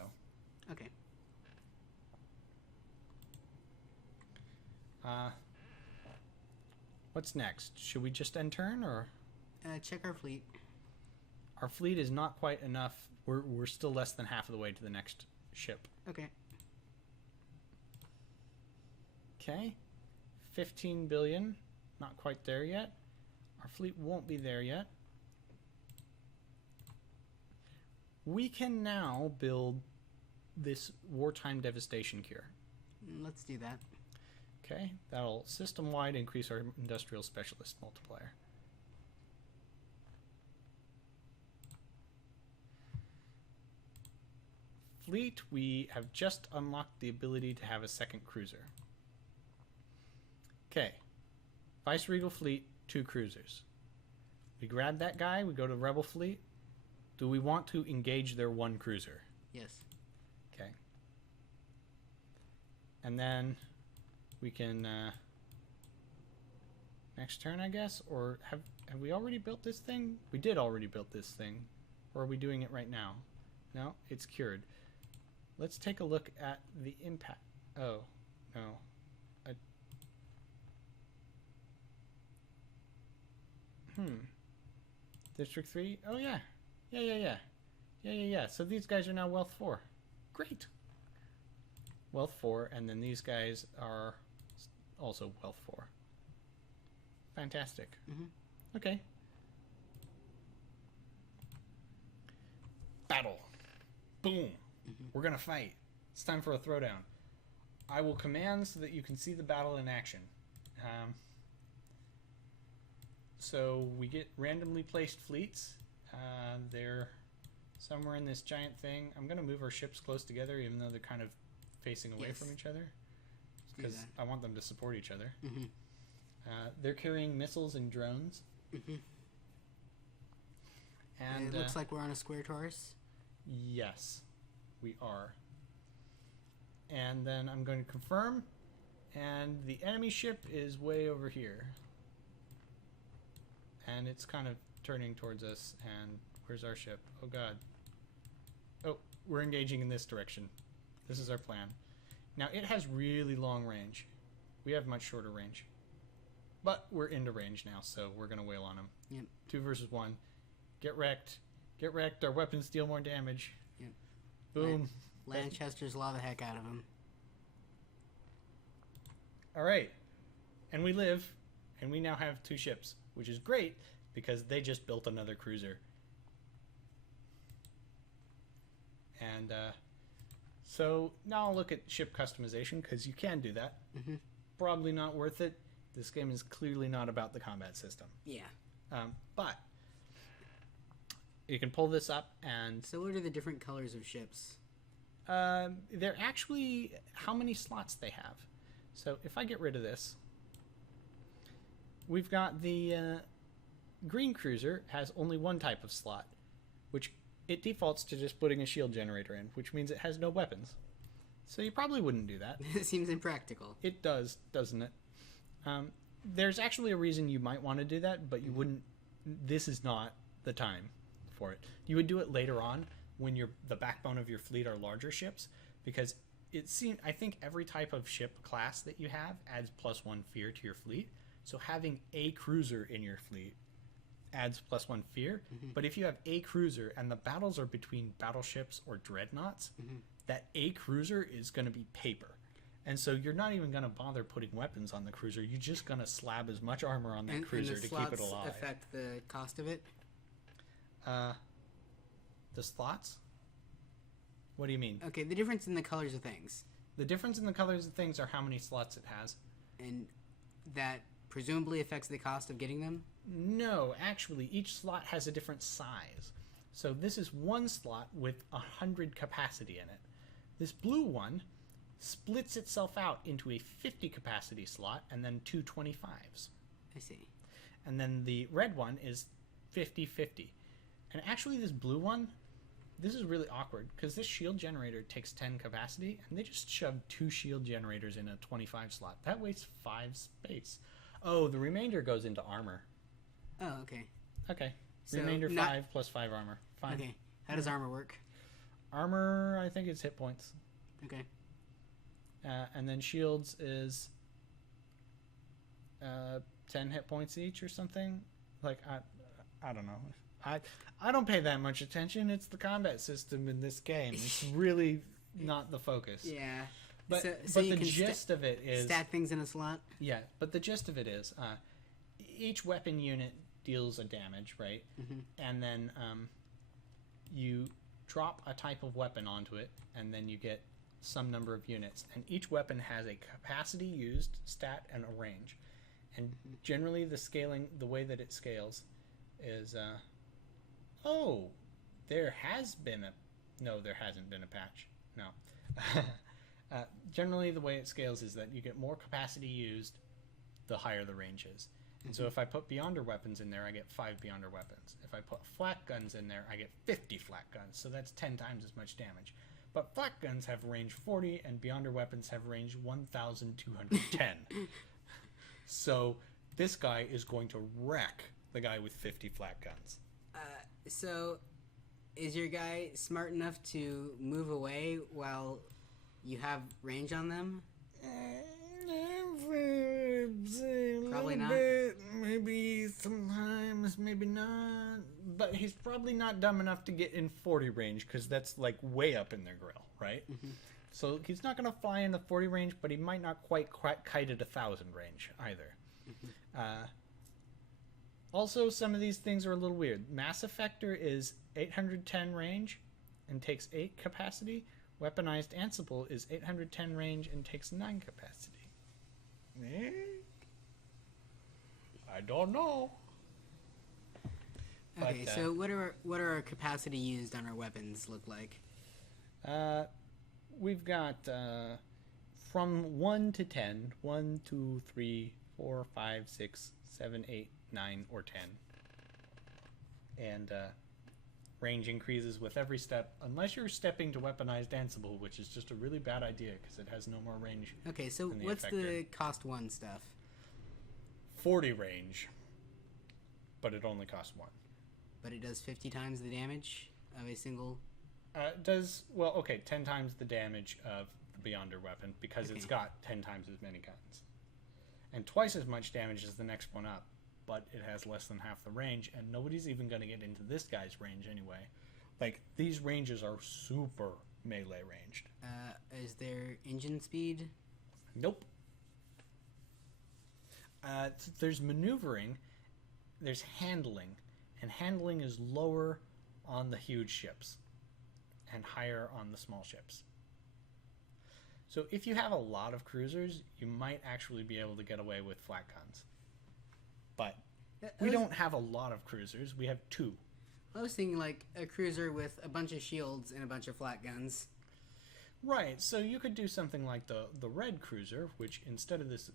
okay. What's next? Should we just end turn, or? Check our fleet. Our fleet is not quite enough. We're still less than half of the way to the next ship. Okay. Okay. 15 billion. Not quite there yet. Our fleet won't be there yet. We can now build this wartime devastation cure. Let's do that. Okay. That'll system-wide increase our industrial specialist multiplier. Fleet, we have just unlocked the ability to have a second cruiser. Okay. Vice-Regal fleet, 2 cruisers. We grab that guy, we go to Rebel fleet. Do we want to engage their 1 cruiser? Yes. Okay. And then we can next turn, I guess, or have we already built this thing? We did already build this thing. Or are we doing it right now? No, it's cured. Let's take a look at the impact. Oh, no. District 3? Oh, yeah. Yeah. So these guys are now Wealth 4. Great. Wealth 4, and then these guys are also Wealth 4. Fantastic. Okay. Battle. Boom. We're going to fight. It's time for a throwdown. I will command so that you can see the battle in action. So we get randomly placed fleets. They're somewhere in this giant thing. I'm going to move our ships close together, even though they're kind of facing away from each other, because I want them to support each other. They're carrying missiles and drones. And it looks like we're on a square Taurus. Yes, we are. And then I'm going to confirm, and the enemy ship is way over here. And it's kind of turning towards us, and where's our ship? Oh god. Oh, we're engaging in this direction. This is our plan. Now, it has really long range. We have much shorter range. But we're into range now, so we're going to wail on them. Yep. 2 versus 1. Get wrecked. Get wrecked. Our weapons deal more damage. Yep. Boom. Lanchester's law the heck out of him. Alright. And we live, and we now have 2 ships, which is great, because they just built another cruiser. And so now I'll look at ship customization, because you can do that. Probably not worth it. This game is clearly not about the combat system. Yeah. But you can pull this up, and So what are the different colors of ships? they're actually how many slots they have. So if I get rid of this, we've got the green cruiser has only one type of slot, which it defaults to just putting a shield generator in, which means it has no weapons. So you probably wouldn't do that. It seems impractical. It does, doesn't it? There's actually a reason you might want to do that, but you wouldn't. This is not the time for it. You would do it later on when the backbone of your fleet are larger ships, because I think every type of ship class that you have adds +1 fear to your fleet. So having a cruiser in your fleet adds +1 fear. But if you have a cruiser and the battles are between battleships or dreadnoughts, that a cruiser is going to be paper. And so you're not even going to bother putting weapons on the cruiser. You're just going to slab as much armor on that cruiser to keep it alive. Affect the cost of it? The slots? What do you mean? Okay, the difference in the colors of things. The difference in the colors of things are how many slots it has. And that presumably affects the cost of getting them? No, actually, each slot has a different size. So this is one slot with 100 capacity in it. This blue one splits itself out into a 50 capacity slot and then two 25s. I see. And then the red one is 50-50. And actually this blue one, this is really awkward because this shield generator takes 10 capacity and they just shoved 2 shield generators in a 25 slot. That wastes 5 space. Oh, the remainder goes into armor. Oh, okay. Okay. So Remainder 5 plus 5 armor. Fine. Okay. How does armor work? Armor, I think it's hit points. Okay. And then shields is 10 hit points each or something. Like, I don't know. I don't pay that much attention. It's the combat system in this game. It's really not the focus. Yeah. But, so the gist of it is... Stack things in a slot? Yeah, but the gist of it is each weapon unit deals a damage, right? And then you drop a type of weapon onto it, and then you get some number of units. And each weapon has a capacity used, stat, and a range. And generally the way that it scales is... oh, there hasn't been a patch. No. Generally, the way it scales is that you get more capacity used, the higher the range is. And so if I put Beyonder weapons in there, I get 5 Beyonder weapons. If I put flat guns in there, I get 50 flat guns. So that's 10 times as much damage. But flat guns have range 40, and Beyonder weapons have range 1,210. So this guy is going to wreck the guy with 50 flat guns. So is your guy smart enough to move away while you have range on them? Probably not. Maybe sometimes, maybe not. But he's probably not dumb enough to get in 40 range, because that's like way up in their grill, right? So he's not going to fly in the 40 range, but he might not quite kite at 1,000 range either. Also, some of these things are a little weird. Mass Effector is 810 range and takes 8 capacity. Weaponized Ansible is 810 range and takes 9 capacity. I don't know. Okay, but, so what are our capacity used on our weapons look like? We've got from 1 to 10. 1, 2, 3, 4, 5, 6, 7, 8, 9, or 10. And range increases with every step, unless you're stepping to weaponized Ansible, which is just a really bad idea because it has no more range. Okay, so what's the cost 1 stuff? 40 range, but it only costs 1. But it does 50 times the damage of a single... It does, well, okay, 10 times the damage of the Beyonder weapon because it's got 10 times as many guns. And twice as much damage as the next one up, but it has less than half the range, and nobody's even going to get into this guy's range anyway. Like, these ranges are super melee ranged. Is there engine speed? Nope. There's maneuvering, there's handling, and handling is lower on the huge ships and higher on the small ships. So if you have a lot of cruisers, you might actually be able to get away with flat guns. But we don't have a lot of cruisers. We have 2. I was thinking like a cruiser with a bunch of shields and a bunch of flat guns. Right, so you could do something like the red cruiser, which instead of this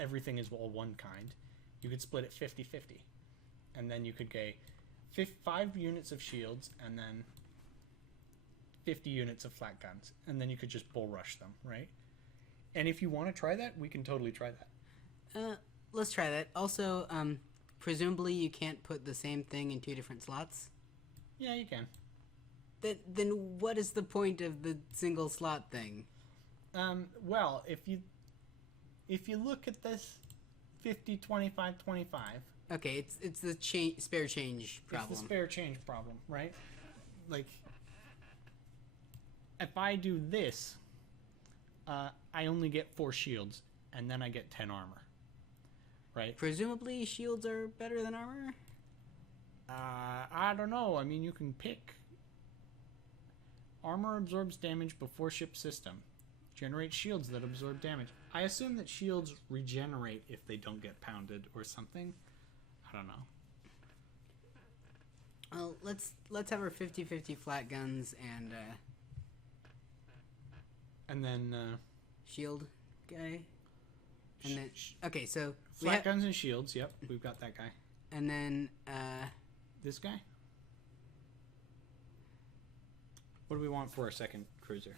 everything is all one kind, you could split it 50-50. And then you could get 5 units of shields and then 50 units of flat guns. And then you could just bull rush them, right? And if you want to try that, we can totally try that. Let's try that. Also, presumably you can't put the same thing in 2 different slots? Yeah, you can. Then what is the point of the single slot thing? Well, if you look at this 50, 25, 25... Okay, it's the spare change problem. It's the spare change problem, right? Like, if I do this, I only get 4 shields, and then I get 10 armor, right? Presumably shields are better than armor? I don't know. I mean, you can pick. Armor absorbs damage before ship system. Generate shields that absorb damage. I assume that shields regenerate if they don't get pounded or something. I don't know. Well, let's have our 50-50 flat guns and then shield guy. And then okay, so flat guns and shields. Yep, we've got that guy. And then this guy. What do we want for our second cruiser?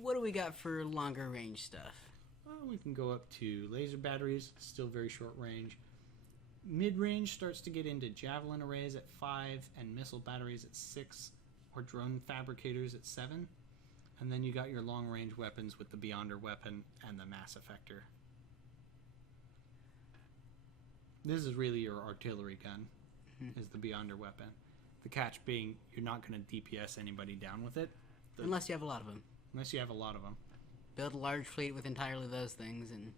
What do we got for longer range stuff? Well, we can go up to laser batteries, still very short range. Mid-range starts to get into javelin arrays at 5 and missile batteries at 6, or drone fabricators at 7. And then you got your long-range weapons with the Beyonder weapon and the mass effector. This is really your artillery gun, is the Beyonder weapon. The catch being you're not going to DPS anybody down with it. Unless you have a lot of them. Unless you have a lot of them. Build a large fleet with entirely those things and...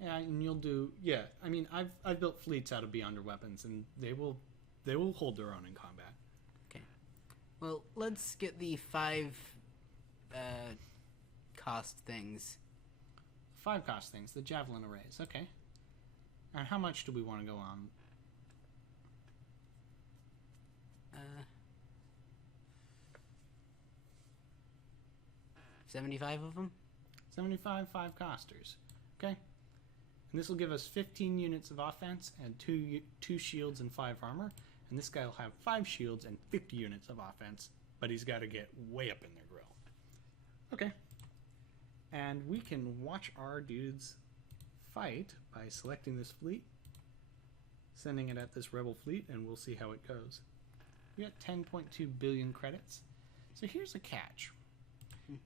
Yeah, and you'll do... Yeah, I mean, I've built fleets out of Beyonder weapons, and they will hold their own in combat. Okay. Well, let's get the 5 cost things. 5 cost things, the javelin arrays, okay. And how much do we want to go on? 75 of them? 75 5-costers. Okay. And this will give us 15 units of offense and 2 shields and 5 armor. And this guy will have 5 shields and 50 units of offense, but he's got to get way up in their grill. Okay. And we can watch our dudes fight by selecting this fleet, sending it at this rebel fleet, and we'll see how it goes. We got 10.2 billion credits. So here's a catch.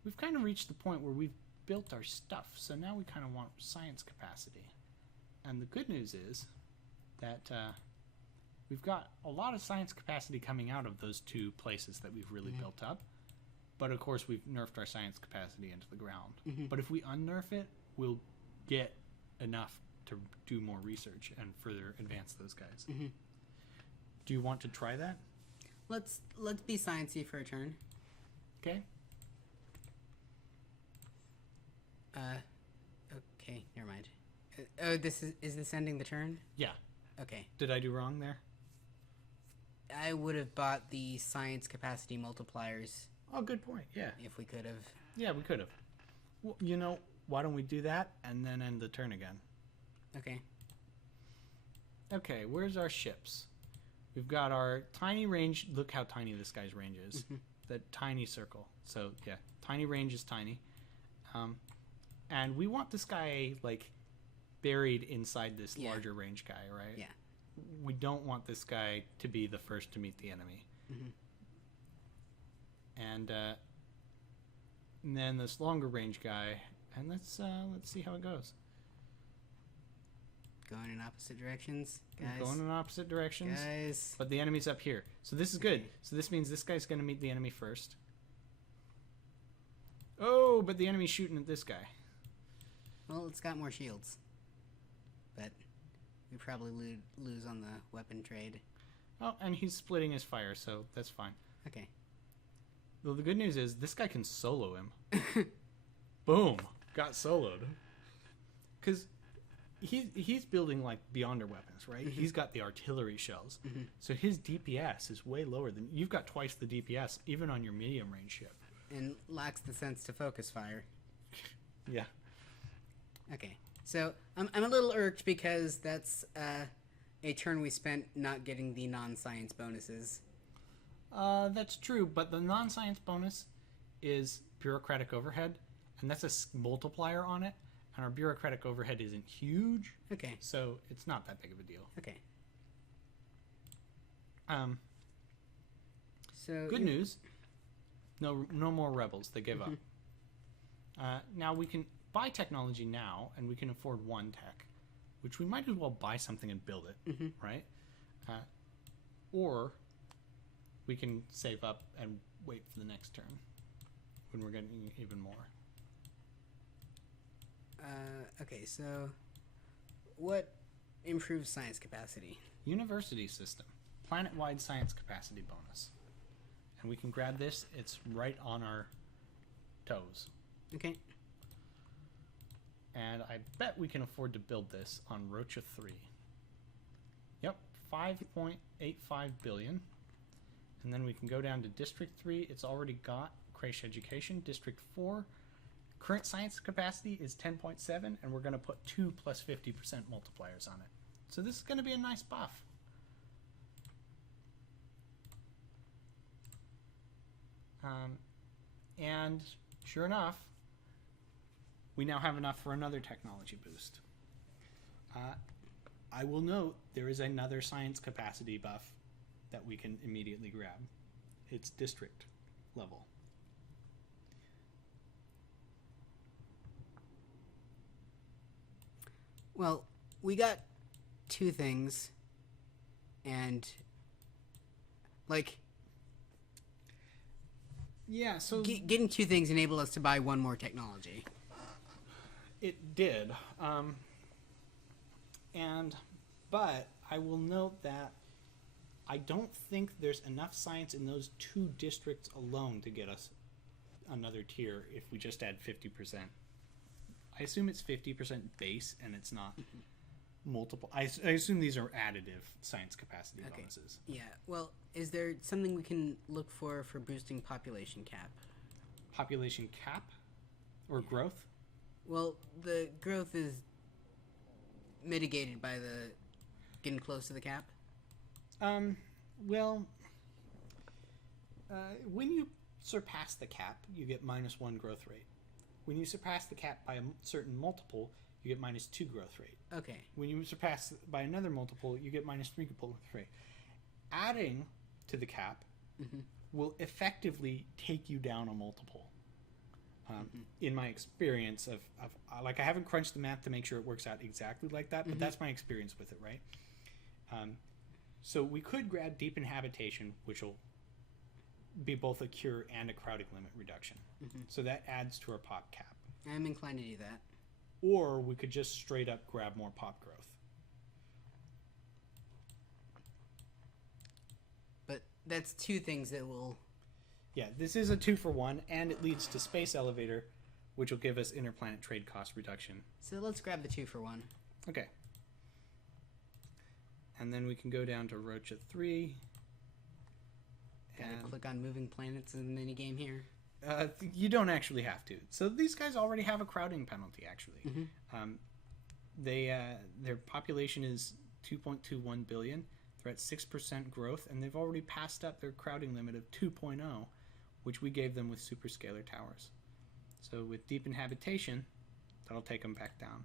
We've kind of reached the point where we've built our stuff, so now we kind of want science capacity. And the good news is that we've got a lot of science capacity coming out of those 2 places that we've really built up. But of course, we've nerfed our science capacity into the ground. But if we unnerf it, we'll get enough to do more research and further advance those guys. Do you want to try that? Let's be sciencey for a turn. Okay. Okay, never mind. Oh, is this ending the turn? Yeah. Okay. Did I do wrong there? I would have bought the science capacity multipliers. Oh, good point. Yeah. If we could have. Yeah, we could have. Well, you know, why don't we do that and then end the turn again? Okay. Okay, where's our ships? We've got our tiny range. Look how tiny this guy's range is. That tiny circle. So, yeah, tiny range is tiny. And we want this guy, like, buried inside this larger range guy, right? Yeah. We don't want this guy to be the first to meet the enemy. And then this longer range guy, and let's see how it goes. Going in opposite directions, guys. Going in opposite directions. Guys. But the enemy's up here. So this is good. So this means this guy's going to meet the enemy first. Oh, but the enemy's shooting at this guy. Well, it's got more shields. But we probably lose on the weapon trade. Oh, and he's splitting his fire, so that's fine. Okay. Well, the good news is this guy can solo him. Boom. Got soloed. Because he's building, like, Beyonder weapons, right? He's got the artillery shells. So his DPS is way lower than... You've got twice the DPS, even on your medium range ship. And lacks the sense to focus fire. Yeah. Okay. So I'm a little irked because that's a turn we spent not getting the non-science bonuses. That's true, but the non-science bonus is bureaucratic overhead, and that's a multiplier on it, and our bureaucratic overhead isn't huge, Okay. so it's not that big of a deal. Okay. So good news. No more rebels. They give up. Now we can buy technology now, and we can afford one tech, which we might as well buy something and build it, right? Or we can save up and wait for the next turn when we're getting even more. Okay, so what improves science capacity? University system. Planet-wide science capacity bonus. And we can grab this. It's right on our toes. Okay. And I bet we can afford to build this on Rocha 3. Yep, 5.85 billion. And then we can go down to District 3. It's already got Creche Education. District 4. Current science capacity is 10.7, and we're going to put 2 plus 50% multipliers on it. So this is going to be a nice buff. And sure enough, we now have enough for another technology boost. I will note there is another science capacity buff that we can immediately grab. It's district level. Well, we got two things, and like yeah, so getting two things enabled us to buy one more technology. It did, but I will note that I don't think there's enough science in those two districts alone to get us another tier if we just add 50%. I assume it's 50% base and it's not multiple. I assume these are additive science capacity bonuses. Yeah. Well, is there something we can look for boosting population cap? Population cap? Or growth? Well, the growth is mitigated by the getting close to the cap. When you surpass the cap, you get -1 growth rate. When you surpass the cap by a certain multiple, you get -2 growth rate. Okay. When you surpass by another multiple, you get -3 growth rate. Adding to the cap will effectively take you down a multiple. In my experience of like, I haven't crunched the math to make sure it works out exactly like that, but that's my experience with it, right? So we could grab Deepen Habitation, which will be both a cure and a crowding limit reduction. So that adds to our pop cap. I'm inclined to do that. Or we could just straight up grab more pop growth. But that's two things that will... Yeah, this is a 2-for-1, and it leads to Space Elevator, which will give us interplanet trade cost reduction. So let's grab the 2-for-1. Okay. And then we can go down to Rocha 3. Gotta click on moving planets in the minigame here. You don't actually have to. So these guys already have a crowding penalty, actually. Their population is 2.21 billion. They're at 6% growth, and they've already passed up their crowding limit of 2.0, which we gave them with superscalar towers. So with Deepen Habitation, that'll take them back down.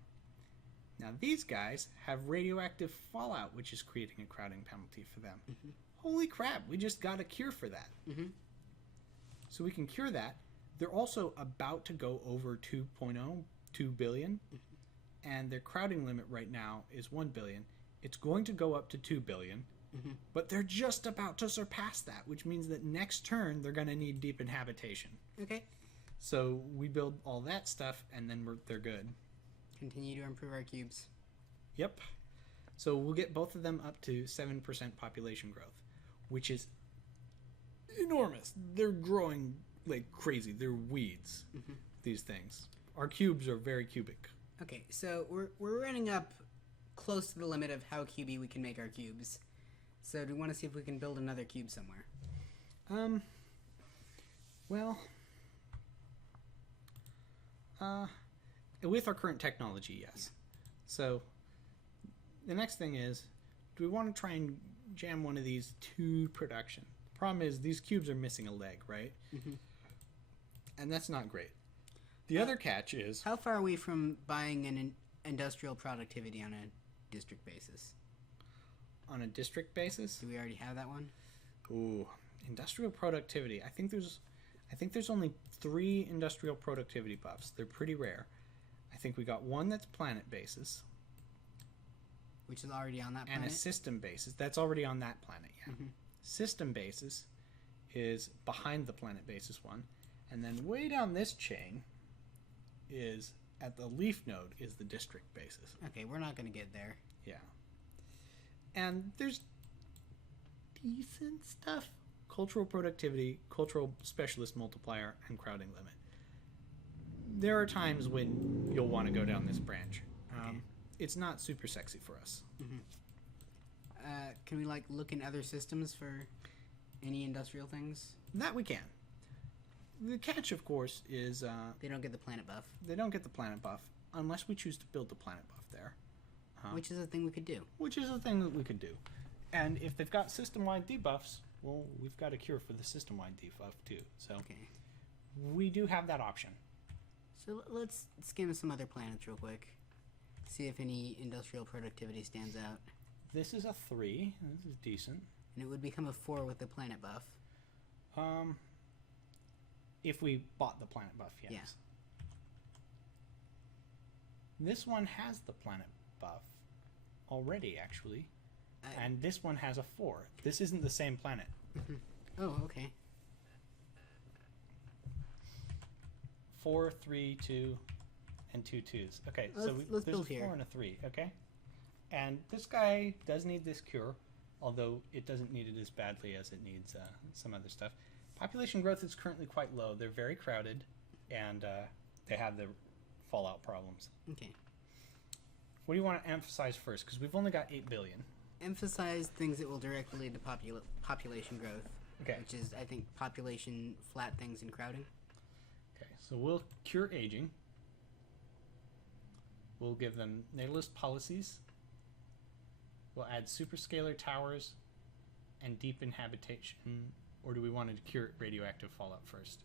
Now these guys have radioactive fallout, which is creating a crowding penalty for them. Holy crap, we just got a cure for that. So we can cure that. They're also about to go over 2 billion, and their crowding limit right now is 1 billion. It's going to go up to 2 billion, but they're just about to surpass that, which means that next turn they're going to need Deepen Habitation. Okay. So we build all that stuff, and then they're good. Continue to improve our cubes. Yep. So we'll get both of them up to 7% population growth, which is enormous. They're growing like crazy. They're weeds, these things. Our cubes are very cubic. Okay, so we're running up close to the limit of how cubey we can make our cubes. So do we want to see if we can build another cube somewhere? With our current technology, yes. So the next thing is, do we want to try and jam one of these to production? The problem is these cubes are missing a leg, right? Mm-hmm. And that's not great. The other catch is... How far are we from buying an industrial productivity on a district basis? On a district basis? Do we already have that one? Ooh, industrial productivity. I think there's only 3 industrial productivity buffs. They're pretty rare. I think we got one that's planet basis. Which is already on that planet? And a system basis. That's already on that planet, yeah. Mm-hmm. System basis is behind the planet basis one. And then way down this chain is, at the leaf node, is the district basis. Okay, we're not going to get there. Yeah. And there's decent stuff. Cultural productivity, cultural specialist multiplier, and crowding limit. There are times when you'll want to go down this branch. Okay. It's not super sexy for us. Mm-hmm. Can we look in other systems for any industrial things? That we can. The catch, of course, is they don't get the planet buff. They don't get the planet buff unless we choose to build the planet buff there. Which is a thing we could do. Which is a thing that we could do. And if they've got system-wide debuffs, well, we've got a cure for the system-wide debuff too. So okay. We do have that option. So let's skim some other planets real quick. See if any industrial productivity stands out. This is a 3. This is decent. And it would become a 4 with the planet buff. If we bought the planet buff, yes. Yeah. This one has the planet buff already, actually. And this one has a 4. This isn't the same planet. Mm-hmm. Oh, okay. 4, 3, 2, and 2 2s. Okay, so let's there's build a 4 here. and a 3, okay? And this guy does need this cure, although it doesn't need it as badly as it needs some other stuff. Population growth is currently quite low. They're very crowded, and they have the fallout problems. Okay. What do you want to emphasize first? Because we've only got 8 billion. Emphasize things that will directly lead to population growth. Okay. Which is, I think, population, flat things, and crowding. Okay, so we'll cure aging. We'll give them natalist policies. We'll add superscalar towers and deep inhabitation. Or do we want to cure radioactive fallout first?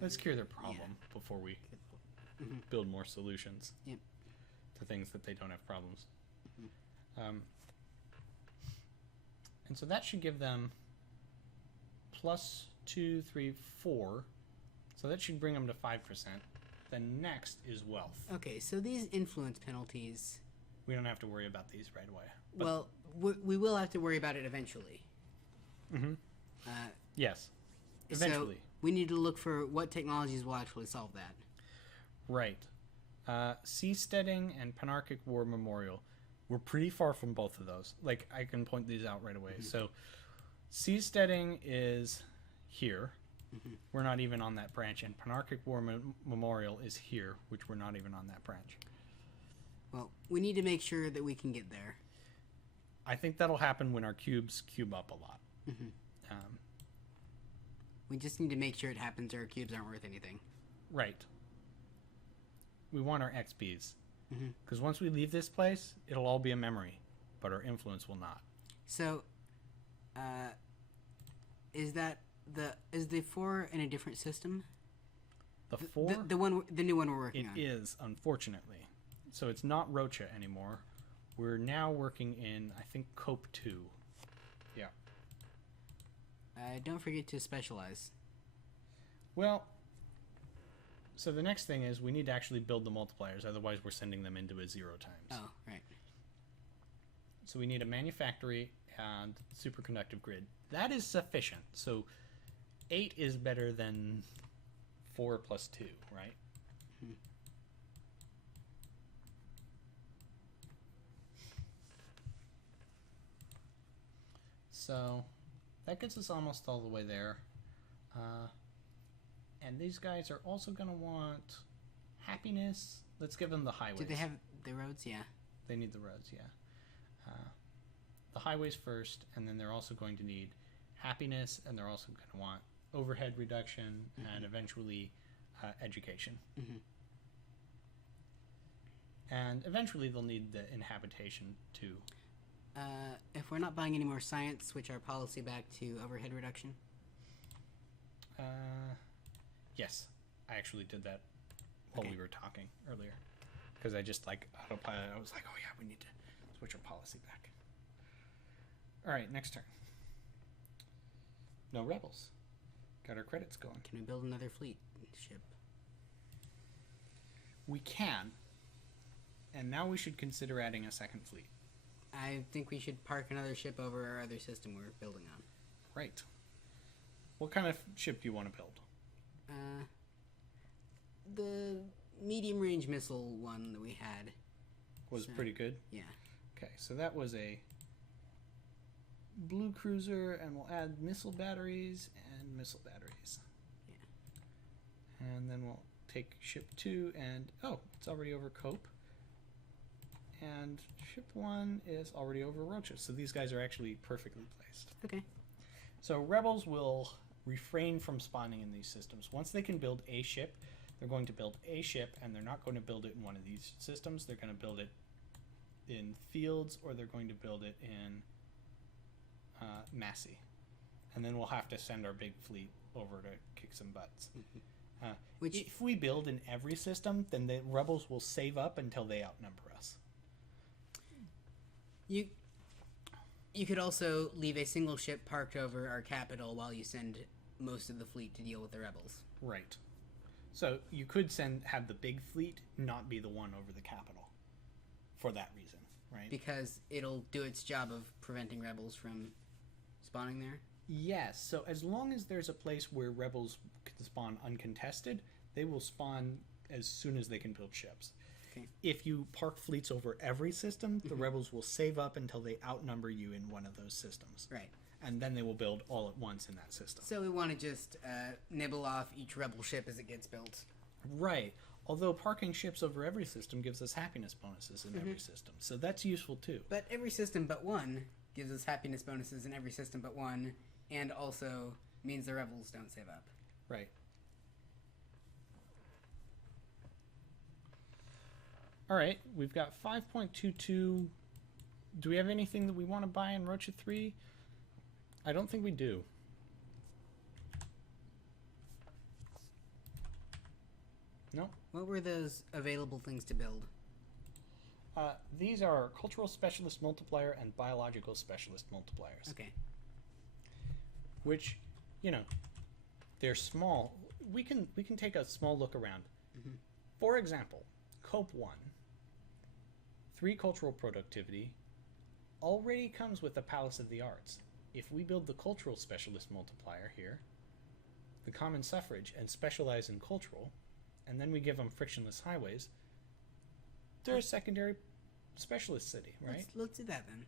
Let's cure their problem before we build more solutions to things that they don't have problems. And so that should give them plus 2, 3, 4. So that should bring them to 5%. Then next is wealth. Okay, so these influence penalties... We don't have to worry about these right away. But well, we will have to worry about it eventually. Mm-hmm. Yes. Eventually. So we need to look for what technologies will actually solve that. Right. Seasteading and Panarchic War Memorial. We're pretty far from both of those. Like, I can point these out right away. Mm-hmm. So, seasteading is here. Mm-hmm. We're not even on that branch. And Panarchic War Memorial is here, which we're not even on that branch. Well, we need to make sure that we can get there. I think that'll happen when our cubes cube up a lot. Mm-hmm. We just need to make sure it happens or our cubes aren't worth anything. Right. We want our XPs. Because Mm-hmm. once we leave this place, it'll all be a memory, but our influence will not. So, is the 4 in a different system? The 4? The new one we're working on. It is, unfortunately. So it's not Rocha anymore. We're now working in, I think, Cope 2. Yeah. Don't forget to specialize. Well, so the next thing is we need to actually build the multipliers, otherwise we're sending them into a 0 times. Oh, right. So we need a manufactory and superconductive grid. That is sufficient. So 8 is better than 4 plus 2, right? Mm-hmm. So that gets us almost all the way there. And these guys are also going to want happiness. Let's give them the highways. Do they have the roads? Yeah. They need the roads, yeah. The highways first, and then they're also going to need happiness, and they're also going to want overhead reduction, and eventually education. And eventually they'll need the inhabitation too. If we're not buying any more science, switch our policy back to overhead reduction. Yes, I actually did that while we were talking earlier. Because I just autopilot. I was like, oh yeah, we need to switch our policy back. All right, next turn. No rebels. Got our credits going. Can we build another fleet ship? We can. And now we should consider adding a second fleet. I think we should park another ship over our other system we're building on. Right. What kind of ship do you want to build? The medium-range missile one that we had Was pretty good? Yeah. Okay, so that was a blue cruiser, and we'll add missile batteries and missile batteries. Yeah. And then we'll take ship 2 and... Oh, it's already over Cope. And ship 1 is already over Rocha. So these guys are actually perfectly placed. Okay. So rebels will refrain from spawning in these systems. Once they can build a ship, they're going to build a ship, and they're not going to build it in one of these systems. They're going to build it in fields, or they're going to build it in Massey. And then we'll have to send our big fleet over to kick some butts. Which, if we build in every system, then the rebels will save up until they outnumber us. You could also leave a single ship parked over our capital while you send most of the fleet to deal with the rebels. Right. So you could have the big fleet not be the one over the capital for that reason, right? Because it'll do its job of preventing rebels from spawning there? Yes. So as long as there's a place where rebels can spawn uncontested, they will spawn as soon as they can build ships. Okay. If you park fleets over every system, the rebels will save up until they outnumber you in one of those systems. Right. And then they will build all at once in that system. So we want to just nibble off each rebel ship as it gets built. Right. Although parking ships over every system gives us happiness bonuses in every system. So that's useful too. But every system but one gives us happiness bonuses in every system but one, and also means the rebels don't save up. Right. All right, we've got 5.22. Do we have anything that we want to buy in Rocha 3? I don't think we do. No. What were those available things to build? These are cultural specialist multiplier and biological specialist multipliers. Okay. Which, they're small. We can take a small look around. Mm-hmm. For example, Cope 1, 3 cultural productivity, already comes with the Palace of the Arts. If we build the cultural specialist multiplier here, the common suffrage, and specialize in cultural, and then we give them frictionless highways, they're a secondary specialist city, right? Let's do that then.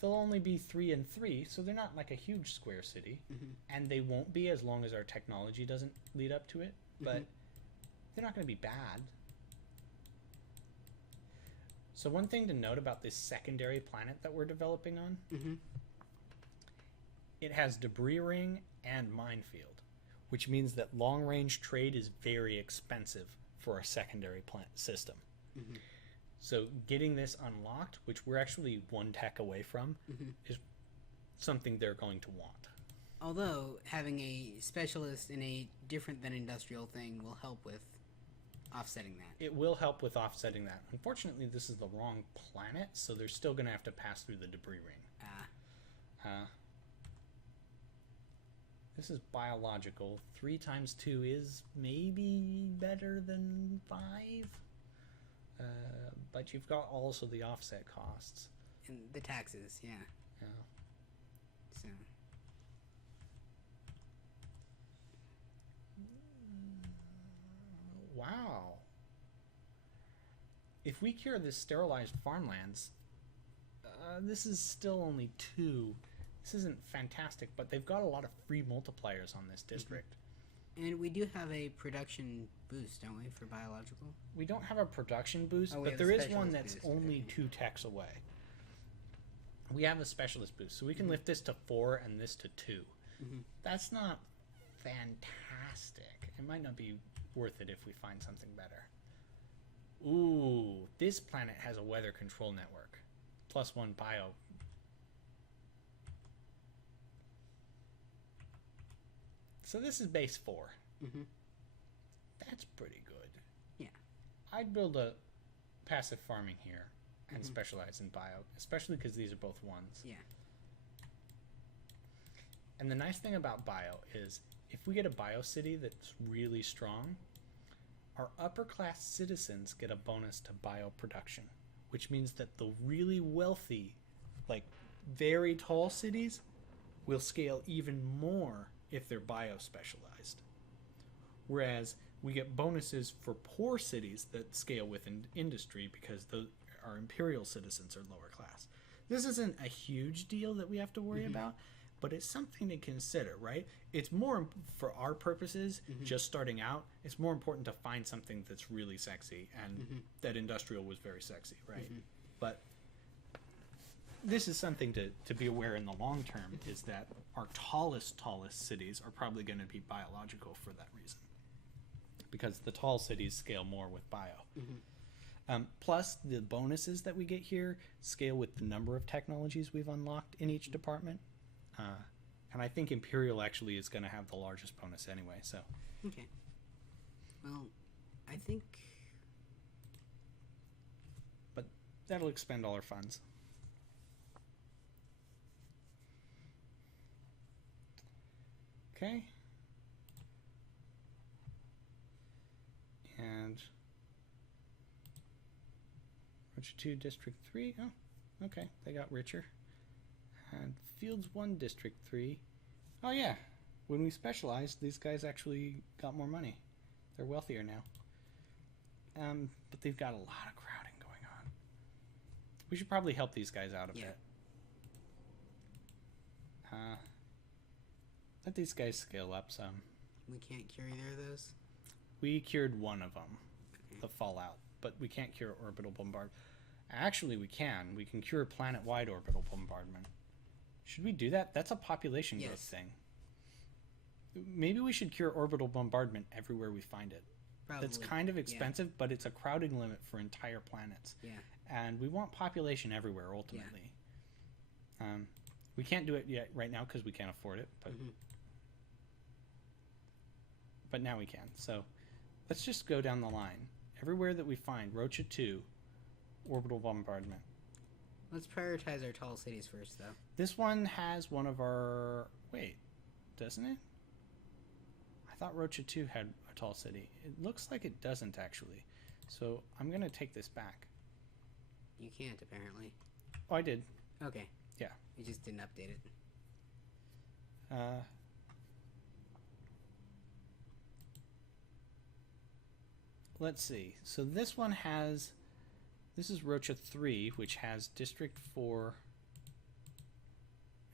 They'll only be 3 and 3, so they're not like a huge square city, and they won't be as long as our technology doesn't lead up to it, but they're not going to be bad. So one thing to note about this secondary planet that we're developing on, it has debris ring and minefield, which means that long-range trade is very expensive for a secondary plant system. So getting this unlocked, which we're actually one tech away from, is something they're going to want. Although having a specialist in a different than industrial thing will help with offsetting that. It will help with offsetting that. Unfortunately, this is the wrong planet, so they're still going to have to pass through the debris ring. This is biological. 3 times 2 is maybe better than 5. But you've got also the offset costs. And the taxes, yeah. So. Wow. If we cure this sterilized farmlands, this is still only 2. This isn't fantastic, but they've got a lot of free multipliers on this district. And we do have a production boost, don't we, for biological? We don't have a production boost, but there is one that's only 2 techs away. We have a specialist boost, so we can lift this to 4 and this to 2. That's not fantastic. It might not be worth it if we find something better. Ooh, this planet has a weather control network. +1 bio. So this is base 4. Mm-hmm. That's pretty good. Yeah. I'd build a passive farming here and specialize in bio, especially because these are both 1s. Yeah. And the nice thing about bio is if we get a bio city that's really strong, our upper class citizens get a bonus to bio production, which means that the really wealthy, like very tall cities will scale even more if they're bio specialized. Whereas we get bonuses for poor cities that scale within industry because our imperial citizens are lower class. This isn't a huge deal that we have to worry about, but it's something to consider, right? It's more, for our purposes, just starting out, it's more important to find something that's really sexy, and that industrial was very sexy, right? But this is something to be aware in the long term, is that our tallest cities are probably going to be biological for that reason. Because the tall cities scale more with bio. Plus, the bonuses that we get here scale with the number of technologies we've unlocked in each department. And I think Imperial actually is going to have the largest bonus anyway. So. Okay. Well, I think. But that'll expend all our funds. Okay. And Roger 2, District 3. Oh, okay. They got richer. And Fields 1, District 3. Oh, yeah. When we specialized, these guys actually got more money. They're wealthier now. But they've got a lot of crowding going on. We should probably help these guys out a bit. Let these guys scale up some. We can't cure either of those? We cured one of them, the Fallout, but we can't cure orbital bombardment. Actually, we can. We can cure planet-wide orbital bombardment. Should we do that? That's a population growth thing. Maybe we should cure orbital bombardment everywhere we find it. Probably. That's kind of expensive, but it's a crowding limit for entire planets. Yeah. And we want population everywhere, ultimately. We can't do it yet right now because we can't afford it, but now we can. So let's just go down the line. Everywhere that we find Rocha 2, orbital bombardment. Let's prioritize our tall cities first, though. This one has one of our... Wait, doesn't it? I thought Rocha 2 had a tall city. It looks like it doesn't, actually. So I'm going to take this back. You can't, apparently. Oh, I did. Okay. Yeah. You just didn't update it. Let's see. So this one has... This is Rocha 3, which has District 4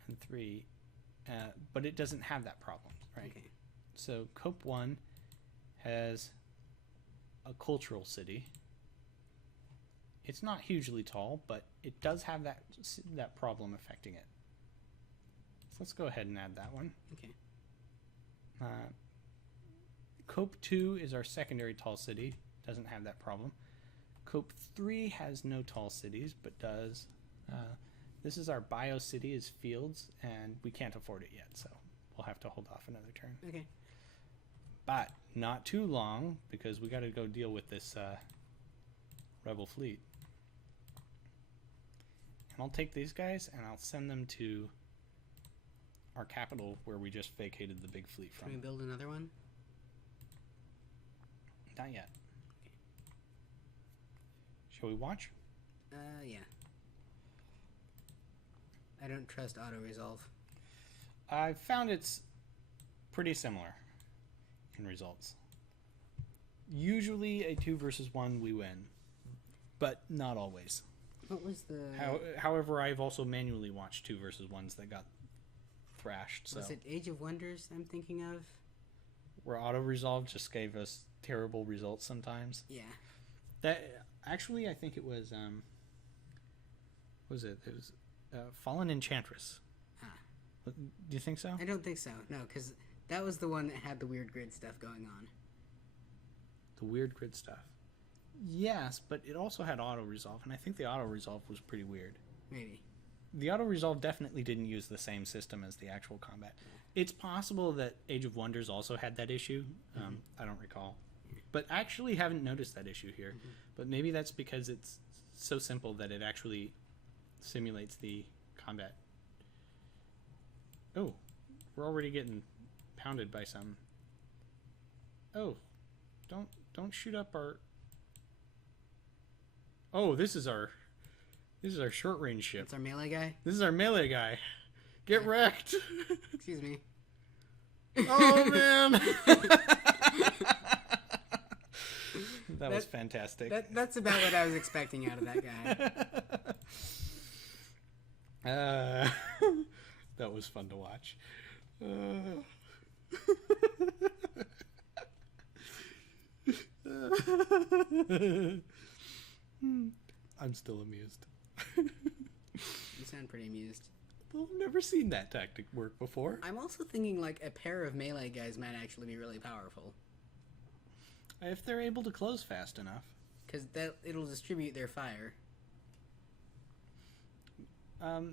and 3, but it doesn't have that problem, right? Okay. So Cope 1 has a cultural city. It's not hugely tall, but it does have that problem affecting it. So let's go ahead and add that one. Okay. Cope 2 is our secondary tall city. Doesn't have that problem. Cope 3 has no tall cities, but does. This is our bio city, is Fields, and we can't afford it yet, so we'll have to hold off another turn. Okay. But not too long, because we got to go deal with this rebel fleet. And I'll take these guys, and I'll send them to our capital, where we just vacated the big fleet from. Can we build another one? Not yet. Shall we watch? Yeah. I don't trust auto-resolve. I found it's pretty similar in results. Usually a 2 versus 1 we win, but not always. What was the... However, I've also manually watched 2 versus 1s that got thrashed. So. Was it Age of Wonders I'm thinking of? Where auto-resolve just gave us terrible results sometimes. Yeah. That actually, I think it was... what was it? It was Fallen Enchantress. Huh. Do you think so? I don't think so. No, because that was the one that had the weird grid stuff going on. The weird grid stuff. Yes, but it also had auto resolve, and I think the auto resolve was pretty weird. Maybe. The auto resolve definitely didn't use the same system as the actual combat. It's possible that Age of Wonders also had that issue. I don't recall, but I actually haven't noticed that issue here. But maybe that's because it's so simple that it actually simulates the combat. Oh, we're already getting pounded by some. Oh, don't shoot up our. Oh, this is our short range ship. It's our melee guy. This is our melee guy. Get wrecked. Excuse me. Oh man. That was fantastic. That's about what I was expecting out of that guy. That was fun to watch. I'm still amused. You sound pretty amused. Well, I've never seen that tactic work before. I'm also thinking like a pair of melee guys might actually be really powerful. If they're able to close fast enough. Because it'll distribute their fire.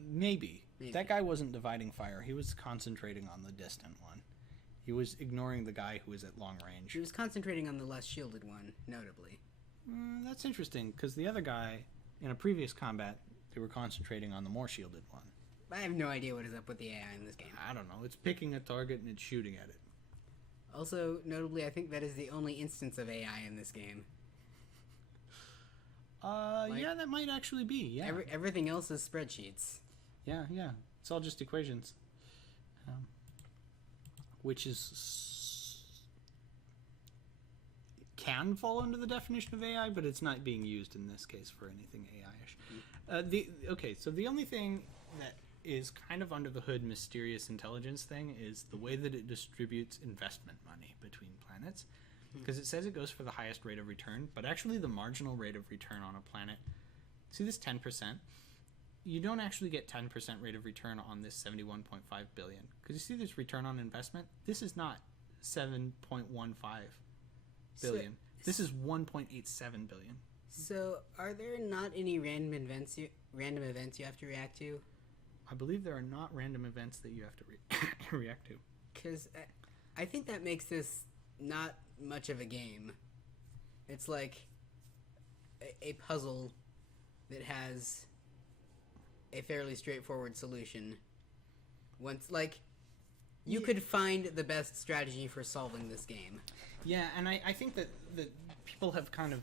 Maybe. That guy wasn't dividing fire. He was concentrating on the distant one. He was ignoring the guy who was at long range. He was concentrating on the less shielded one, notably. That's interesting, because the other guy, in a previous combat, they were concentrating on the more shielded one. I have no idea what is up with the AI in this game. I don't know. It's picking a target and it's shooting at it. Also, notably, I think that is the only instance of AI in this game. Yeah, that might actually be, yeah. Everything else is spreadsheets. Yeah. It's all just equations. Which is... can fall under the definition of AI, but it's not being used in this case for anything AI-ish. Okay, so the only thing that is kind of under the hood mysterious intelligence thing is the way that it distributes investment money between planets. Because it says it goes for the highest rate of return, but actually the marginal rate of return on a planet, see this 10%? You don't actually get 10% rate of return on this 71.5 billion. Because you see this return on investment? This is not 7.15 billion. This is 1.87 billion. So, are there not any random events you have to react to? I believe there are not random events that you have to react to. Because I think that makes this not much of a game. It's like a puzzle that has a fairly straightforward solution. Once, like, you could find the best strategy for solving this game. Yeah, and I think that people have kind of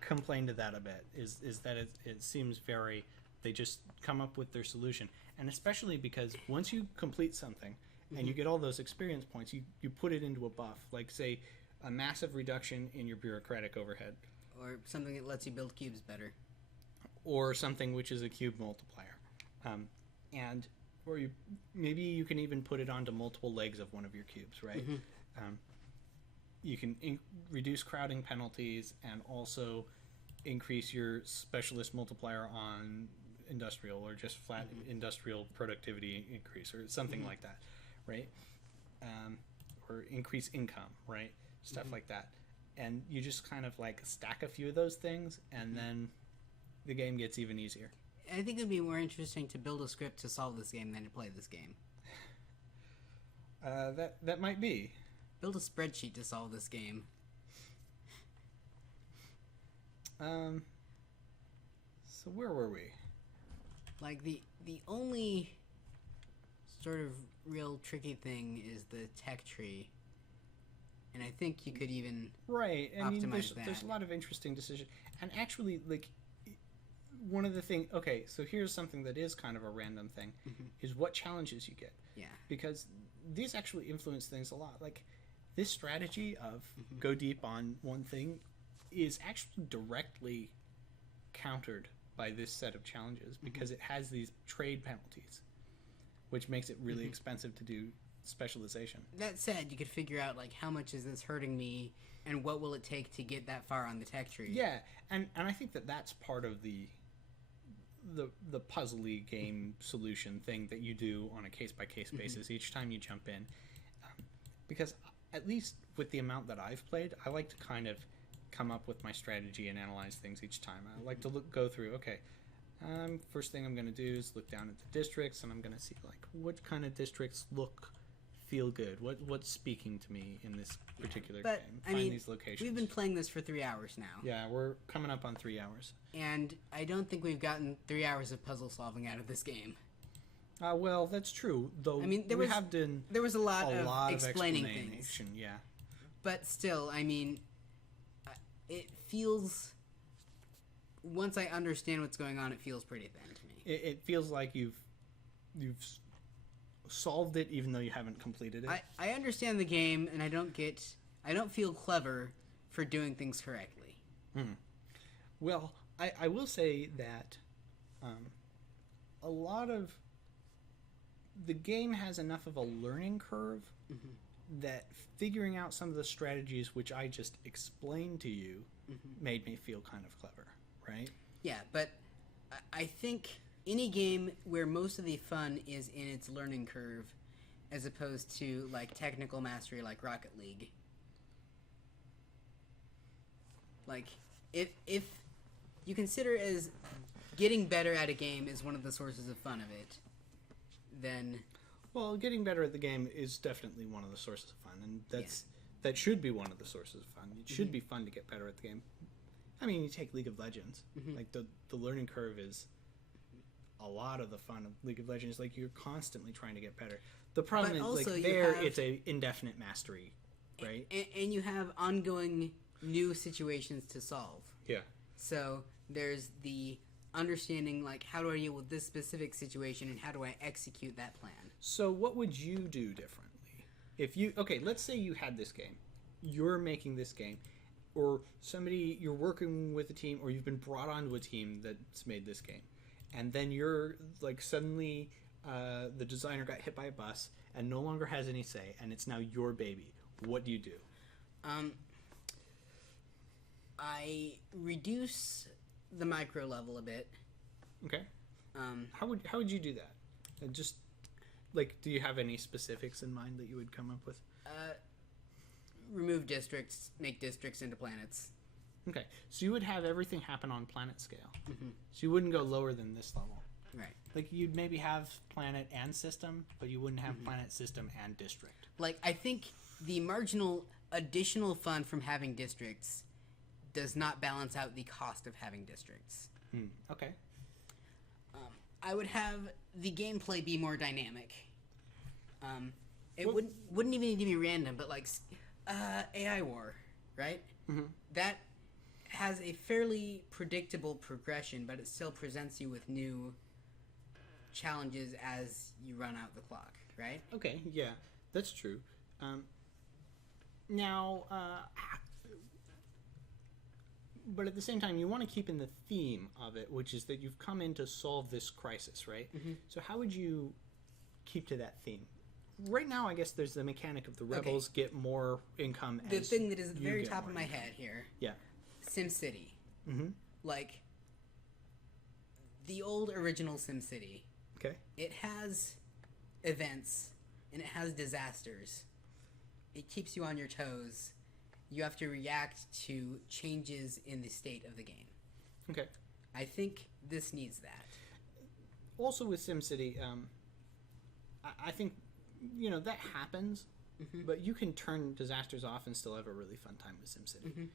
complained to that a bit, is that it seems very... they just come up with their solution. And especially because once you complete something and you get all those experience points, you put it into a buff. Like, say, a massive reduction in your bureaucratic overhead. Or something that lets you build cubes better. Or something which is a cube multiplier. Or maybe you can even put it onto multiple legs of one of your cubes, right? You can reduce crowding penalties and also increase your specialist multiplier on industrial or just flat industrial productivity increase or something like that, right? Or increase income, right? Stuff like that. And you just kind of like stack a few of those things and then the game gets even easier. I think it'd be more interesting to build a script to solve this game than to play this game. That might be. Build a spreadsheet to solve this game. So where were we? Like, the only sort of real tricky thing is the tech tree. And I think you could even right. I mean, optimize there's a lot of interesting decisions. And actually, like, one of the things... okay, so here's something that is kind of a random thing, is what challenges you get. Yeah. Because these actually influence things a lot. Like, this strategy of go deep on one thing is actually directly countered by this set of challenges because it has these trade penalties, which makes it really expensive to do specialization. That said, you could figure out, like, how much is this hurting me and what will it take to get that far on the tech tree. Yeah, and I think that that's part of the puzzly game solution thing that you do on a case-by-case basis each time you jump in. Because at least with the amount that I've played, I like to kind of come up with my strategy and analyze things each time. I like to go through, okay, first thing I'm going to do is look down at the districts, and I'm going to see like what kind of districts feel good. What's speaking to me in this particular game? Find these locations. We've been playing this for 3 hours now. Yeah, we're coming up on 3 hours. And I don't think we've gotten 3 hours of puzzle solving out of this game. Well, that's true. Though there was a lot of explaining things. Yeah. But still, it feels. Once I understand what's going on, it feels pretty thin to me. It feels like you've solved it, even though you haven't completed it. I understand the game, and I don't feel clever for doing things correctly. Well, I will say that a lot of the game has enough of a learning curve that figuring out some of the strategies which I just explained to you made me feel kind of clever, right? Yeah, but I think any game where most of the fun is in its learning curve as opposed to like technical mastery like Rocket League. Like if you consider as getting better at a game is one of the sources of fun of it, then well, getting better at the game is definitely one of the sources of fun, and that should be one of the sources of fun. It should be fun to get better at the game. I mean, you take League of Legends. Like the learning curve is a lot of the fun of League of Legends. Like you're constantly trying to get better. The problem is like it's a indefinite mastery, right? And you have ongoing new situations to solve. Yeah. So there's the understanding like how do I deal with this specific situation and how do I execute that plan. So what would you do differently if let's say you had this game, you're making this game, or you're working with a team, or you've been brought onto a team that's made this game, and then you're like suddenly the designer got hit by a bus and no longer has any say, and it's now your baby. What do you do? I reduce the micro level a bit. Okay. How would you do that? Just like, do you have any specifics in mind that you would come up with? Remove districts, make districts into planets. Okay, so you would have everything happen on planet scale. So you wouldn't go lower than this level. Right. Like you'd maybe have planet and system, but you wouldn't have planet, system, and district. Like I think the marginal additional fun from having districts does not balance out the cost of having districts. Okay. I would have the gameplay be more dynamic. It wouldn't even need to be random, but like AI War, right? That has a fairly predictable progression, but it still presents you with new challenges as you run out the clock, right? Okay, yeah, that's true. But at the same time, you want to keep in the theme of it, which is that you've come in to solve this crisis, right? So how would you keep to that theme? Right now, I guess there's the mechanic of the rebels get more income. The thing that is at the very top of my head here. Yeah. SimCity. Like, the old original SimCity. Okay. It has events, and it has disasters. It keeps you on your toes. You have to react to changes in the state of the game. Okay. I think this needs that. Also with SimCity, I think, that happens, but you can turn disasters off and still have a really fun time with SimCity.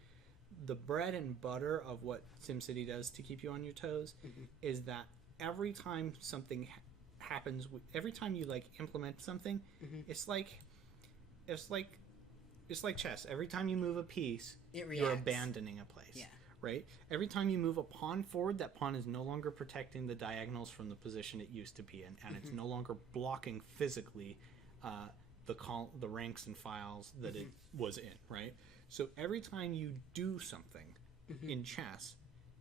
The bread and butter of what SimCity does to keep you on your toes is that every time something happens, every time you implement something, it's like chess. Every time you move a piece, you're abandoning a place. Yeah. Right? Every time you move a pawn forward, that pawn is no longer protecting the diagonals from the position it used to be in, and it's no longer blocking physically the ranks and files that it was in, right? So every time you do something in chess,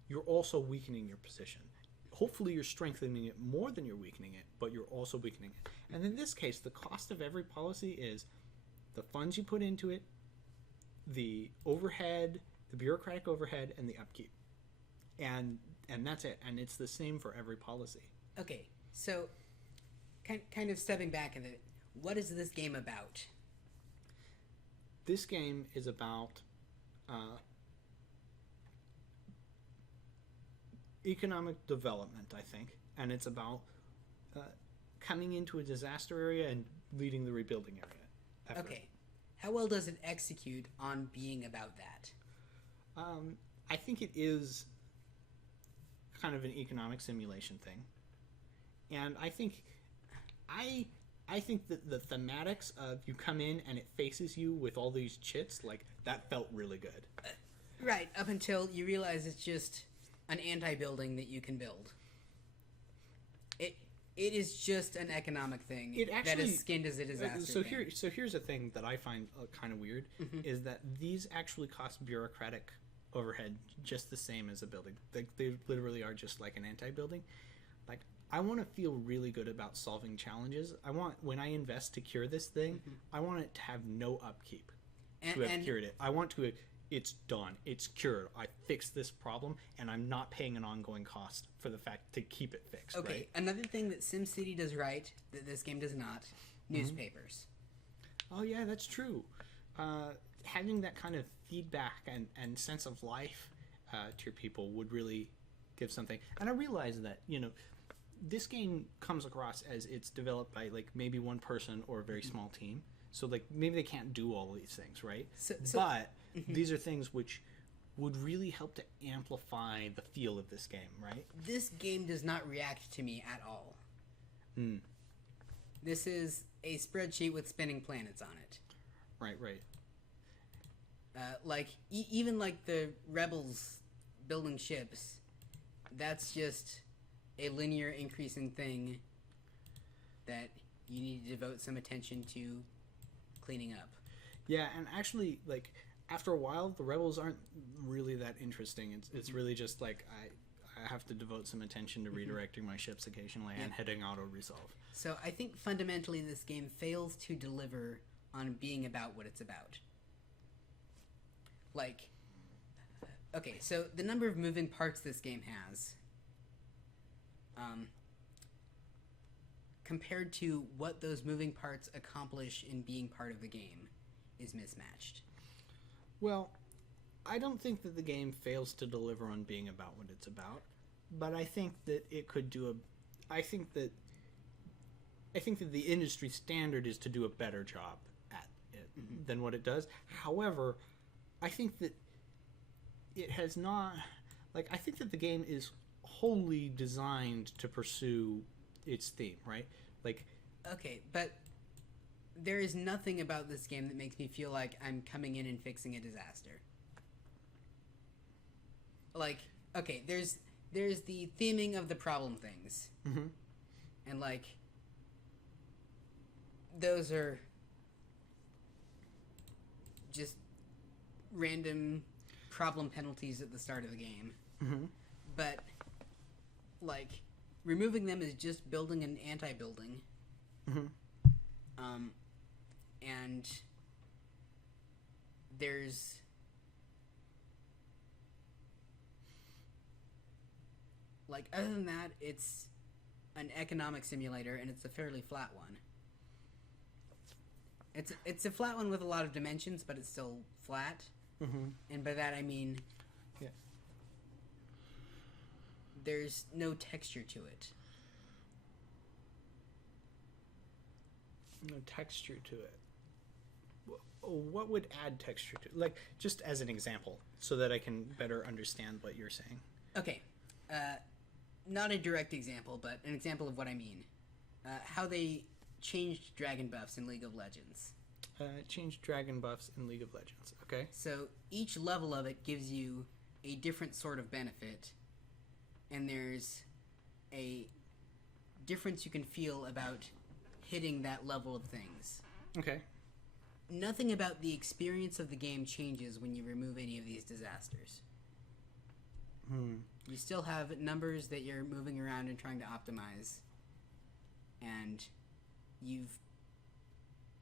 you're also weakening your position. Hopefully you're strengthening it more than you're weakening it, but you're also weakening it. And in this case, the cost of every policy is the funds you put into it, the overhead, the bureaucratic overhead, and the upkeep. And that's it. And it's the same for every policy. Okay, so kind of stepping back a bit, what is this game about? This game is about economic development, I think, and it's about coming into a disaster area and leading the rebuilding area. Effort. Okay. How well does it execute on being about that? I think it is kind of an economic simulation thing, and I think that the thematics of you come in and it faces you with all these chits, like, that felt really good. Right, up until you realize it's just an anti-building that you can build. It is just an economic thing that is skinned as a disaster. So here's a thing that I find kind of weird, is that these actually cost bureaucratic overhead just the same as a building. They literally are just like an anti-building. Like, I want to feel really good about solving challenges. I want, when I invest to cure this thing, I want it to have no upkeep to have cured it. I want to... It's done. It's cured. I fixed this problem, and I'm not paying an ongoing cost for the fact to keep it fixed. Okay, right? Another thing that SimCity does right that this game does not: newspapers. Oh yeah, that's true. Having that kind of feedback and sense of life to your people would really give something. And I realize that, this game comes across as it's developed by like maybe one person or a very small team. So like maybe they can't do all of these things, right? But these are things which would really help to amplify the feel of this game, right? This game does not react to me at all. This is a spreadsheet with spinning planets on it. Right. Even like the rebels building ships, that's just a linear increasing thing that you need to devote some attention to cleaning up. Yeah, and actually, like, after a while, the rebels aren't really that interesting. It's really just like I have to devote some attention to redirecting my ships occasionally and hitting auto-resolve. So I think fundamentally this game fails to deliver on being about what it's about. Like, okay, so the number of moving parts this game has, compared to what those moving parts accomplish in being part of the game, is mismatched. Well, I don't think that the game fails to deliver on being about what it's about, but I think that it could do I think that the industry standard is to do a better job at it than what it does. However, I think that it has not... Like, I think that the game is wholly designed to pursue its theme, right? Like... Okay, but there is nothing about this game that makes me feel like I'm coming in and fixing a disaster. Like, okay, there's the theming of the problem things. And, like, those are just random problem penalties at the start of the game. But, like, removing them is just building an anti-building. And there's... Like, other than that, it's an economic simulator, and it's a fairly flat one. It's a flat one with a lot of dimensions, but it's still flat. And by that I mean... Yeah. There's no texture to it. No texture to it. What would add texture to it? Like, just as an example, so that I can better understand what you're saying. Okay. Not a direct example, but an example of what I mean. How they changed dragon buffs in League of Legends. Changed dragon buffs in League of Legends, okay? So each level of it gives you a different sort of benefit, and there's a difference you can feel about hitting that level of things. Okay. Nothing about the experience of the game changes when you remove any of these disasters. You still have numbers that you're moving around and trying to optimize, and you've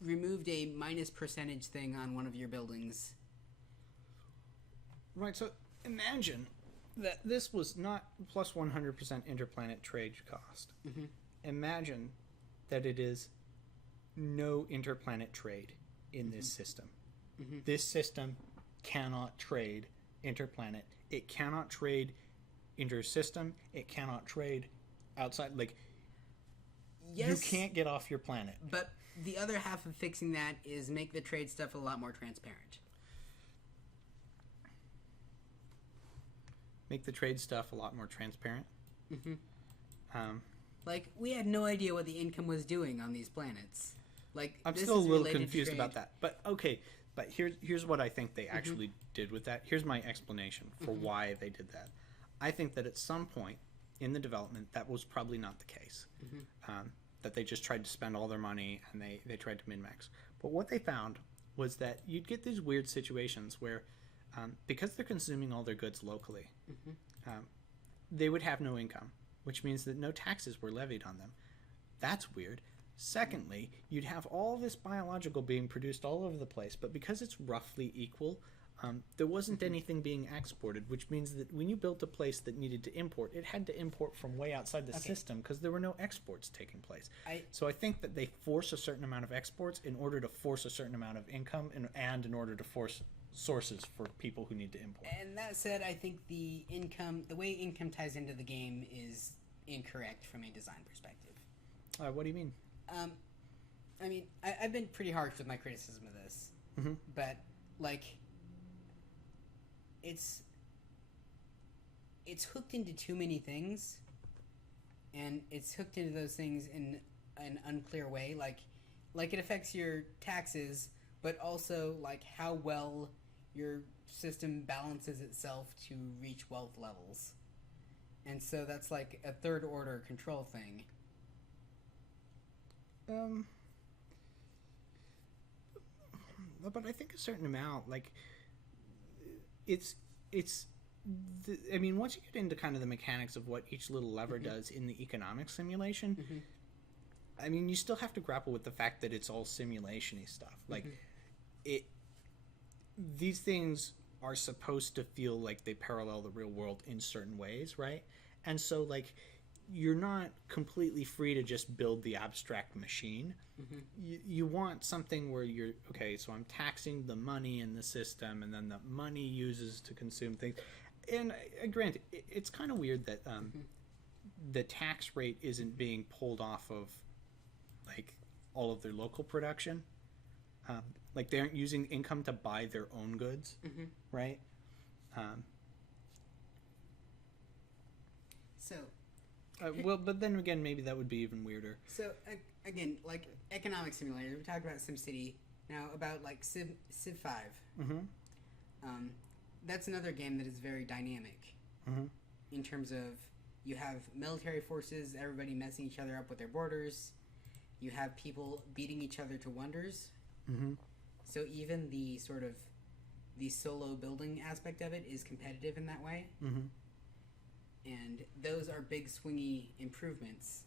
removed a minus percentage thing on one of your buildings. Right, so imagine that this was not plus 100% interplanet trade cost. Imagine that it is no interplanet trade in this system. This system cannot trade interplanet. It cannot trade inter-system. It cannot trade outside. Like, Yes, you can't get off your planet. but the other half of fixing that is make the trade stuff a lot more transparent. Make the trade stuff a lot more transparent. Mm-hmm. Um, Like, we had no idea what the income was doing on these planets. Like, I'm this still a is little related confused trade. about that. But okay, but here's what I think they actually did with that. Here's my explanation for why they did that. I think that at some point in the development, that was probably not the case. That they just tried to spend all their money and they tried to min-max. But what they found was that you'd get these weird situations where, because they're consuming all their goods locally, they would have no income, which means that no taxes were levied on them. That's weird. Secondly, you'd have all this biological being produced all over the place, but because it's roughly equal, there wasn't anything being exported, which means that when you built a place that needed to import, it had to import from way outside the system because there were no exports taking place. So I think that they force a certain amount of exports in order to force a certain amount of income and in order to force sources for people who need to import. And that said, I think the way income ties into the game is incorrect from a design perspective. What do you mean? I mean, I've been pretty harsh with my criticism of this, but like, it's hooked into too many things, and it's hooked into those things in an unclear way. Like it affects your taxes, but also like how well your system balances itself to reach wealth levels, and so that's like a third order control thing. But I think a certain amount, like, I mean, once you get into kind of the mechanics of what each little lever does in the economic simulation, I mean, you still have to grapple with the fact that it's all simulation-y stuff. Like, these things are supposed to feel like they parallel the real world in certain ways, right? And so, like, you're not completely free to just build the abstract machine. You want something where you're, okay, so I'm taxing the money in the system, and then the money uses to consume things. And granted, it's kind of weird that the tax rate isn't being pulled off of, like, all of their local production. Like, they aren't using income to buy their own goods, right? So... well, but then again, maybe that would be even weirder. So, again, like, economic simulators, we talked about SimCity, now about, like, Civ 5. That's another game that is very dynamic in terms of you have military forces, everybody messing each other up with their borders, you have people beating each other to wonders. So even the sort of the solo building aspect of it is competitive in that way. And those are big swingy improvements.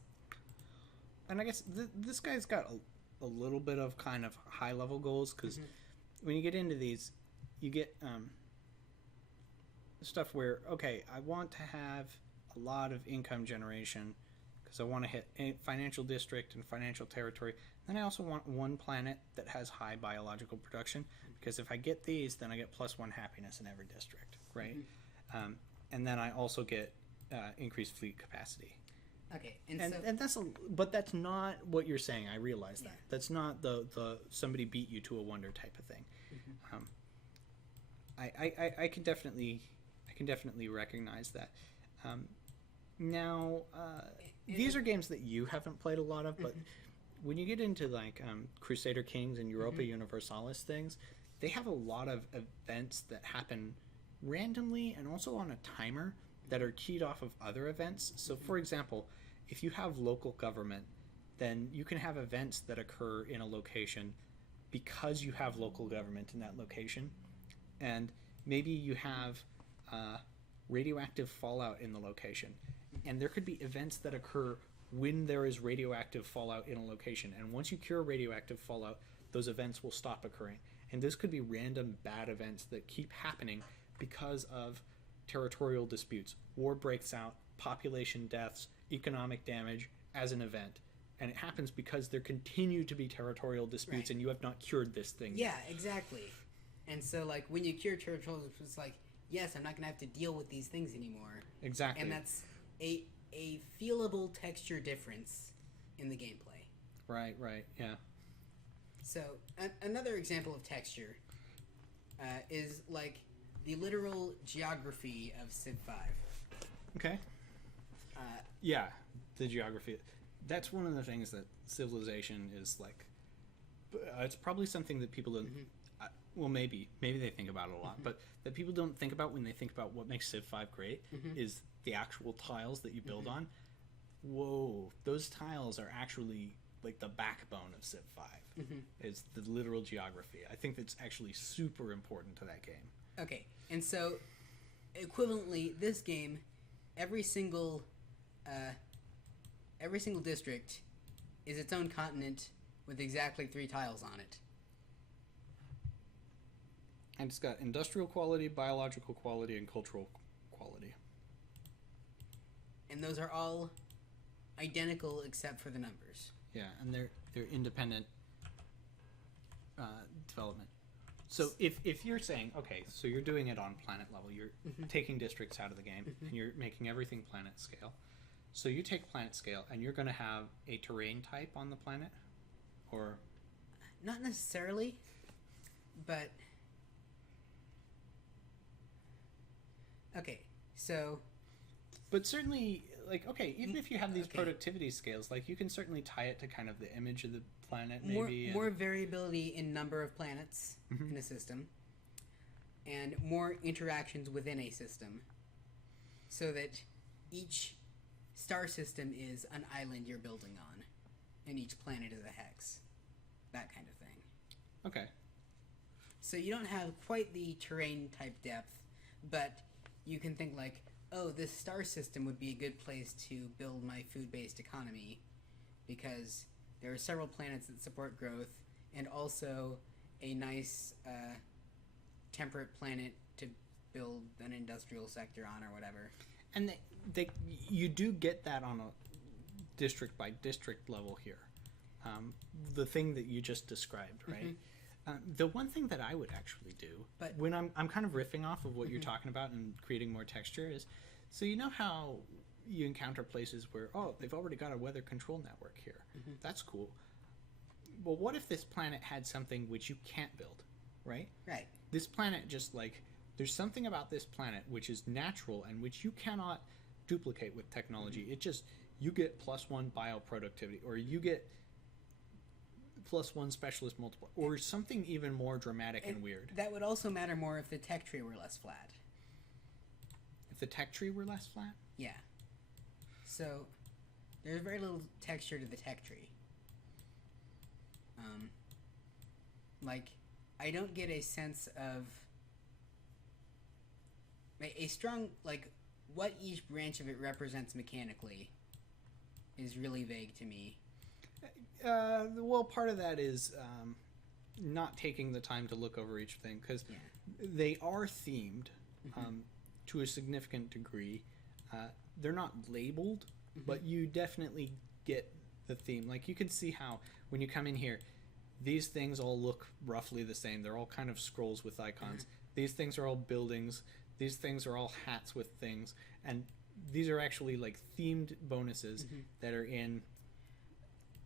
And I guess this guy's got a little bit of kind of high level goals, because when you get into these, you get stuff where, okay, I want to have a lot of income generation because I want to hit a financial district and financial territory. Then I also want one planet that has high biological production, because if I get these, then I get +1 happiness in every district, right? And then I also get increased fleet capacity. Okay, and but that's not what you're saying. I realize that. That's not the somebody beat you to a wonder type of thing. I can definitely recognize that. Now, these are games that you haven't played a lot of, but when you get into like Crusader Kings and Europa Universalis things, they have a lot of events that happen randomly and also on a timer that are keyed off of other events. So, for example, if you have local government, then you can have events that occur in a location because you have local government in that location. And maybe you have radioactive fallout in the location. And there could be events that occur when there is radioactive fallout in a location. And once you cure radioactive fallout, those events will stop occurring. And this could be random bad events that keep happening because of territorial disputes. War breaks out, population deaths, economic damage as an event. And it happens because there continue to be territorial disputes, and you have not cured this thing. Yeah, exactly. And so, like, when you cure territorial disputes, like, yes, I'm not going to have to deal with these things anymore. Exactly. And that's a feelable texture difference in the gameplay. Right, yeah. So, another example of texture is like the literal geography of Civ 5. Okay. Yeah, the geography. That's one of the things that civilization is like. It's probably something that people don't. Well, maybe they think about it a lot, but that people don't think about when they think about what makes Civ 5 great is the actual tiles that you build on. Whoa, those tiles are actually like the backbone of Civ 5. Is the literal geography. I think that's actually super important to that game. Okay, and so equivalently, this game, every single district is its own continent with exactly 3 tiles on it. And it's got industrial quality, biological quality, and cultural quality. And those are all identical except for the numbers. Yeah, and they're independent development. So if you're saying, okay, so you're doing it on planet level, you're taking districts out of the game, and you're making everything planet scale. So you take planet scale, and you're going to have a terrain type on the planet? Or... Not necessarily, but... Okay, so... But certainly, like, okay, even if you have these productivity scales, like, you can certainly tie it to kind of the image of the planet, maybe. More variability in number of planets in a system, and more interactions within a system, so that each star system is an island you're building on, and each planet is a hex. That kind of thing. Okay. So you don't have quite the terrain type depth, but you can think like, oh, this star system would be a good place to build my food-based economy because there are several planets that support growth and also a nice temperate planet to build an industrial sector on or whatever. And you do get that on a district by district level here. The thing that you just described, right? The one thing that I would actually do, but when I'm kind of riffing off of what you're talking about and creating more texture is, so you know how you encounter places where, oh, they've already got a weather control network here. That's cool. Well, what if this planet had something which you can't build, right? Right. This planet just like, there's something about this planet which is natural and which you cannot duplicate with technology. It just, you get +1 bioproductivity, or you get +1 specialist multiplier, or something even more dramatic and weird. That would also matter more if the tech tree were less flat. If the tech tree were less flat? Yeah. So, there's very little texture to the tech tree. Like, I don't get a sense of a strong, like, what each branch of it represents mechanically is really vague to me. Well, part of that is not taking the time to look over each thing, because they are themed to a significant degree. They're not labeled, but you definitely get the theme. Like, you can see how when you come in here, these things all look roughly the same. They're all kind of scrolls with icons. These things are all buildings. These things are all hats with things. And these are actually like themed bonuses that are in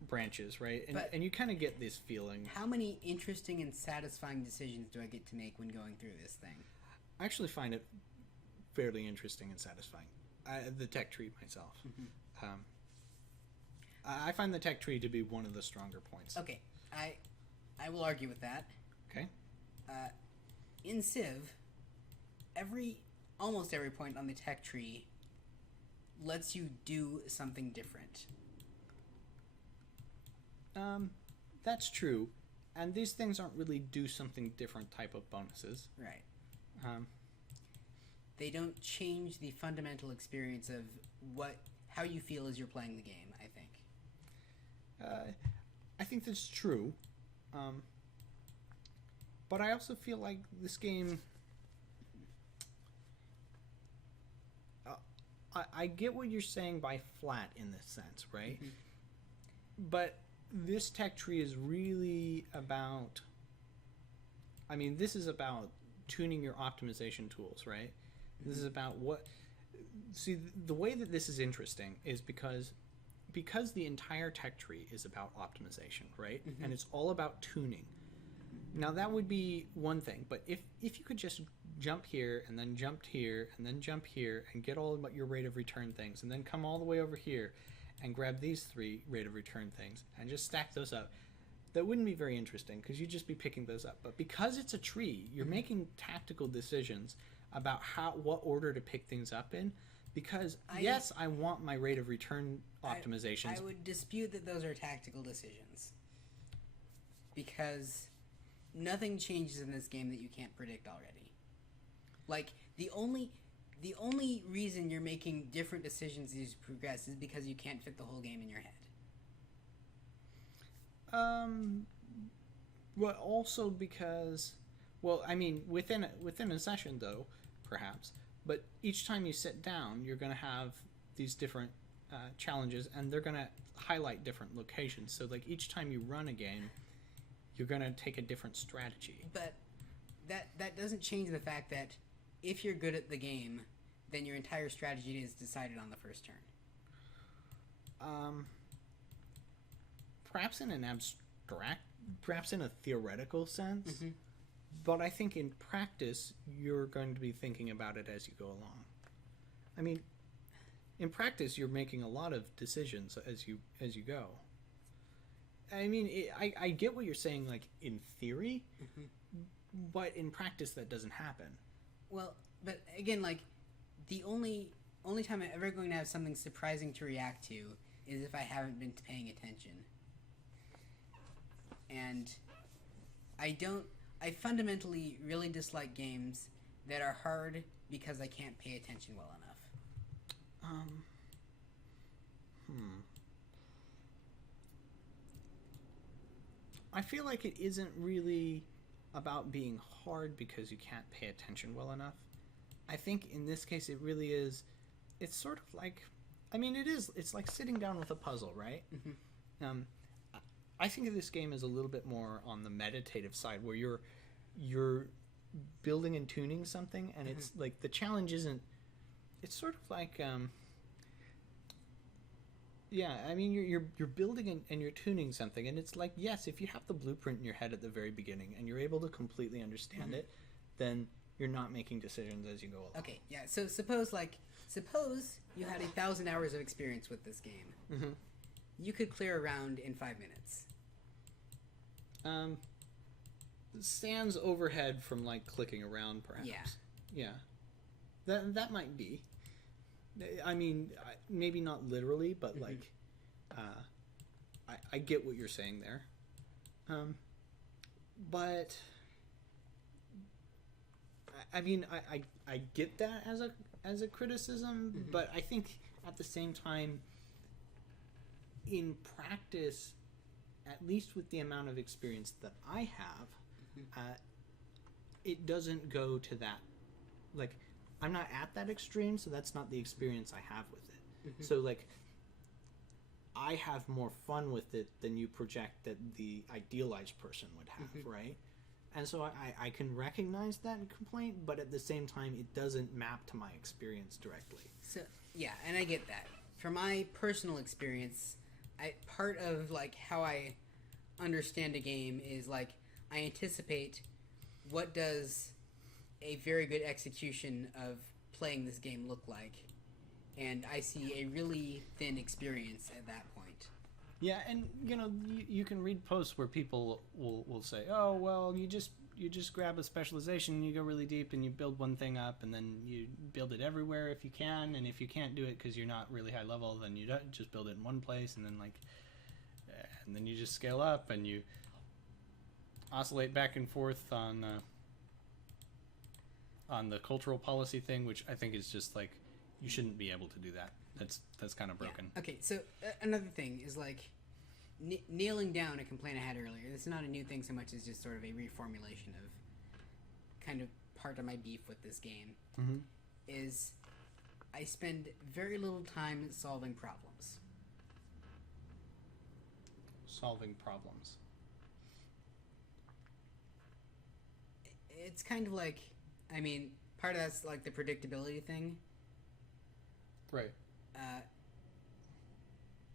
branches, right? And you kind of get this feeling. How many interesting and satisfying decisions do I get to make when going through this thing? I actually find it fairly interesting and satisfying. The tech tree myself. I find the tech tree to be one of the stronger points. Okay, I will argue with that. Okay. In Civ, almost every point on the tech tree lets you do something different. That's true, and these things aren't really do something different type of bonuses. Right. They don't change the fundamental experience of how you feel as you're playing the game, I think. I think that's true, but I also feel like this game... I get what you're saying by flat in this sense, right? But this tech tree is really about... I mean, this is about tuning your optimization tools, right? This is about what. See, the way that this is interesting is because the entire tech tree is about optimization, right? And it's all about tuning. Now that would be one thing, but if you could just jump here and then jump here and then jump here and get all about your rate of return things and then come all the way over here and grab these 3 rate of return things and just stack those up, that wouldn't be very interesting because you'd just be picking those up. But because it's a tree, you're making tactical decisions about what order to pick things up in. Because yes, I want my rate of return optimizations. I would dispute that those are tactical decisions. Because nothing changes in this game that you can't predict already. Like, the only reason you're making different decisions as you progress is because you can't fit the whole game in your head. Well, also because, well, I mean, within a session though, perhaps. But each time you sit down, you're going to have these different challenges, and they're going to highlight different locations. So, like, each time you run a game, you're going to take a different strategy. But that doesn't change the fact that if you're good at the game, then your entire strategy is decided on the first turn. Perhaps in a theoretical sense. But I think in practice, you're going to be thinking about it as you go along. I mean, in practice, you're making a lot of decisions as you go. I mean, I get what you're saying, like, in theory, but in practice, that doesn't happen. Well, but again, like, the only time I'm ever going to have something surprising to react to is if I haven't been paying attention. And I fundamentally really dislike games that are hard because I can't pay attention well enough. I feel like it isn't really about being hard because you can't pay attention well enough. I think in this case it really is, it's sort of like, I mean, it's like sitting down with a puzzle, right? I think of this game as a little bit more on the meditative side, where you're building and tuning something, and it's like the challenge isn't. It's sort of like, yeah. I mean, you're building and you're tuning something, and it's like, yes, if you have the blueprint in your head at the very beginning and you're able to completely understand it, then you're not making decisions as you go along. Okay, yeah. So suppose you had 1,000 hours of experience with this game. You could clear a round in 5 minutes. Stands overhead from, like, clicking around, perhaps. Yeah. That might be. I mean, maybe not literally, but like, I get what you're saying there. But I mean, I get that as a criticism, but I think at the same time, in practice, at least with the amount of experience that I have, it doesn't go to that. Like, I'm not at that extreme, so that's not the experience I have with it. So, like, I have more fun with it than you project that the idealized person would have, right? And so I can recognize that complaint, but at the same time, it doesn't map to my experience directly. So, yeah, and I get that. From my personal experience, part of, like, how I understand a game is, like, I anticipate what does a very good execution of playing this game look like, and I see a really thin experience at that point. Yeah, and you can read posts where people will say, oh, well, you just grab a specialization and you go really deep and you build one thing up and then you build it everywhere if you can, and if you can't do it because you're not really high level, then you don't just build it in one place, and then you just scale up and you oscillate back and forth on the cultural policy thing, which I think is just like, you shouldn't be able to do that. That's kind of broken. Yeah. Okay, so another thing is, like, nailing down a complaint I had earlier. This is not a new thing so much as just sort of a reformulation of kind of part of my beef with this game. Is I spend very little time solving problems. Solving problems. It's kind of like, I mean, part of that's like the predictability thing. Right.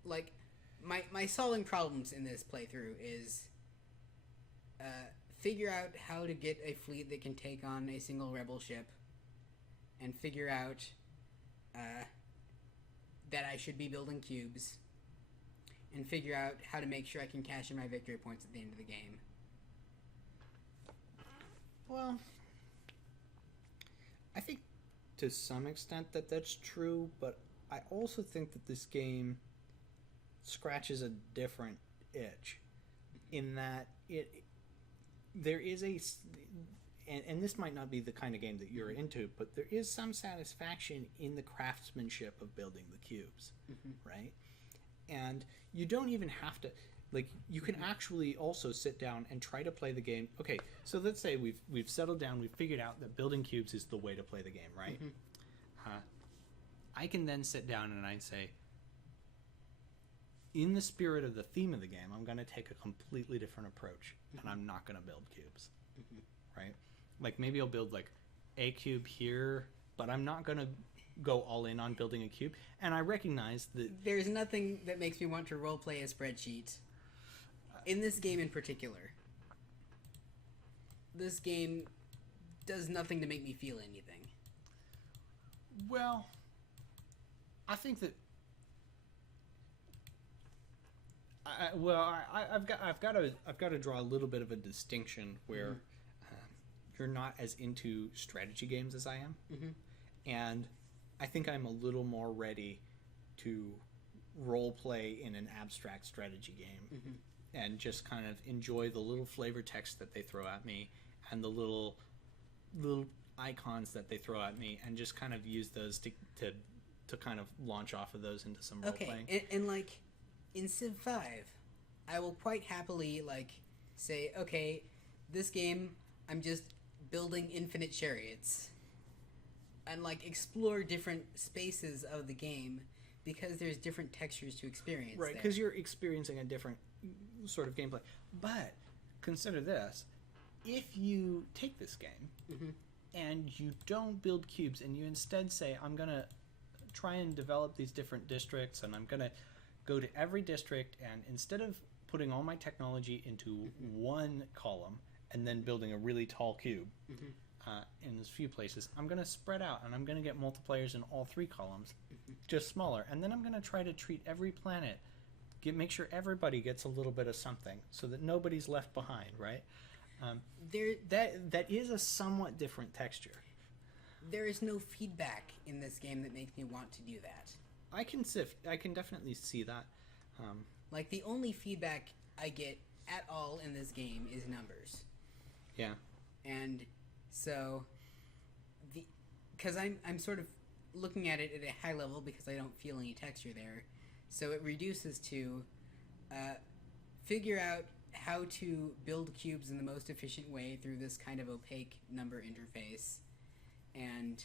Like, my solving problems in this playthrough is figure out how to get a fleet that can take on a single rebel ship, and figure out that I should be building cubes, and figure out how to make sure I can cash in my victory points at the end of the game. Well, I think to some extent that's true, but I also think that this game scratches a different itch in that there is and this might not be the kind of game that you're into, but there is some satisfaction in the craftsmanship of building the cubes, right? And you don't even have to, like, you can actually also sit down and try to play the game. Okay, so let's say we've settled down, we've figured out that building cubes is the way to play the game, right? I can then sit down and I'd say, in the spirit of the theme of the game, I'm going to take a completely different approach, and I'm not going to build cubes, right? Like, maybe I'll build, like, a cube here, but I'm not going to go all in on building a cube. And I recognize that there's nothing that makes me want to roleplay a spreadsheet. In this game in particular. This game does nothing to make me feel anything. Well, I think that I've got to draw a little bit of a distinction where you're not as into strategy games as I am, and I think I'm a little more ready to role play in an abstract strategy game and just kind of enjoy the little flavor text that they throw at me and the little icons that they throw at me, and just kind of use those to kind of launch off of those into some role playing. And like in Civ 5, I will quite happily like say, okay, this game I'm just building infinite chariots, and like explore different spaces of the game because there's different textures to experience. Right, because you're experiencing a different sort of gameplay. But consider this: if you take this game and you don't build cubes, and you instead say, I'm gonna try and develop these different districts, and I'm gonna go to every district, and instead of putting all my technology into one column and then building a really tall cube in those few places, I'm going to spread out, and I'm going to get multipliers in all three columns, just smaller, and then I'm going to try to treat every planet, make sure everybody gets a little bit of something so that nobody's left behind, right? That is a somewhat different texture. There is no feedback in this game that makes me want to do that. I can definitely see that. Like, the only feedback I get at all in this game is numbers. Yeah. And so, because I'm sort of looking at it at a high level because I don't feel any texture there, so it reduces to figure out how to build cubes in the most efficient way through this kind of opaque number interface, and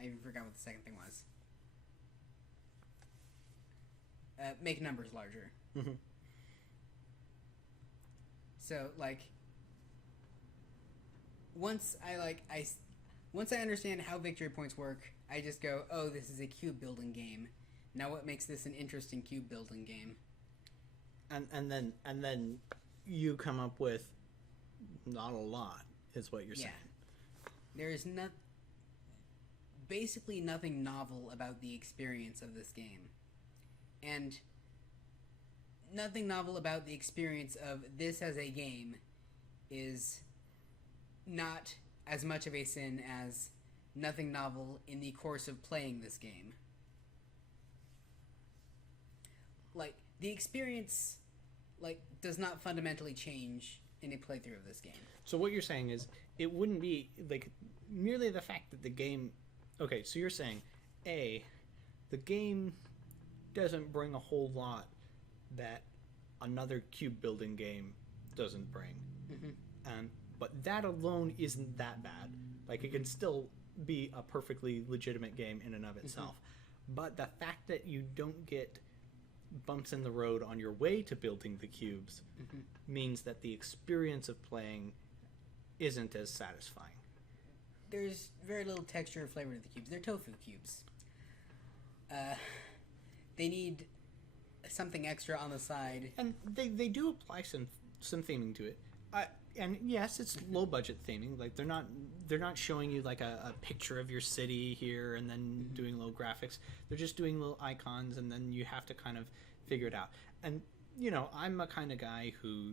I even forgot what the second thing was. Make numbers larger. So, like, once I understand how victory points work, I just go, oh, this is a cube building game. Now, what makes this an interesting cube building game? And then you come up with not a lot, is what you're saying. There is basically nothing novel about the experience of this game. And nothing novel about the experience of this as a game is not as much of a sin as nothing novel in the course of playing this game. Like, the experience, like, does not fundamentally change in a playthrough of this game. So what you're saying is, it wouldn't be, like, merely the fact that the game... Okay, so you're saying, A, the game doesn't bring a whole lot that another cube building game doesn't bring. But that alone isn't that bad. Like, it can still be a perfectly legitimate game in and of itself. But the fact that you don't get bumps in the road on your way to building the cubes means that the experience of playing isn't as satisfying. There's very little texture or flavor to the cubes. They're tofu cubes. They need something extra on the side. And they do apply some theming to it. And yes, it's low budget theming. Like they're not showing you like a picture of your city here and then doing little graphics. They're just doing little icons, and then you have to kind of figure it out. And I'm a kind of guy who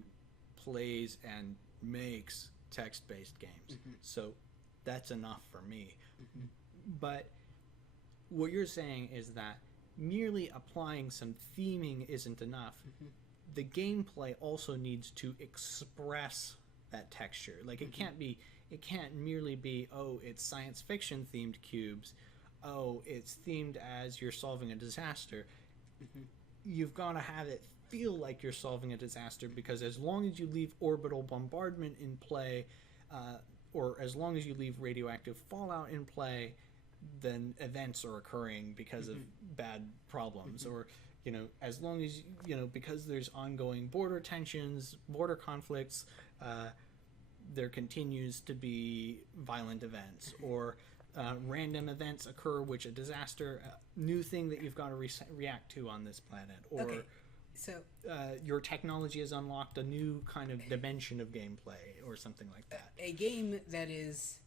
plays and makes text-based games, so that's enough for me. But what you're saying is that merely applying some theming isn't enough. The gameplay also needs to express that texture. Like it can't merely be, oh, it's science fiction themed cubes, oh, it's themed as you're solving a disaster. You've got to have it feel like you're solving a disaster, because as long as you leave orbital bombardment in play, or as long as you leave radioactive fallout in play, then events are occurring because of bad problems. Or as long as because there's ongoing border tensions, border conflicts, there continues to be violent events, or random events occur which a disaster, new thing that you've got to react to on this planet, or so your technology has unlocked a new kind of dimension of gameplay or something like that. A game that is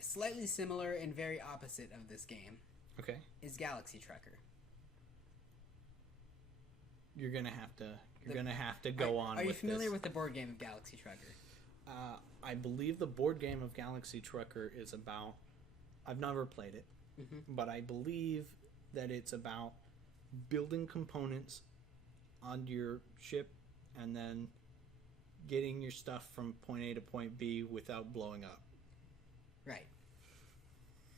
slightly similar and very opposite of this game is Galaxy Trucker. You're gonna have to go on. Are you with familiar this. with the board game of Galaxy Trucker? I believe the board game of Galaxy Trucker is about. I've never played it, but I believe that it's about building components onto your ship and then getting your stuff from point A to point B without blowing up. Right.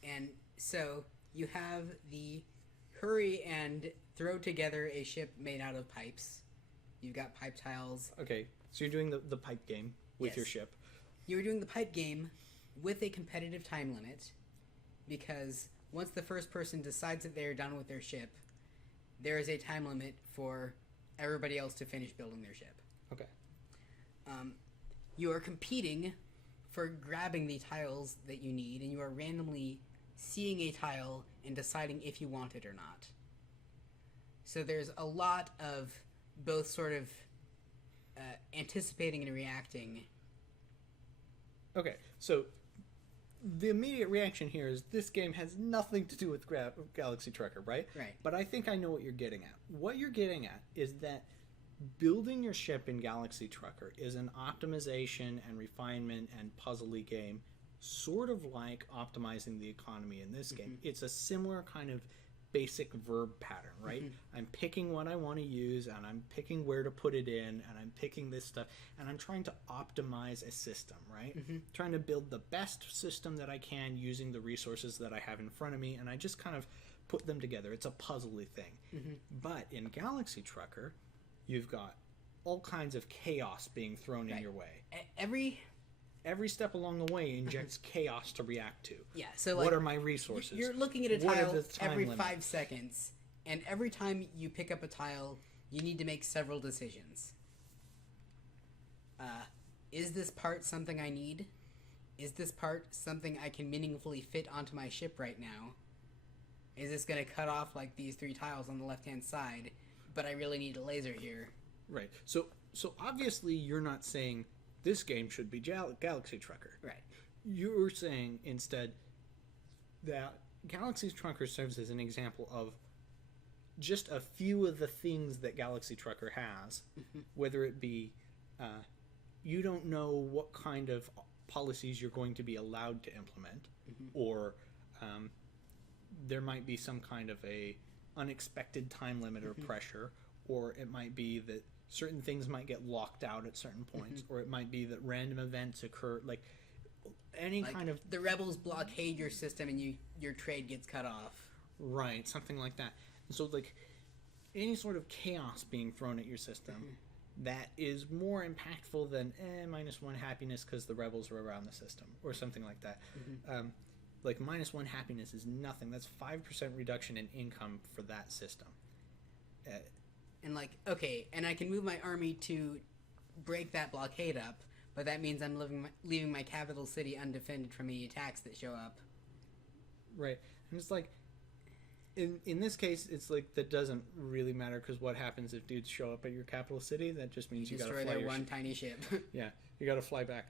And so you have the hurry and throw together a ship made out of pipes. You've got pipe tiles. Okay, so you're doing the pipe game with your ship. You're doing the pipe game with a competitive time limit, because once the first person decides that they are done with their ship, there is a time limit for everybody else to finish building their ship. Okay. You are competing for grabbing the tiles that you need, and you are randomly seeing a tile and deciding if you want it or not. So there's a lot of both sort of anticipating and reacting. Okay, so the immediate reaction here is this game has nothing to do with Galaxy Trucker, right? Right. But I think I know what you're getting at. What you're getting at is that building your ship in Galaxy Trucker is an optimization and refinement and puzzly game, sort of like optimizing the economy in this game. It's a similar kind of basic verb pattern, right? I'm picking what I want to use, and I'm picking where to put it in, and I'm picking this stuff, and I'm trying to optimize a system, right? Trying to build the best system that I can using the resources that I have in front of me, and I just kind of put them together. It's a puzzly thing. But in Galaxy Trucker, you've got all kinds of chaos being thrown in your way. Every step along the way injects chaos to react to. Yeah, so what are my resources? You're looking at a tile every limit? 5 seconds, and every time you pick up a tile, you need to make several decisions. Is this part something I need? Is this part something I can meaningfully fit onto my ship right now? Is this going to cut off like these 3 tiles on the left-hand side, but I really need a laser here? Right. So obviously you're not saying this game should be Galaxy Trucker. Right. You're saying instead that Galaxy Trucker serves as an example of just a few of the things that Galaxy Trucker has, whether it be you don't know what kind of policies you're going to be allowed to implement, or there might be some kind of a unexpected time limit or pressure, or it might be that certain things might get locked out at certain points, or it might be that random events occur, like kind of... The rebels blockade your system and your trade gets cut off. Right, something like that. And so, like, any sort of chaos being thrown at your system that is more impactful than -1 happiness because the rebels are around the system, or something like that. Like, -1 happiness is nothing. That's 5% reduction in income for that system. And like, okay, and I can move my army to break that blockade up, but that means I'm leaving my capital city undefended from any attacks that show up. Right. And it's like, in this case, it's like that doesn't really matter, because what happens if dudes show up at your capital city? That just means you gotta fly destroy their your tiny ship. Yeah, you gotta fly back.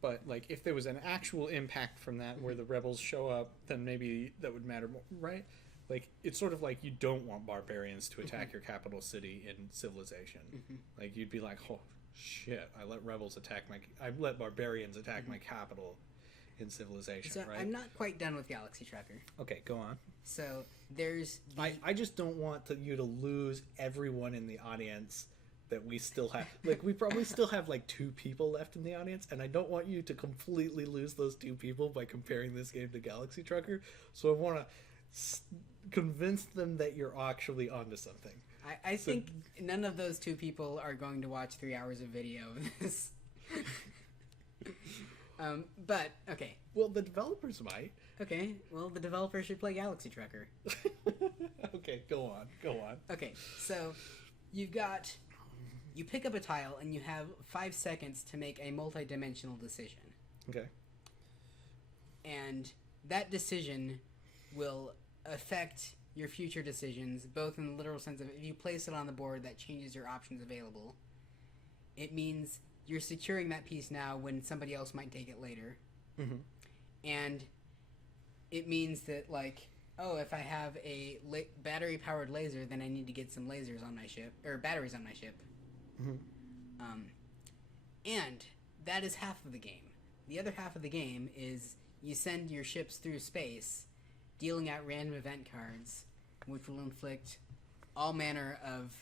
But like, if there was an actual impact from that, where the rebels show up, then maybe that would matter more, right? Like, it's sort of like you don't want barbarians to attack your capital city in Civilization. Like, you'd be like, oh shit, I let barbarians attack my capital in Civilization, So right? I'm not quite done with Galaxy Trucker. Okay, go on. So there's I just don't want you to lose everyone in the audience that we still have. Like, we probably still have like 2 people left in the audience, and I don't want you to completely lose those 2 people by comparing this game to Galaxy Trucker. So I want to convince them that you're actually onto something. I think none of those 2 people are going to watch 3 hours of video of this. But okay. Well, the developers might. Okay. Well, the developers should play Galaxy Trucker. Okay, go on. Okay, so you pick up a tile and you have 5 seconds to make a multi-dimensional decision. Okay. And that decision will affect your future decisions, both in the literal sense of if you place it on the board, that changes your options available. It means you're securing that piece now when somebody else might take it later. And it means that, like, oh, if I have a battery-powered laser, then I need to get some lasers on my ship, or batteries on my ship. And that is half of the game. The other half of the game is you send your ships through space, dealing out random event cards, which will inflict all manner of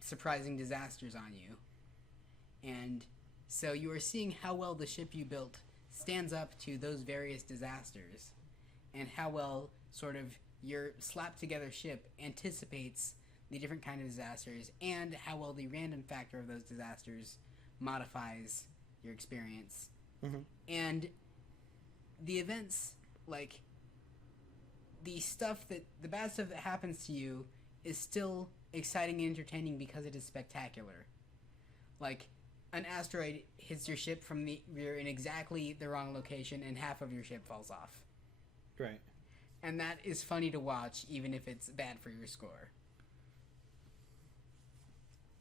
surprising disasters on you. And so you are seeing how well the ship you built stands up to those various disasters, and how well sort of your slapped-together ship anticipates the different kind of disasters, and how well the random factor of those disasters modifies your experience. And the events, like, the bad stuff that happens to you is still exciting and entertaining because it is spectacular. Like, an asteroid hits your ship you're in exactly the wrong location, and half of your ship falls off. Right. And that is funny to watch, even if it's bad for your score.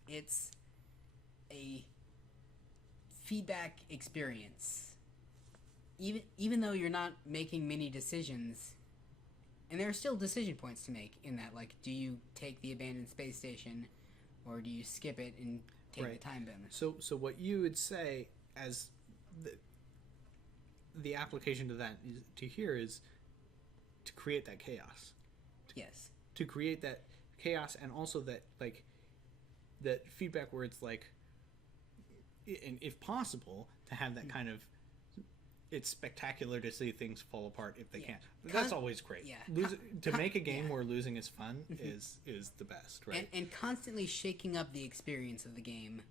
It's a feedback experience. Even though you're not making many decisions, and there are still decision points to make in that, like, do you take the abandoned space station, or do you skip it and take the time bonus? So what you would say as the application to that is to create that chaos. Yes. To create that chaos, and also that, like, that feedback where it's like, and if possible, to have that kind of, it's spectacular to see things fall apart if they can't. That's always great. Yeah. To make a game where losing is fun is the best, right? And constantly shaking up the experience of the game,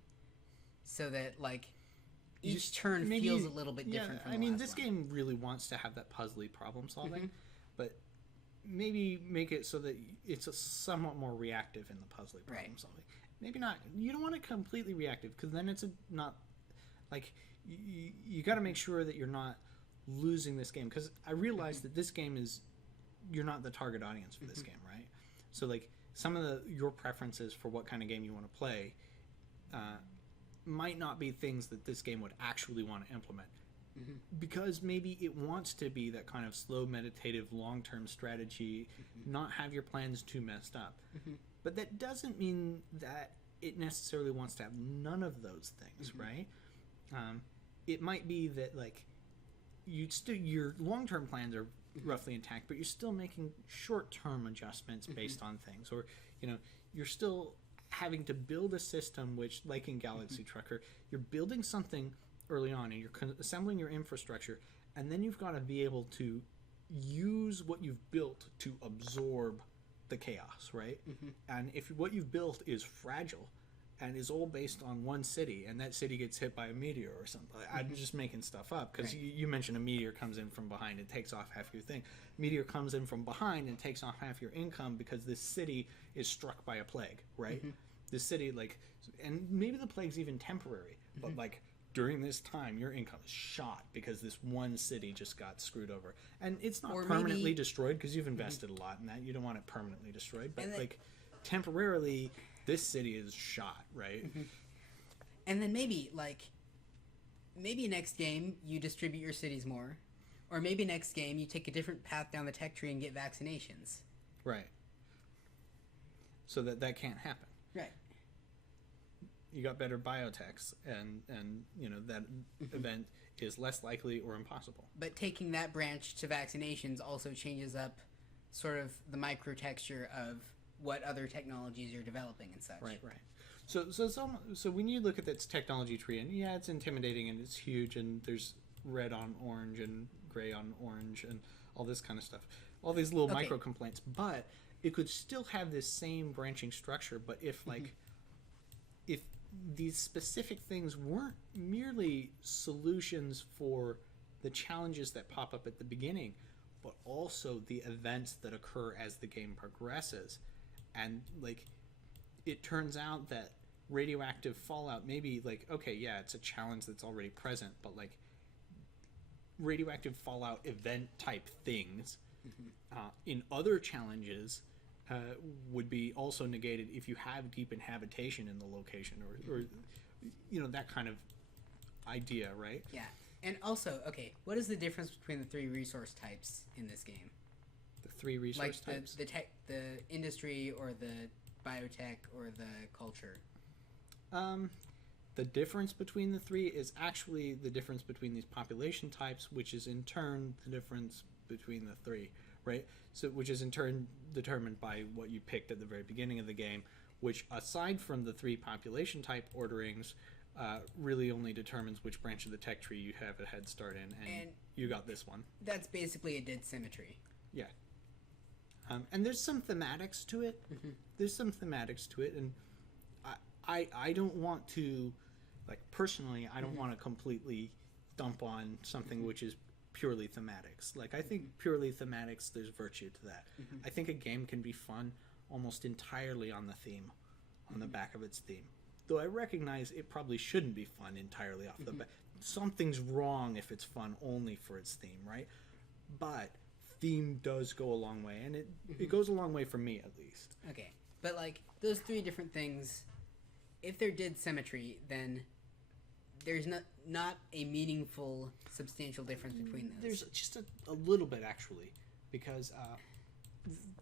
so that, like, each turn feels a little bit different from the last this one. game really wants to have that puzzly problem solving, but maybe make it so that it's somewhat more reactive in the puzzly problem solving. Maybe not. You don't want it completely reactive, because then it's not, like, you got to make sure that you're not losing this game, because I realize that this game is, you're not the target audience for this game, right? So, like, some of your preferences for what kind of game you want to play might not be things that this game would actually want to implement, because maybe it wants to be that kind of slow, meditative, long-term strategy, not have your plans too messed up. But that doesn't mean that it necessarily wants to have none of those things, right? It might be that, like, your long-term plans are roughly intact, but you're still making short-term adjustments based on things, or, you know, you're still having to build a system which, like in Galaxy Trucker, you're building something early on and you're assembling your infrastructure, and then you've got to be able to use what you've built to absorb the chaos, right? And if what you've built is fragile, and is all based on one city, and that city gets hit by a meteor or something. I'm just making stuff up because Right. you mentioned a meteor comes in from behind and takes off half your thing. Meteor comes in from behind and takes off half your income because this city is struck by a plague, right? This city, like, and maybe the plague's even temporary, but like during this time, your income is shot because this one city just got screwed over, and it's not Or permanently maybe- destroyed because you've invested a lot in that. You don't want it permanently destroyed, but And then- like temporarily, this city is shot, right? And then maybe next game you distribute your cities more, or maybe next game you take a different path down the tech tree and get vaccinations. Right. So that can't happen. Right. You got better biotechs, and you know that event is less likely or impossible. But taking that branch to vaccinations also changes up sort of the microtexture of what other technologies you're developing and such. Right. So when you look at this technology tree, and yeah, it's intimidating and it's huge, and there's red on orange and gray on orange and all this kind of stuff, all these little Okay. micro complaints, but it could still have this same branching structure. But if like if these specific things weren't merely solutions for the challenges that pop up at the beginning, but also the events that occur as the game progresses, and like it turns out that radioactive fallout, maybe like, okay, yeah, it's a challenge that's already present, but like radioactive fallout event type things in other challenges would be also negated if you have deep inhabitation in the location, or you know, that kind of idea, right? Yeah. And also, okay, what is the difference between the three resource types in this game? The three resource Like types. the industry or the biotech or the culture? The difference between the three is actually the difference between these population types, which is in turn the difference between the three, right? So, which is in turn determined by what you picked at the very beginning of the game, which, aside from the three population type orderings, really only determines which branch of the tech tree you have a head start in, and you got this one. That's basically a dead symmetry. Yeah. And there's some thematics to it. There's some thematics to it, and I don't want to, like, personally, I don't want to completely dump on something which is purely thematics. Like, I think purely thematics, there's virtue to that. I think a game can be fun almost entirely on the theme, on the back of its theme. Though I recognize it probably shouldn't be fun entirely off the back. Something's wrong if it's fun only for its theme, right? But theme does go a long way, and it goes a long way for me, at least. Okay. But, like, those three different things, if they're dead symmetry, then there's not a meaningful, substantial difference between those. There's just a little bit, actually, because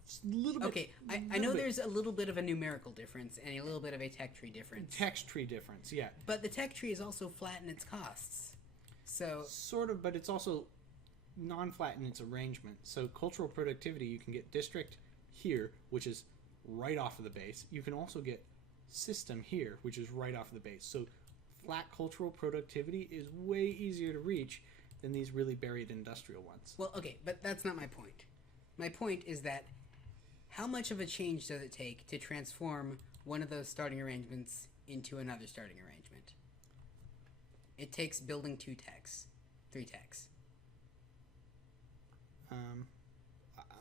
just a little bit. Okay, I know there's a little bit of a numerical difference and a little bit of a tech tree difference. Text tree difference, yeah. But the tech tree is also flat in its costs. So, Sort of, but it's also non-flat in its arrangement. So cultural productivity, you can get district here, which is right off of the base. You can also get system here, which is right off of the base. So flat cultural productivity is way easier to reach than these really buried industrial ones. well, okay, but that's not my point. My point is that how much of a change does it take to transform one of those starting arrangements into another starting arrangement? It takes building 2 techs, 3 techs.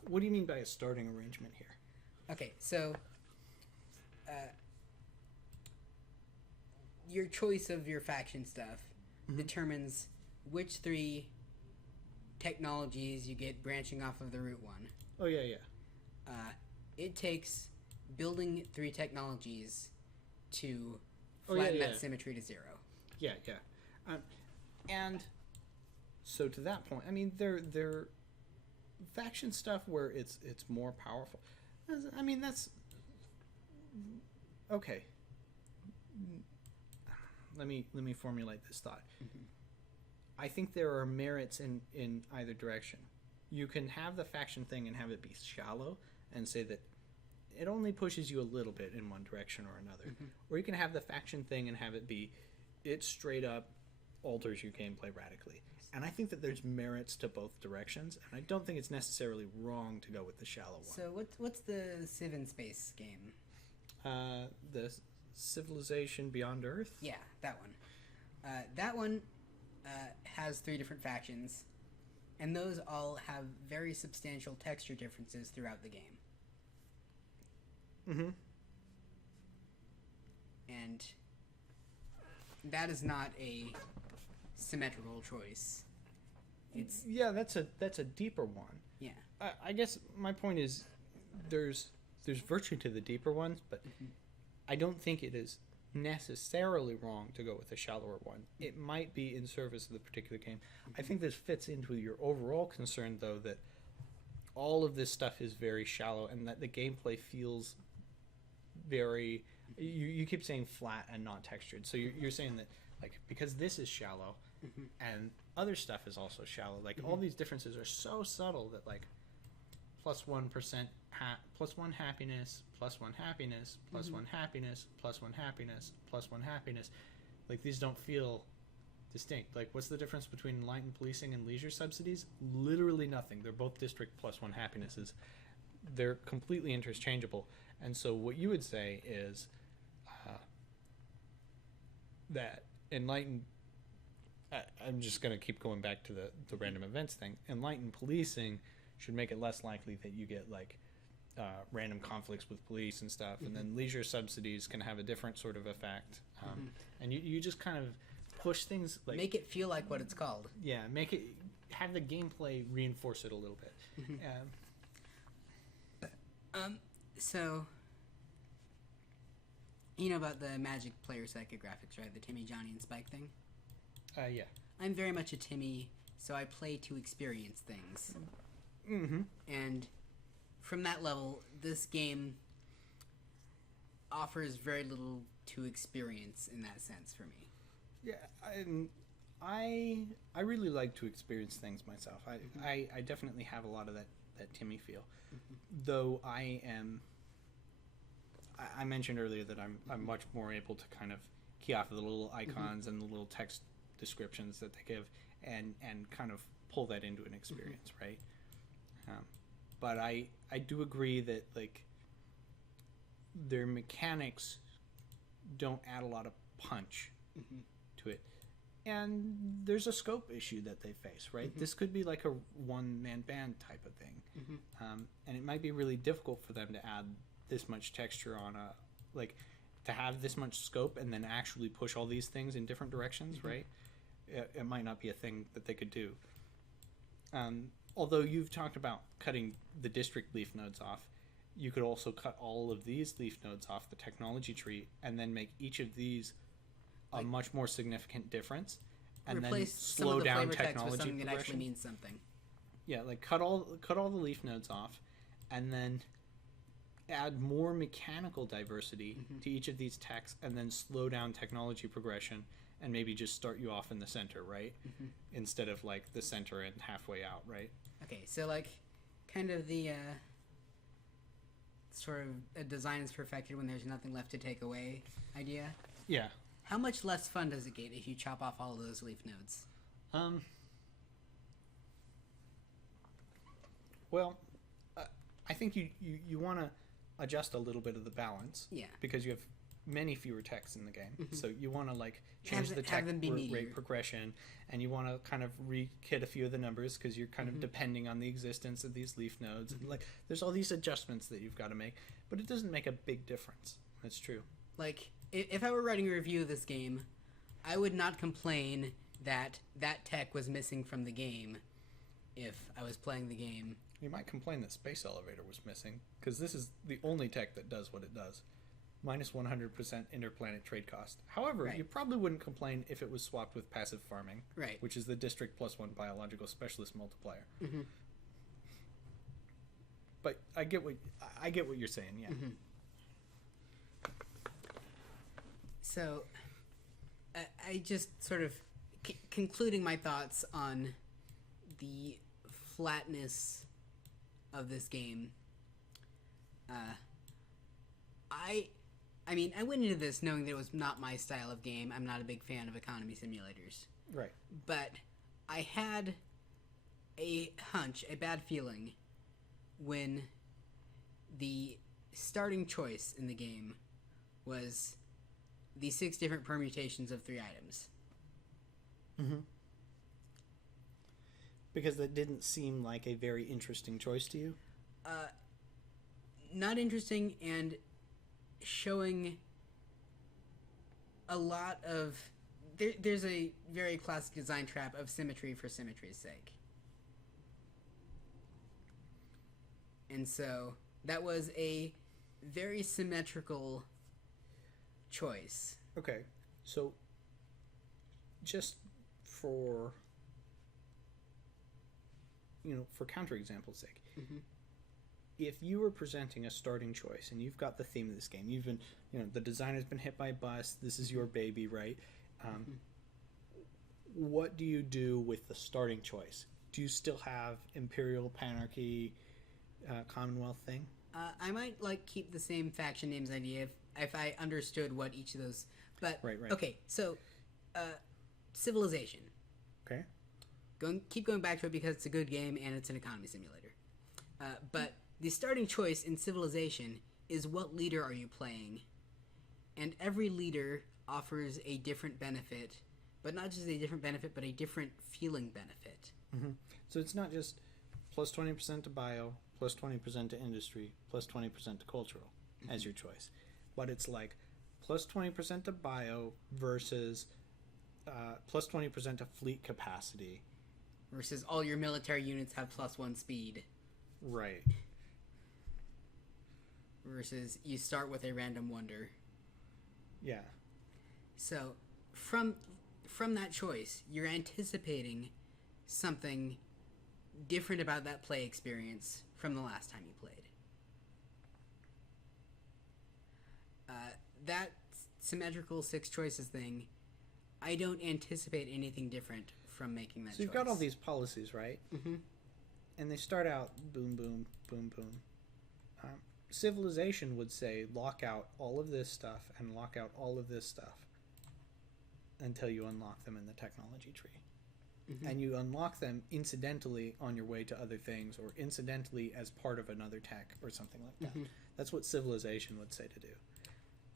What do you mean by a starting arrangement here? Okay, so your choice of your faction stuff determines which 3 technologies you get branching off of the root one. Oh, yeah. It takes building 3 technologies to Oh, yeah, flatten yeah. that symmetry to 0. Yeah. And so to that point, I mean, they're faction stuff where it's more powerful. I mean, that's okay. Let me formulate this thought. I think there are merits in either direction. You can have the faction thing and have it be shallow and say that it only pushes you a little bit in one direction or another. Or you can have the faction thing and have it be it straight up alters your gameplay radically. And I think that there's merits to both directions, and I don't think it's necessarily wrong to go with the shallow one. So what's the Civ in Space game? The Civilization Beyond Earth? Yeah, that one. That one has 3 different factions, and those all have very substantial texture differences throughout the game. Mm-hmm. And that is not a symmetrical choice. It's Yeah, that's a deeper one. yeah. I guess my point is there's virtue to the deeper ones, but I don't think it is necessarily wrong to go with a shallower one. It might be in service of the particular game. I think this fits into your overall concern, though, that all of this stuff is very shallow and that the gameplay feels very... You keep saying flat and not textured. So you're saying that, like, because this is shallow and other stuff is also shallow, like, all these differences are so subtle that, like, plus 1% plus 1 happiness, plus 1 happiness, plus 1 happiness, plus 1 happiness, plus 1 happiness. Like, these don't feel distinct. Like, what's the difference between enlightened policing and leisure subsidies? Literally nothing. They're both district plus 1 happinesses. They're completely interchangeable. And so what you would say is that enlightened... I'm just going to keep going back to the random events thing. Enlightened policing should make it less likely that you get, like, random conflicts with police and stuff, and then leisure subsidies can have a different sort of effect, and you just kind of push things, like, Make it feel like what it's called. yeah, make it, have the gameplay reinforce it a little bit. So you know about the Magic player psychographics, right? The Timmy, Johnny, and Spike thing. Yeah. I'm very much a Timmy, so I play to experience things. Mm-hmm. And from that level, this game offers very little to experience in that sense for me. Yeah, I really like to experience things myself. I definitely have a lot of that Timmy feel, though I mentioned earlier that I'm much more able to kind of key off of the little icons and the little text descriptions that they give and kind of pull that into an experience, right? But I do agree that, like, their mechanics don't add a lot of punch to it. And there's a scope issue that they face, right? This could be like a one-man band type of thing. And it might be really difficult for them to add this much texture on a... like, to have this much scope and then actually push all these things in different directions, right? It might not be a thing that they could do. Although you've talked about cutting the district leaf nodes off, you could also cut all of these leaf nodes off the technology tree and then make each of these a much more significant difference, and then slow down technology something that actually progression. means something. Yeah, like cut all the leaf nodes off, and then add more mechanical diversity to each of these techs, and then slow down technology progression, and maybe just start you off in the center, right? Instead of, like, the center and halfway out, right? Okay, so, like, kind of the sort of a design is perfected when there's nothing left to take away idea. Yeah. How much less fun does it get if you chop off all of those leaf nodes? Well, I think you want to adjust a little bit of the balance. Yeah. Because you have many fewer techs in the game. So you want to, like, change the have tech them be rate progression, and you want to kind of re-kit a few of the numbers because you're kind of depending on the existence of these leaf nodes. And, like, there's all these adjustments that you've got to make, but it doesn't make a big difference. That's true. Like, if I were writing a review of this game, I would not complain that that tech was missing from the game if I was playing the game. You might complain that Space Elevator was missing, because this is the only tech that does what it does. Minus 100% interplanet trade cost. However, you probably wouldn't complain if it was swapped with passive farming, Right. which is the District +1 biological specialist multiplier. But I get what you're saying, yeah. So, I just sort of concluding my thoughts on the flatness of this game. I mean, I went into this knowing that it was not my style of game. I'm not a big fan of economy simulators. Right. But I had a hunch, a bad feeling, when the starting choice in the game was the 6 different permutations of 3 items. Mm-hmm. Because that didn't seem like a very interesting choice to you? Not interesting, and showing a lot of... There's a very classic design trap of symmetry for symmetry's sake. And so that was a very symmetrical choice. Okay, so just for, for counterexample's sake, if you were presenting a starting choice and you've got the theme of this game, you've been, the designer's been hit by a bus, this is your baby, right? What do you do with the starting choice? Do you still have Imperial, Panarchy, Commonwealth thing? I might keep the same faction names idea if I understood what each of those. But right. Okay, so Civilization. Okay. Keep going back to it because it's a good game and it's an economy simulator. But the starting choice in Civilization is what leader are you playing, and every leader offers a different benefit, but not just a different benefit, but a different feeling benefit. Mm-hmm. So it's not just plus 20% to bio, plus 20% to industry, plus 20% to cultural as your choice. But it's like plus 20% to bio versus plus 20% to fleet capacity. Versus all your military units have +1 speed. Right. Versus you start with a random wonder. Yeah. So from that choice, you're anticipating something different about that play experience from the last time you played. That symmetrical 6 choices thing, I don't anticipate anything different from making that choice. So you've got all these policies, right? Mm-hmm. And they start out boom, boom, boom, boom. Civilization would say lock out all of this stuff and lock out all of this stuff until you unlock them in the technology tree. Mm-hmm. And you unlock them incidentally on your way to other things, or incidentally as part of another tech or something like that. Mm-hmm. That's what Civilization would say to do.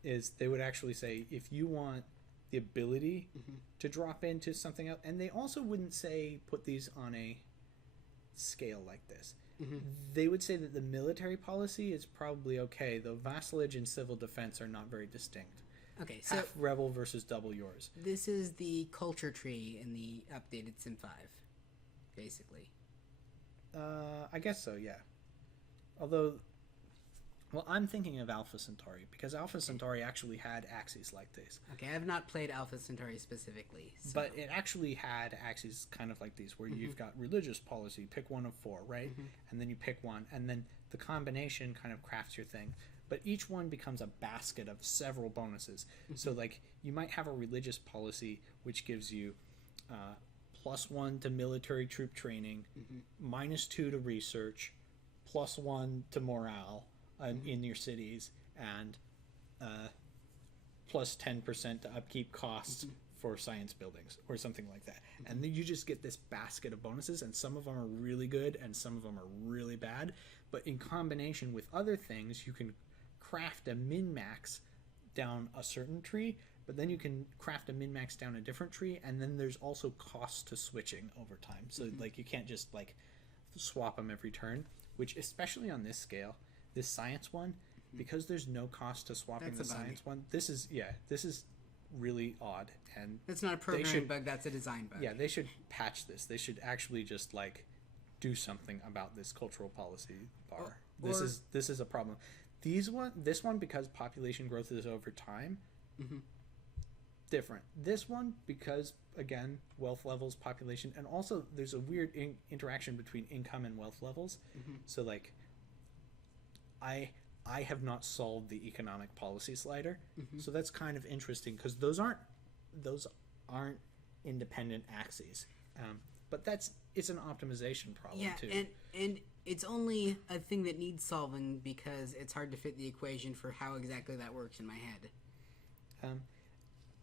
Is they would actually say, if you want the ability to drop into something else, and they also wouldn't say put these on a scale like this. They would say that the military policy is probably okay, though vassalage and civil defense are not very distinct. Okay, so half rebel versus double yours. This is the culture tree in the updated Sim 5, basically. I guess so, yeah. Although, well, I'm thinking of Alpha Centauri, because Alpha Centauri actually had axes like this. Okay, I have not played Alpha Centauri specifically. So. But it actually had axes kind of like these, where you've got religious policy, pick one of 4, right? And then you pick one, and then the combination kind of crafts your thing. But each one becomes a basket of several bonuses. So, like, you might have a religious policy, which gives you +1 to military troop training, -2 to research, +1 to morale in your cities, and plus 10% to upkeep costs for science buildings, or something like that. And then you just get this basket of bonuses, and some of them are really good, and some of them are really bad. But in combination with other things, you can craft a min-max down a certain tree, but then you can craft a min-max down a different tree, and then there's also costs to switching over time. So like, you can't just like swap them every turn, which, especially on this scale, this science one, because there's no cost to swapping the science one, this is really odd. And that's not a programming bug, that's a design bug. Yeah, they should patch this. They should actually just like do something about this cultural policy bar. This is a problem. This one, because population growth is over time, different. This one, because, again, wealth levels, population, and also there's a weird interaction between income and wealth levels. So, like, I have not solved the economic policy slider, so that's kind of interesting, because those aren't independent axes. But it's an optimization problem, too. And it's only a thing that needs solving because it's hard to fit the equation for how exactly that works in my head.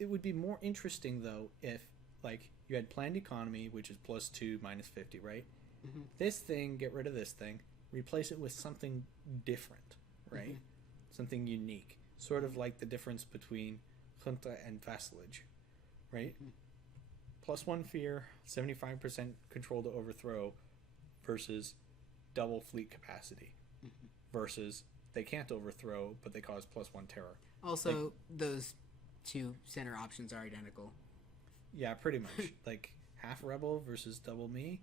It would be more interesting, though, if, like, you had planned economy, which is +2, -50, right? This thing, get rid of this thing, replace it with something different, right? Something unique. Sort of like the difference between junta, and vassalage, right? +1 fear, 75% control to overthrow versus double fleet capacity versus they can't overthrow, but they cause +1 terror. Also, those two center options are identical. Yeah, pretty much. Like half rebel versus double me.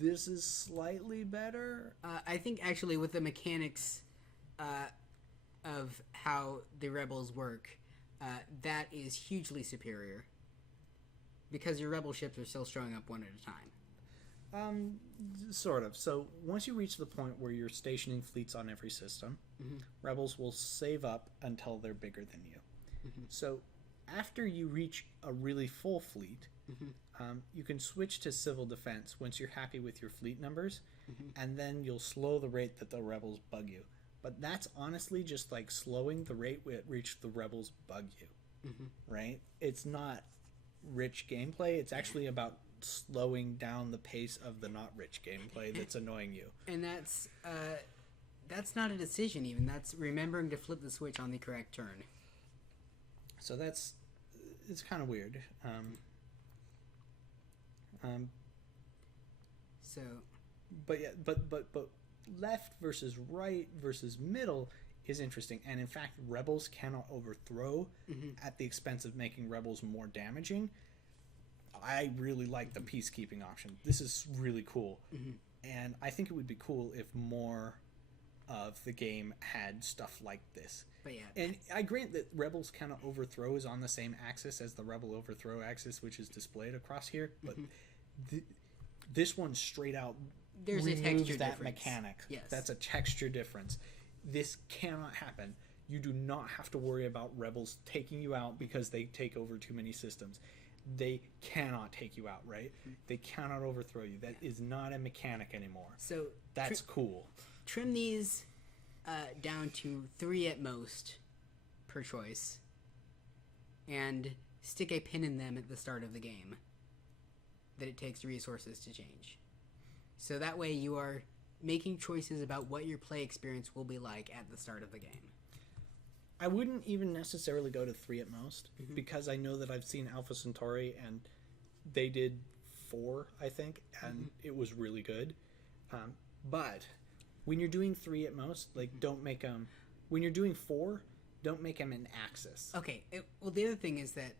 This is slightly better. I think actually with the mechanics of how the rebels work, that is hugely superior. Because your rebel ships are still showing up one at a time. Sort of. So once you reach the point where you're stationing fleets on every system, rebels will save up until they're bigger than you. So after you reach a really full fleet, you can switch to civil defense once you're happy with your fleet numbers, and then you'll slow the rate that the rebels bug you. But that's honestly just like slowing the rate at which the rebels bug you, right? It's not rich gameplay. It's actually about slowing down the pace of the not rich gameplay that's annoying you. And that's not a decision even. That's remembering to flip the switch on the correct turn. So it's kind of weird. So, but yeah, but left versus right versus middle is interesting, and in fact, rebels cannot overthrow at the expense of making rebels more damaging. I really like the peacekeeping option. This is really cool, and I think it would be cool if more of the game had stuff like this. but yeah. And I grant that rebels cannot overthrow is on the same axis as the rebel overthrow axis, which is displayed across here, but this one straight out There's a removes texture that difference. mechanic. Yes. That's a texture difference. This cannot happen. You do not have to worry about rebels taking you out because they take over too many systems. They cannot take you out, right? They cannot overthrow you. That is not a mechanic anymore. So That's cool. trim these down to 3 at most per choice, and stick a pin in them at the start of the game that it takes resources to change. So that way you are making choices about what your play experience will be like at the start of the game. I wouldn't even necessarily go to 3 at most because I know that I've seen Alpha Centauri and they did 4, I think, and it was really good. But when you're doing 3 at most, like don't make them. When you're doing 4, don't make them an axis. Okay. Well, the other thing is that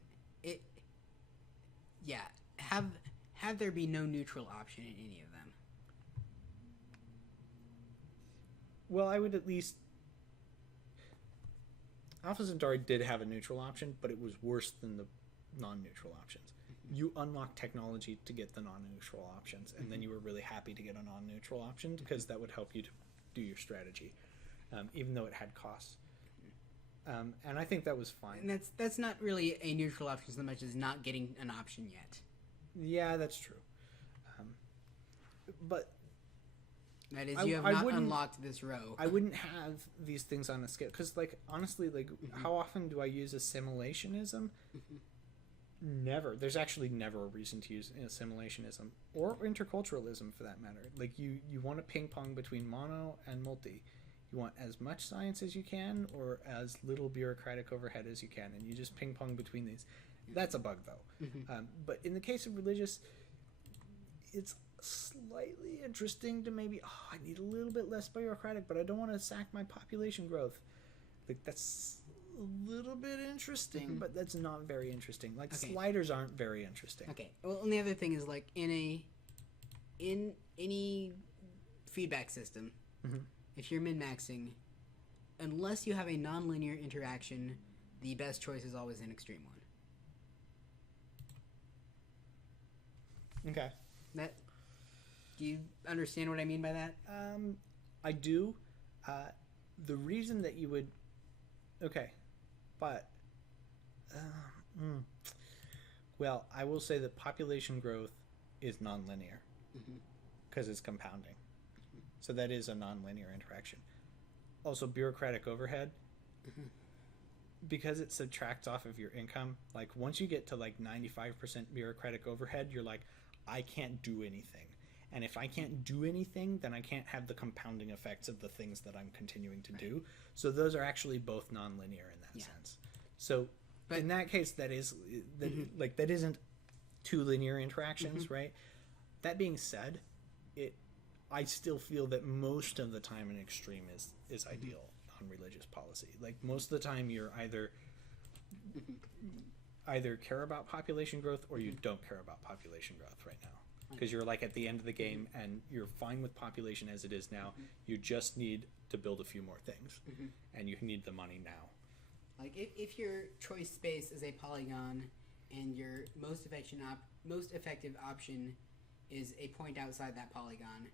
have there be no neutral option in any of them. Well, I would at least. Alpha Centauri did have a neutral option, but it was worse than the non-neutral options. You unlock technology to get the non-neutral options, and then you were really happy to get a non-neutral option because that would help you to do your strategy, even though it had costs. And I think that was fine. And that's not really a neutral option so much as not getting an option yet. Yeah, that's true. But That is, I you have not unlocked this row. I wouldn't have these things on a scale because, like, honestly, like, how often do I use assimilationism? Never. There's actually never a reason to use assimilationism or interculturalism for that matter. Like, you want to ping pong between mono and multi. You want as much science as you can or as little bureaucratic overhead as you can, and you just ping pong between these. That's a bug, though. But in the case of religious, it's slightly interesting to maybe, I need a little bit less bureaucratic, but I don't want to sack my population growth. Like, that's a little bit interesting, but that's not very interesting. Like, sliders aren't very interesting. Okay. Well, and the other thing is, like, in any feedback system, if you're min-maxing, unless you have a non-linear interaction, the best choice is always an extreme one. Okay. Do you understand what I mean by that? I do. The reason that you would... Okay. But... Well, I will say that population growth is nonlinear. Because it's compounding. So that is a nonlinear interaction. Also, bureaucratic overhead. Because it subtracts off of your income. Like, once you get to, like, 95% bureaucratic overhead, you're like, I can't do anything. And if I can't do anything, then I can't have the compounding effects of the things that I'm continuing to do. So those are actually both nonlinear in that sense. So But- in that case, that is that isn't two linear interactions, right? That being said, I still feel that most of the time an extreme is ideal on religious policy. Like most of the time, you're either care about population growth or you don't care about population growth right now, because you're like at the end of the game and you're fine with population as it is now. You just need to build a few more things, and you need the money now. Like if your choice space is a polygon and your most effective option is a point outside that polygon,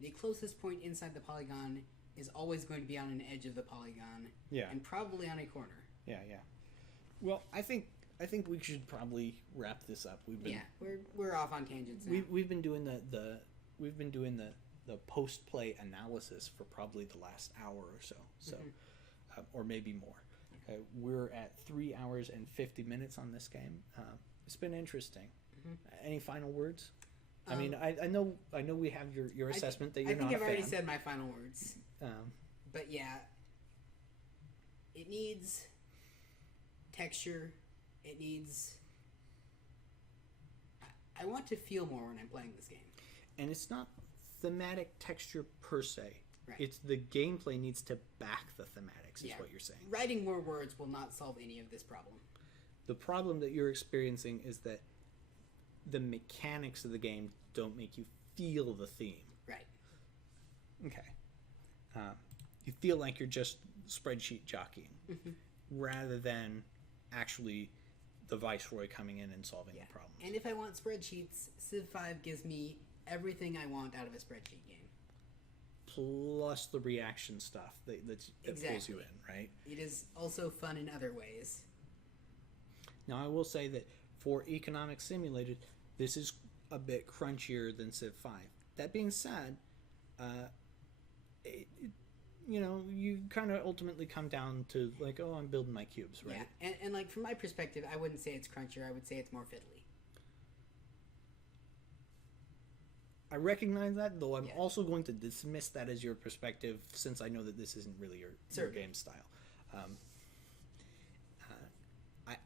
the closest point inside the polygon is always going to be on an edge of the polygon, and probably on a corner. Yeah. Well, I think we should probably wrap this up. We're off on tangents now. We've been doing the post play analysis for probably the last hour or so, or maybe more. We're at 3 hours and 50 minutes on this game. It's been interesting. Any final words? I mean, I know we have your assessment that you're not a fan. I think I've already said my final words. But yeah, it needs texture. It needs... I want to feel more when I'm playing this game. And it's not thematic texture per se. Right. It's the gameplay needs to back the thematics, is what you're saying. Writing more words will not solve any of this problem. The problem that you're experiencing is that the mechanics of the game don't make you feel the theme. Right. Okay. You feel like you're just spreadsheet jockeying rather than actually the Viceroy coming in and solving the problem. And if I want spreadsheets, Civ 5 gives me everything I want out of a spreadsheet game. Plus the reaction stuff that pulls you in, right? It is also fun in other ways. Now, I will say that for Economic Simulated, this is a bit crunchier than Civ 5. That being said, you kind of ultimately come down to like, oh, I'm building my cubes, right? Yeah, and like from my perspective, I wouldn't say it's crunchier. I would say it's more fiddly. I recognize that, though I'm also going to dismiss that as your perspective, since I know that this isn't really your game style.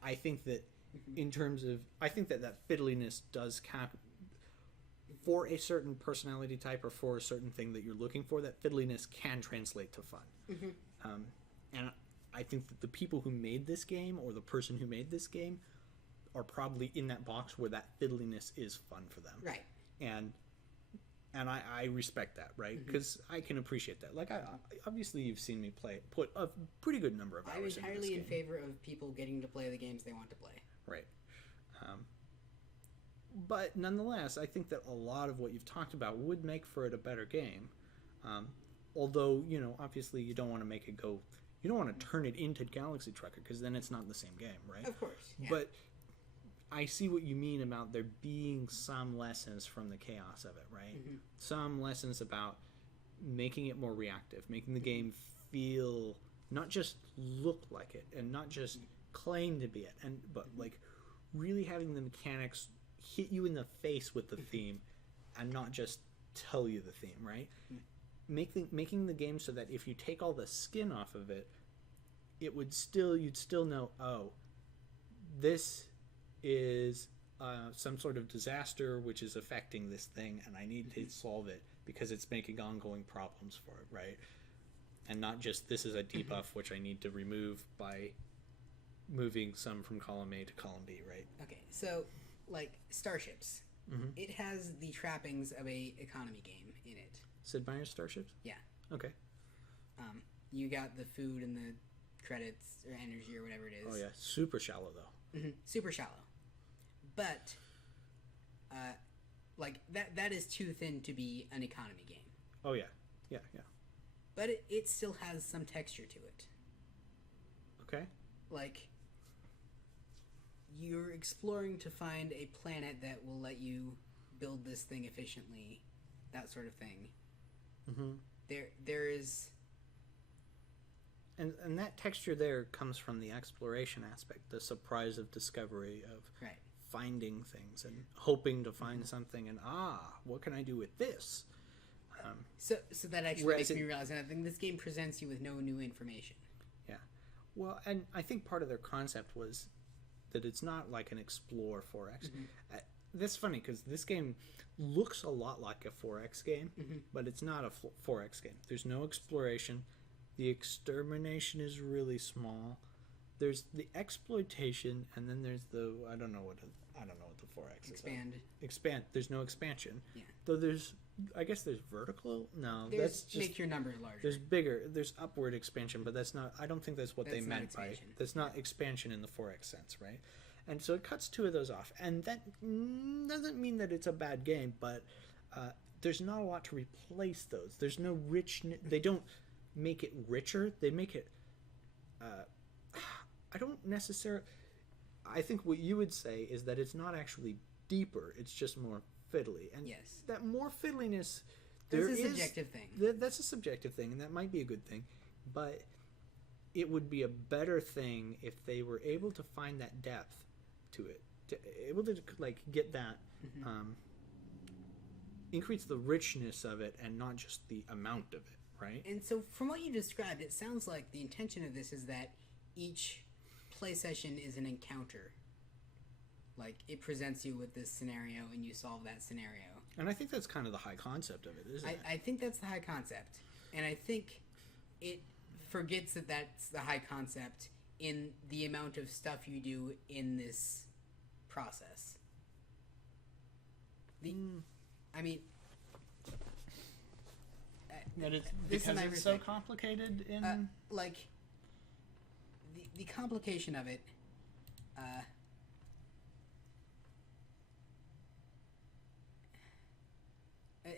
I think that in terms of, I think that fiddliness does cap for a certain personality type or for a certain thing that you're looking for. That fiddliness can translate to fun, and I think that the people who made this game or the person who made this game are probably in that box where that fiddliness is fun for them, right? And I respect that, right? Because I can appreciate that. Like, obviously, you've seen me put a pretty good number of hours into this game. I'm entirely in favor of people getting to play the games they want to play. Right. But nonetheless, I think that a lot of what you've talked about would make for it a better game. Although, obviously, you don't want to make it go... You don't want to turn it into Galaxy Trucker, because then it's not the same game, right? Of course, yeah. But I see what you mean about there being some lessons from the chaos of it, right? Some lessons about making it more reactive, making the game feel, not just look like it, and not just claim to be it, but like really having the mechanics hit you in the face with the theme, and not just tell you the theme, right? Making the game so that if you take all the skin off of it, you'd still know, oh, this is some sort of disaster which is affecting this thing, and I need to solve it because it's making ongoing problems for it, right? And not just this is a debuff which I need to remove by moving some from column A to column B, right? Okay, so like Starships, it has the trappings of a economy game in it. Sid Meier's Starships? Yeah. Okay. You got the food and the credits or energy or whatever it is. Oh yeah, super shallow though. Super shallow. But like that is too thin to be an economy game. Oh yeah. Yeah. But it still has some texture to it. Okay. Like, you're exploring to find a planet that will let you build this thing efficiently, that sort of thing. There is... And that texture there comes from the exploration aspect, the surprise of discovery, of finding things and hoping to find something, and what can I do with this? So that actually makes me realize, and I think this game presents you with no new information. Yeah. Well, and I think part of their concept was that it's not like an explore 4X. That's funny because this game looks a lot like a 4X game, but it's not a 4X game. There's no exploration. The extermination is really small. There's the exploitation, and then there's the I don't know what the 4X Expand. is. Expand. There's no expansion. Yeah. Though I guess there's vertical. No, There's that's just make your numbers larger. there's bigger. There's upward expansion, but that's not. I don't think that's what they That's not meant by. expansion. That's not expansion in the 4X sense, right? And so it cuts two of those off, and that doesn't mean that it's a bad game, but there's not a lot to replace those. There's no rich. They don't make it richer. They make it. I don't necessarily. I think what you would say is that it's not actually deeper. It's just more fiddly, and Yes. that more fiddliness. That's There a is subjective thing. That's a subjective thing, and that might be a good thing, but it would be a better thing if they were able to find that depth to it, able to like get that, increase the richness of it, and not just the amount of it, right? And so, from what you described, it sounds like the intention of this is that each play session is an encounter. Like, it presents you with this scenario, and you solve that scenario. And I think that's kind of the high concept of it, isn't it? I think that's the high concept. And I think it forgets that that's the high concept in the amount of stuff you do in this process. I mean... That it's this is because my it's so perspective. complicated in. Like, the complication of it...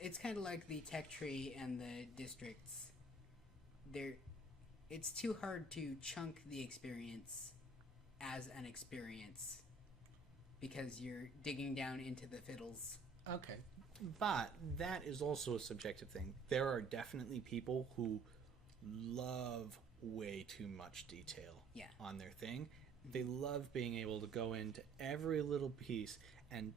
it's kind of like the tech tree and the districts. It's too hard to chunk the experience as an experience because you're digging down into the fiddles. Okay. But that is also a subjective thing. There are definitely people who love way too much detail on their thing. They love being able to go into every little piece and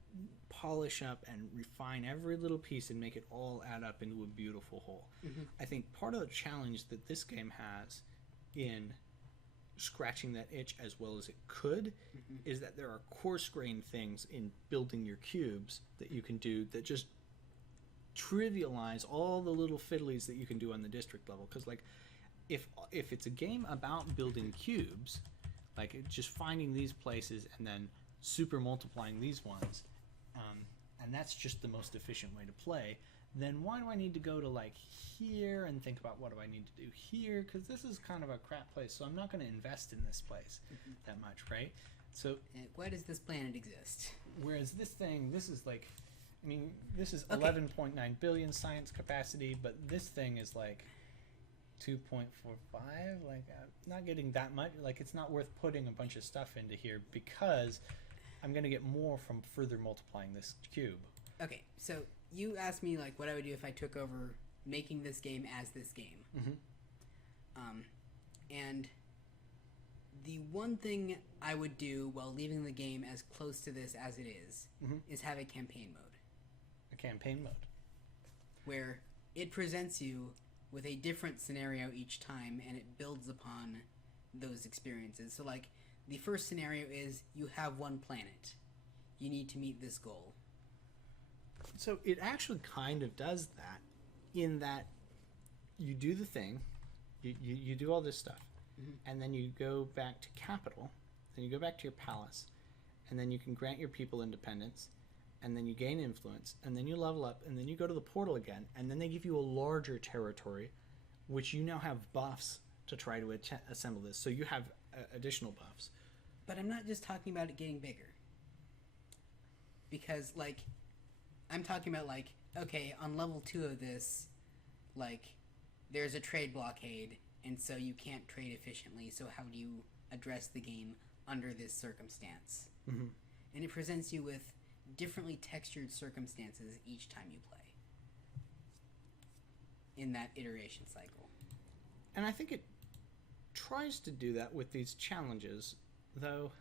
polish up and refine every little piece and make it all add up into a beautiful whole. I think part of the challenge that this game has in scratching that itch as well as it could is that there are coarse-grained things in building your cubes that you can do that just trivialize all the little fiddlies that you can do on the district level. Because like if it's a game about building cubes, like just finding these places and then super multiplying these ones, and that's just the most efficient way to play, then why do I need to go to like here and think about what do I need to do here? Because this is kind of a crap place, so I'm not going to invest in this place that much, right? So why does this planet exist? Whereas this thing, this is like, I mean, this is Okay. 11.9 billion science capacity, but this thing is like 2.45, like not getting that much. Like it's not worth putting a bunch of stuff into here because I'm going to get more from further multiplying this cube. Okay, so you asked me like what I would do if I took over making this game as this game. And the one thing I would do while leaving the game as close to this as it is have a campaign mode. A campaign mode. Where it presents you with a different scenario each time and it builds upon those experiences. So like the first scenario is you have one planet. You need to meet this goal. So it actually kind of does that in that you do the thing, you do all this stuff, and then you go back to capital, then you go back to your palace, and then you can grant your people independence, and then you gain influence, and then you level up, and then you go to the portal again, and then they give you a larger territory, which you now have buffs to try to assemble this. So you have additional buffs. But I'm not just talking about it getting bigger. Because, like, I'm talking about, like, okay, on level 2 of this, like, there's a trade blockade, and so you can't trade efficiently, so how do you address the game under this circumstance? And it presents you with differently textured circumstances each time you play in that iteration cycle. And I think it tries to do that with these challenges, though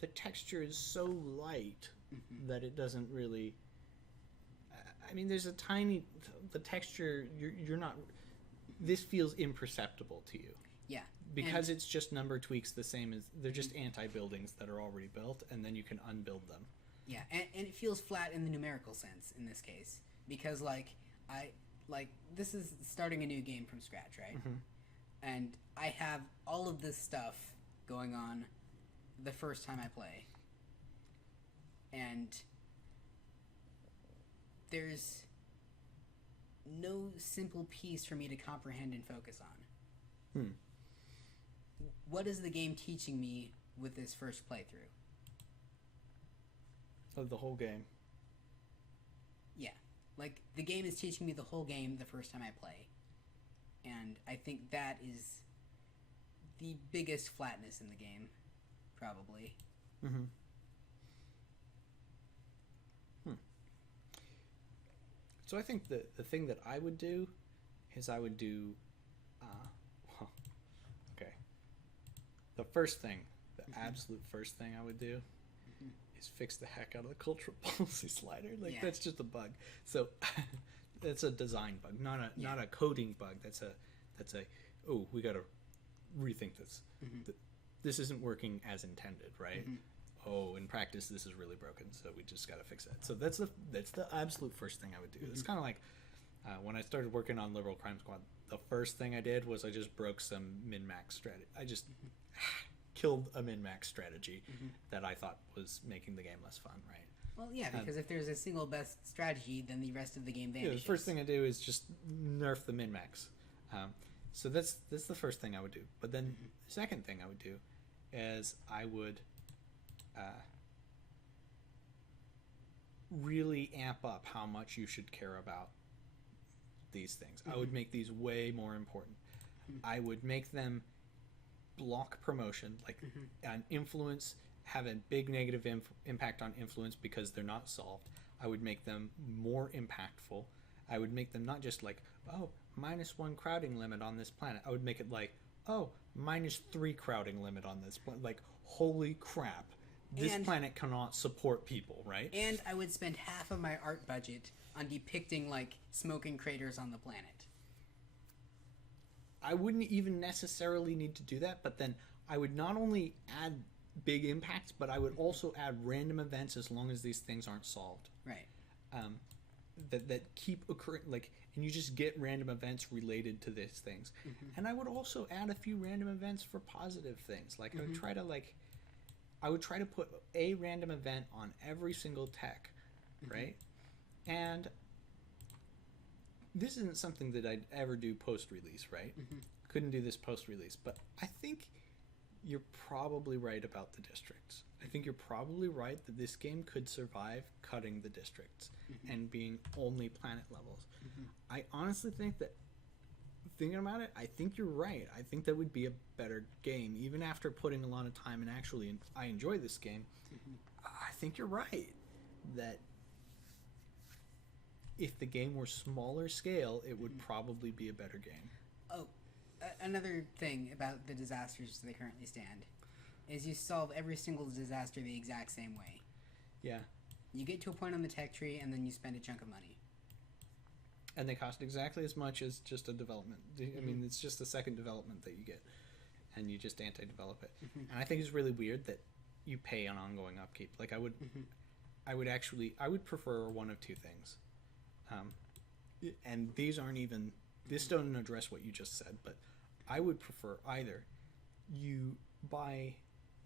the texture is so light that it doesn't really... I mean, there's a tiny... The texture, you're not... This feels imperceptible to you. Yeah. Because it's just number tweaks the same as they're just anti-buildings that are already built, and then you can unbuild them. Yeah, and it feels flat in the numerical sense in this case because this is starting a new game from scratch, right? Mm-hmm. And I have all of this stuff going on the first time I play, and there's no simple piece for me to comprehend and focus on. What is the game teaching me with this first playthrough? Of the whole game. Yeah. Like, the game is teaching me the whole game the first time I play. And I think that is the biggest flatness in the game, probably. Mm-hmm. So I think the thing that I would do is I would do... okay. The first thing, the absolute first thing I would do is fix the heck out of the cultural policy slider. Like, that's just a bug. So that's a design bug, not a coding bug. That's a oh, we got to rethink this. This isn't working as intended, right? Oh, in practice this is really broken, so we just got to fix that. So that's the absolute first thing I would do. It's kind of like when I started working on Liberal Crime Squad, the first thing I did was I just broke some min-max strategy. I just killed a min-max strategy that I thought was making the game less fun, right? Well, yeah, because if there's a single best strategy, then the rest of the game vanishes. Yeah, the first thing I do is just nerf the min-max. So that's the first thing I would do. But then the second thing I would do is I would really amp up how much you should care about these things. I would make these way more important. I would make them block promotion, like an influence, have a big negative impact on influence because they're not solved. I would make them more impactful. I would make them not just like, oh, -1 crowding limit on this planet. I would make it like, oh, -3 crowding limit on this planet. Like, holy crap. This planet cannot support people, right? And I would spend half of my art budget on depicting, like, smoking craters on the planet. I wouldn't even necessarily need to do that, but then I would not only add big impacts, but I would also add random events as long as these things aren't solved. Right. That keep occurring, like, and you just get random events related to these things. And I would also add a few random events for positive things. Like, I would try to put a random event on every single tech, right? And this isn't something that I'd ever do post-release, right? Couldn't do this post-release, but I think you're probably right about the districts. I think you're probably right that this game could survive cutting the districts and being only planet levels. I honestly think that, thinking about it, I think you're right. I think that would be a better game, even after putting a lot of time and actually I enjoy this game. I think you're right that if the game were smaller scale, it would probably be a better game. Oh, another thing about the disasters as they currently stand is you solve every single disaster the exact same way. Yeah. You get to a point on the tech tree, and then you spend a chunk of money. And they cost exactly as much as just a development. I mean, it's just the second development that you get, and you just anti-develop it. And I think it's really weird that you pay an ongoing upkeep. Like, I would prefer one of two things. And these aren't even, this don't address what you just said, but I would prefer either you buy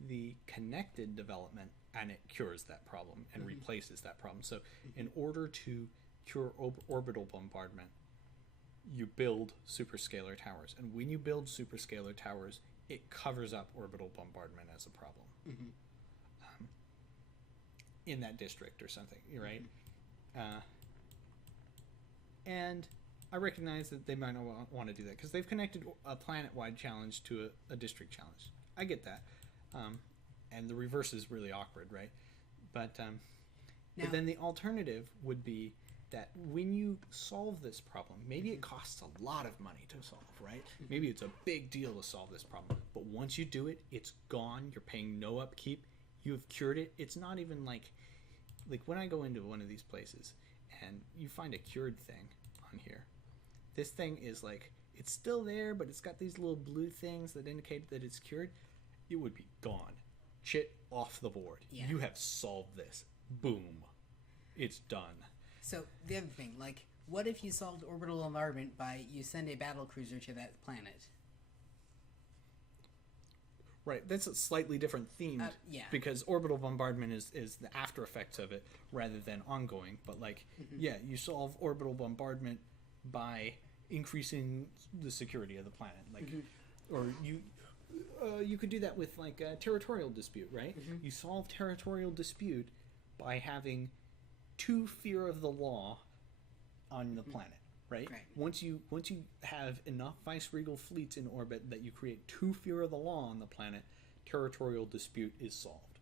the connected development and it cures that problem and replaces that problem. So in order to cure orbital bombardment, you build superscalar towers. And when you build superscalar towers, it covers up orbital bombardment as a problem in that district or something, right? And I recognize that they might not want to do that because they've connected a planet-wide challenge to a district challenge. I get that. And the reverse is really awkward, right? But then the alternative would be that when you solve this problem, maybe it costs a lot of money to solve, right? Maybe it's a big deal to solve this problem. But once you do it, it's gone. You're paying no upkeep. You have cured it. It's not even like when I go into one of these places and you find a cured thing on here, this thing is like, it's still there, but it's got these little blue things that indicate that it's cured, it would be gone. Chit off the board. Yeah. You have solved this. Boom. It's done. So the other thing, like, what if you solved orbital bombardment by you send a battle cruiser to that planet? Right, that's a slightly different theme. Yeah. Because orbital bombardment is the after effects of it rather than ongoing. But, like, yeah, you solve orbital bombardment by increasing the security of the planet. Like, or you could do that with, like, a territorial dispute, right? You solve territorial dispute by having 2 fear of the law on the planet. Right? Once you have enough vice-regal fleets in orbit that you create 2 fear of the law on the planet, territorial dispute is solved.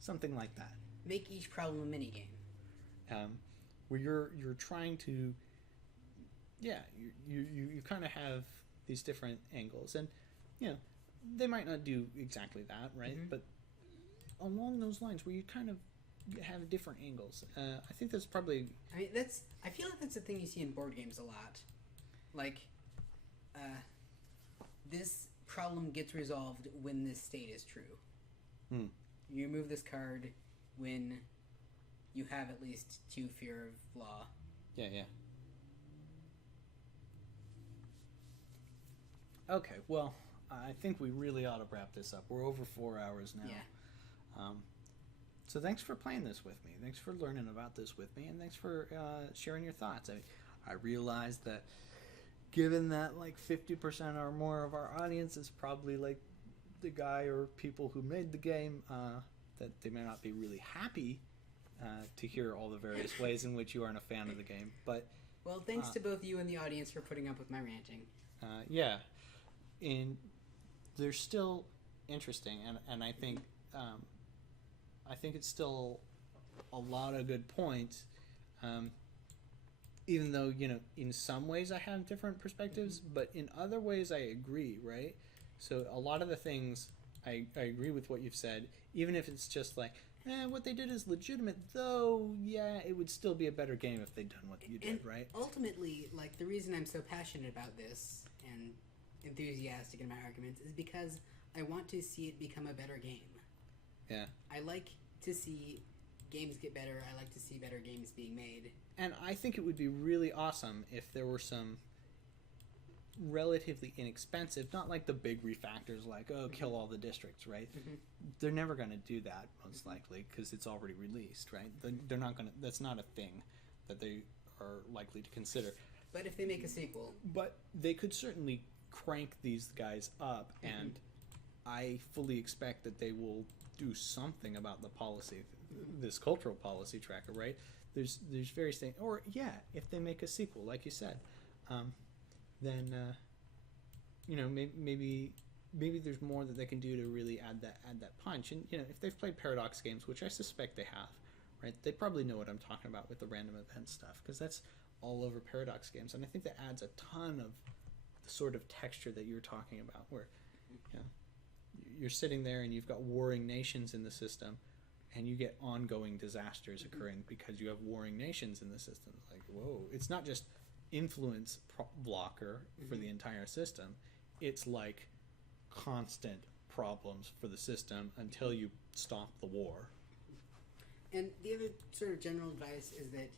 Something like that. Make each problem a minigame. Where you're trying to, yeah, you kind of have these different angles, and you know they might not do exactly that, right? But along those lines, where you kind of have different angles. I think that's probably. I mean, I feel like that's a thing you see in board games a lot. Like, this problem gets resolved when this state is true. You remove this card when you have at least 2 fear of law. Yeah. Okay, well, I think we really ought to wrap this up. We're over 4 hours now. Yeah. So thanks for playing this with me. Thanks for learning about this with me, and thanks for sharing your thoughts. I realized that given that like 50% or more of our audience is probably like the guy or people who made the game, that they may not be really happy to hear all the various ways in which you aren't a fan of the game. But well, thanks to both you and the audience for putting up with my ranting. Yeah, and they're still interesting, and I think it's still a lot of good points, even though, you know, in some ways I have different perspectives, but in other ways I agree, right? So a lot of the things, I agree with what you've said, even if it's just like, what they did is legitimate, though, yeah, it would still be a better game if they'd done what you did, right? Ultimately, like, the reason I'm so passionate about this and enthusiastic in my arguments is because I want to see it become a better game. Yeah. I like to see games get better. I like to see better games being made. And I think it would be really awesome if there were some relatively inexpensive, not like the big refactors like, kill all the districts, right? They're never going to do that, most likely, because it's already released, right? They're not going to, that's not a thing that they are likely to consider. But if they make a sequel. But they could certainly crank these guys up, and I fully expect that they will do something about the policy, this cultural policy tracker, right? There's various things, or yeah, if they make a sequel, like you said, then you know, maybe there's more that they can do to really add that punch. And you know, if they've played Paradox games, which I suspect they have, right? They probably know what I'm talking about with the random event stuff, because that's all over Paradox games, and I think that adds a ton of the sort of texture that you're talking about, where you know, you're sitting there and you've got warring nations in the system, and you get ongoing disasters occurring because you have warring nations in the system. Like, whoa, it's not just influence blocker for the entire system. It's like constant problems for the system until you stop the war. And the other sort of general advice is that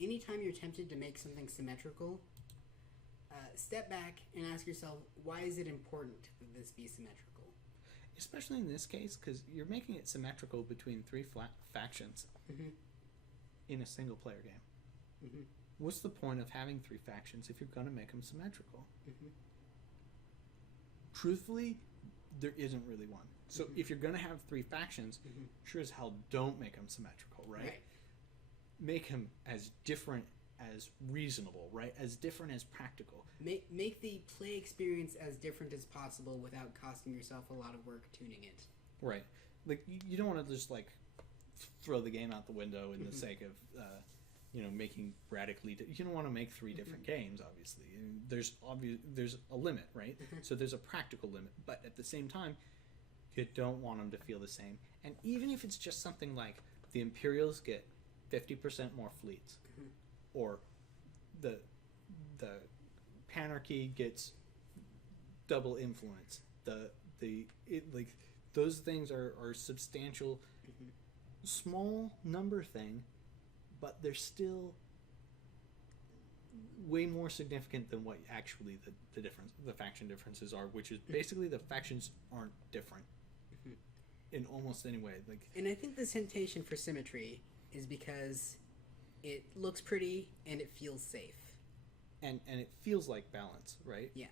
anytime you're tempted to make something symmetrical, step back and ask yourself, why is it important that this be symmetrical? Especially in this case, because you're making it symmetrical between 3 factions in a single player game. What's the point of having 3 factions if you're going to make them symmetrical? Truthfully, there isn't really one. So if you're going to have 3 factions, sure as hell don't make them symmetrical, right? Make them as different as reasonable, right? As different as practical. Make the play experience as different as possible without costing yourself a lot of work tuning it. Right. Like, you don't want to just, like, throw the game out the window in the sake of, you know, making radically... you don't want to make 3 different games, obviously. And there's a limit, right? So there's a practical limit. But at the same time, you don't want them to feel the same. And even if it's just something like the Imperials get 50% more fleets, or the Panarchy gets double influence. Like those things are substantial, small number thing, but they're still way more significant than what actually the faction differences are, which is basically the factions aren't different in almost any way. Like, and I think the temptation for symmetry is because it looks pretty and it feels safe. And it feels like balance, right? Yeah.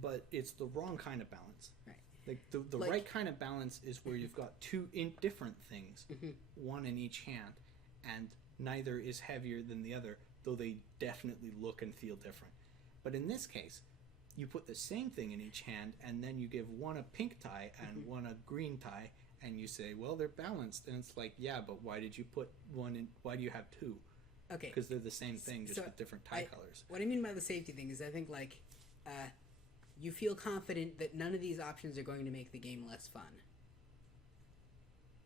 But it's the wrong kind of balance. Right. Like the right kind of balance is where you've got two different things, one in each hand, and neither is heavier than the other, though they definitely look and feel different. But in this case, you put the same thing in each hand, and then you give one a pink tie and one a green tie, and you say, well, they're balanced. And it's like, yeah, but why did you put one in? Why do you have two? Okay. Because they're the same thing, just So with different tie colors. What I mean by the safety thing is I think, like, you feel confident that none of these options are going to make the game less fun.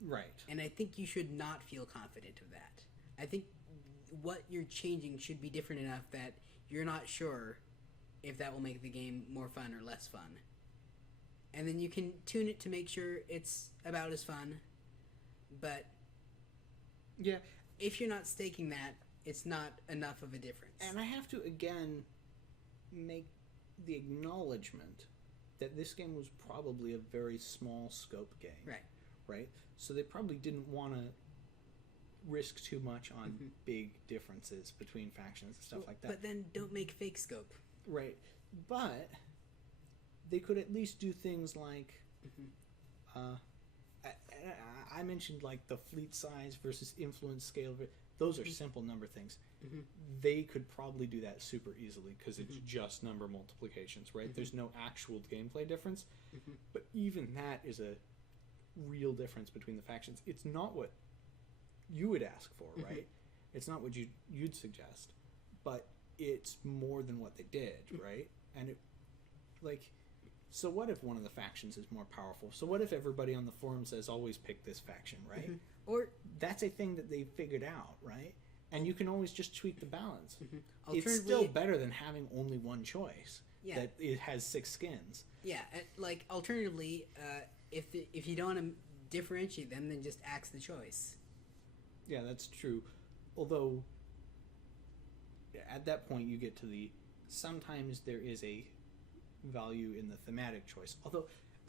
Right. And I think you should not feel confident of that. I think what you're changing should be different enough that you're not sure if that will make the game more fun or less fun. And then you can tune it to make sure it's about as fun. But Yeah. if you're not staking that, it's not enough of a difference. And I have to, again, make the acknowledgement that this game was probably a very small scope game. Right. Right? So they probably didn't want to risk too much on big differences between factions and stuff like that. But then don't make fake scope. Right. But they could at least do things like I mentioned like the fleet size versus influence scale. Those are simple number things. They could probably do that super easily because it's just number multiplications, right? There's no actual gameplay difference. But even that is a real difference between the factions. It's not what you would ask for, right? It's not what you'd suggest. But it's more than what they did, right? And it, like, so what if one of the factions is more powerful? So what if everybody on the forum says always pick this faction, right? Or that's a thing that they figured out, right? And you can always just tweak the balance. It's Alternatively- still better than having only one choice. Yeah. That it has 6 skins. yeah, like alternatively, if you don't want to differentiate them, then just axe the choice. Yeah, that's true. Although at that point you get to the sometimes there is a value in the thematic choice. Although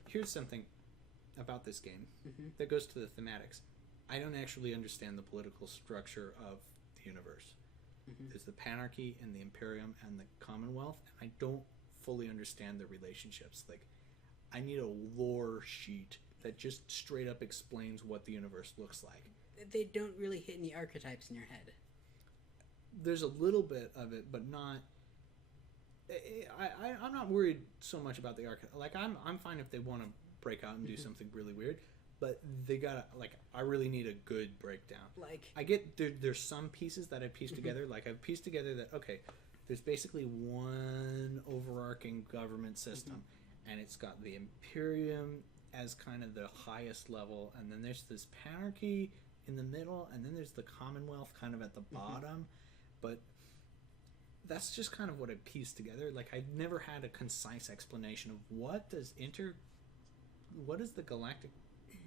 here's something about this game that goes to the thematics. I don't actually understand the political structure of the universe. There's the Panarchy and the Imperium and the Commonwealth, and I don't fully understand the relationships. Like, I need a lore sheet that just straight up explains what the universe looks like. They don't really hit any archetypes in your head. There's a little bit of it, but not. I'm not worried so much about the archetype. Like, I'm fine if they want to break out and do something really weird, but they gotta, like, I really need a good breakdown. Like, I get there's some pieces that I pieced together. Like, I've pieced together that, okay, there's basically one overarching government system, and it's got the Imperium as kind of the highest level, and then there's this Panarchy in the middle, and then there's the Commonwealth kind of at the bottom. But that's just kind of what I pieced together. Like, I never had a concise explanation of what does the galactic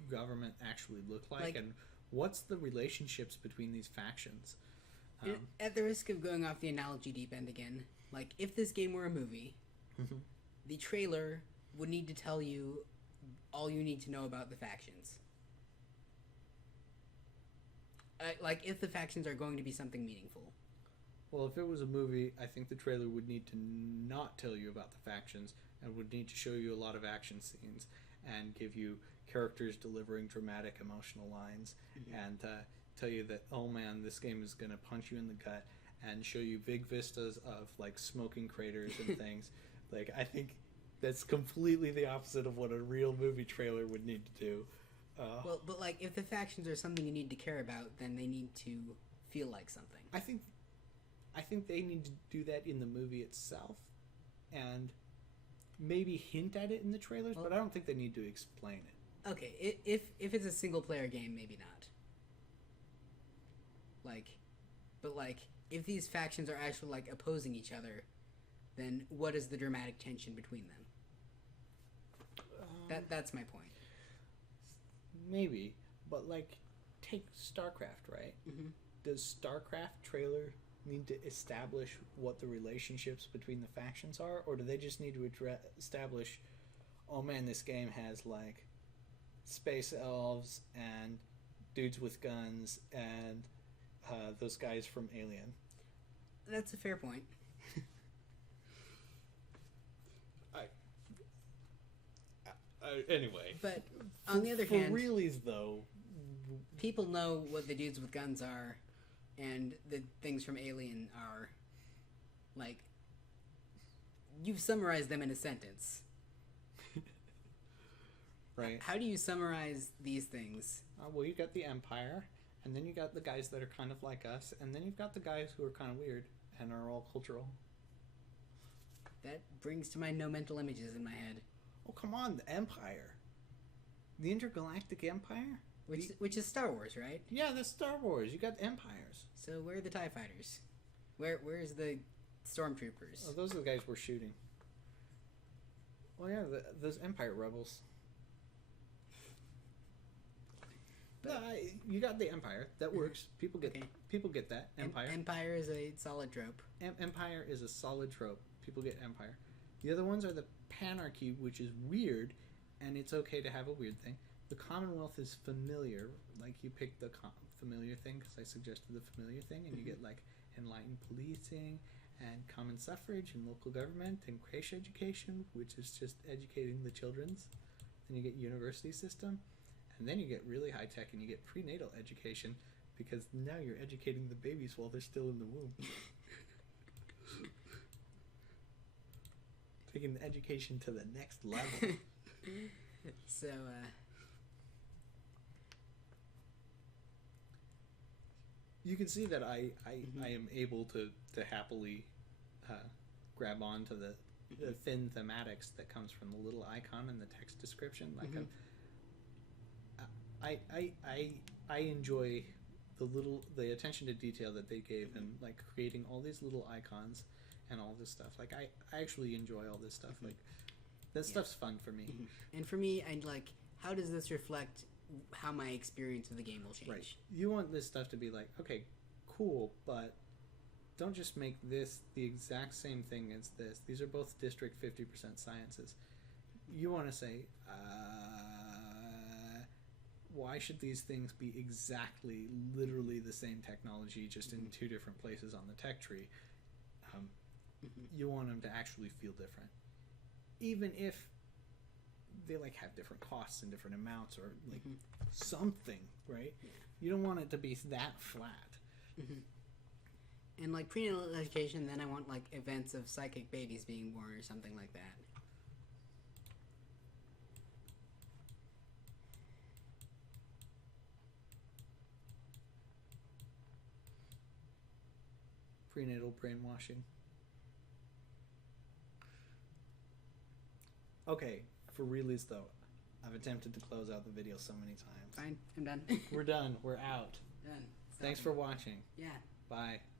government actually look like, and what's the relationships between these factions. at the risk of going off the analogy deep end again, like, if this game were a movie, the trailer would need to tell you all you need to know about the factions. Like, if the factions are going to be something meaningful. Well, if it was a movie, I think the trailer would need to not tell you about the factions and would need to show you a lot of action scenes and give you characters delivering dramatic emotional lines and tell you that, oh man, this game is going to punch you in the gut and show you big vistas of, like, smoking craters and things. Like, I think that's completely the opposite of what a real movie trailer would need to do. Well, but, like, if the factions are something you need to care about, then they need to feel like something. I think they need to do that in the movie itself and maybe hint at it in the trailers, but I don't think they need to explain it. Okay, if it's a single player game, maybe not. Like, but, like, if these factions are actually, like, opposing each other, then what is the dramatic tension between them? That's my point. Maybe, but like, take StarCraft, right? Mm-hmm. Does StarCraft trailer need to establish what the relationships between the factions are, or do they just need to establish, oh man, this game has like space elves and dudes with guns and those guys from Alien? That's a fair point. Anyway, But on the other for hand, realies though, people know what the dudes with guns are, and the things from Alien are. Like, you've summarized them in a sentence. right? How do you summarize these things? Well, you got the Empire, and then you got the guys that are kind of like us, and then you've got the guys who are kind of weird and are all cultural. That brings to mind no mental images in my head. Oh, come on, the Empire. The Intergalactic Empire? Which is Star Wars, right? Yeah, that's Star Wars. You got empires. So where are the TIE fighters? Where's the stormtroopers? Oh, those are the guys we're shooting. Well, yeah, those Empire rebels. But- You got the Empire. That works. People get Okay. people get that. Empire. Empire is a solid trope. Empire is a solid trope. People get Empire. The other ones are the Panarchy, which is weird, and it's okay to have a weird thing. The Commonwealth is familiar. Like, you pick the familiar thing because I suggested the familiar thing, and you get like enlightened policing and common suffrage and local government and creche education, which is just educating the children's. Then you get university system, and then you get really high tech and you get prenatal education, because now you're educating the babies while they're still in the womb. Taking the education to the next level. So, You can see that I am able to happily grab on to the thin thematics that comes from the little icon and the text description. Like, I enjoy the attention to detail that they gave and like creating all these little icons and all this stuff. Like, I actually enjoy all this stuff. Like, that stuff's fun for me. and for me, I'd like, how does this reflect how my experience of the game will change? Right. You want this stuff to be like, okay, cool, but don't just make this the exact same thing as this. These are both District 50% sciences. You want to say, why should these things be exactly, literally the same technology, just in two different places on the tech tree? You want them to actually feel different. Even if they like have different costs and different amounts or like something, right? You don't want it to be that flat. And like prenatal education, then I want like events of psychic babies being born or something like that. Prenatal brainwashing. Okay, for realies though, I've attempted to close out the video so many times. Fine, I'm done. We're done. We're out. Done. Thanks for watching. Yeah. Bye.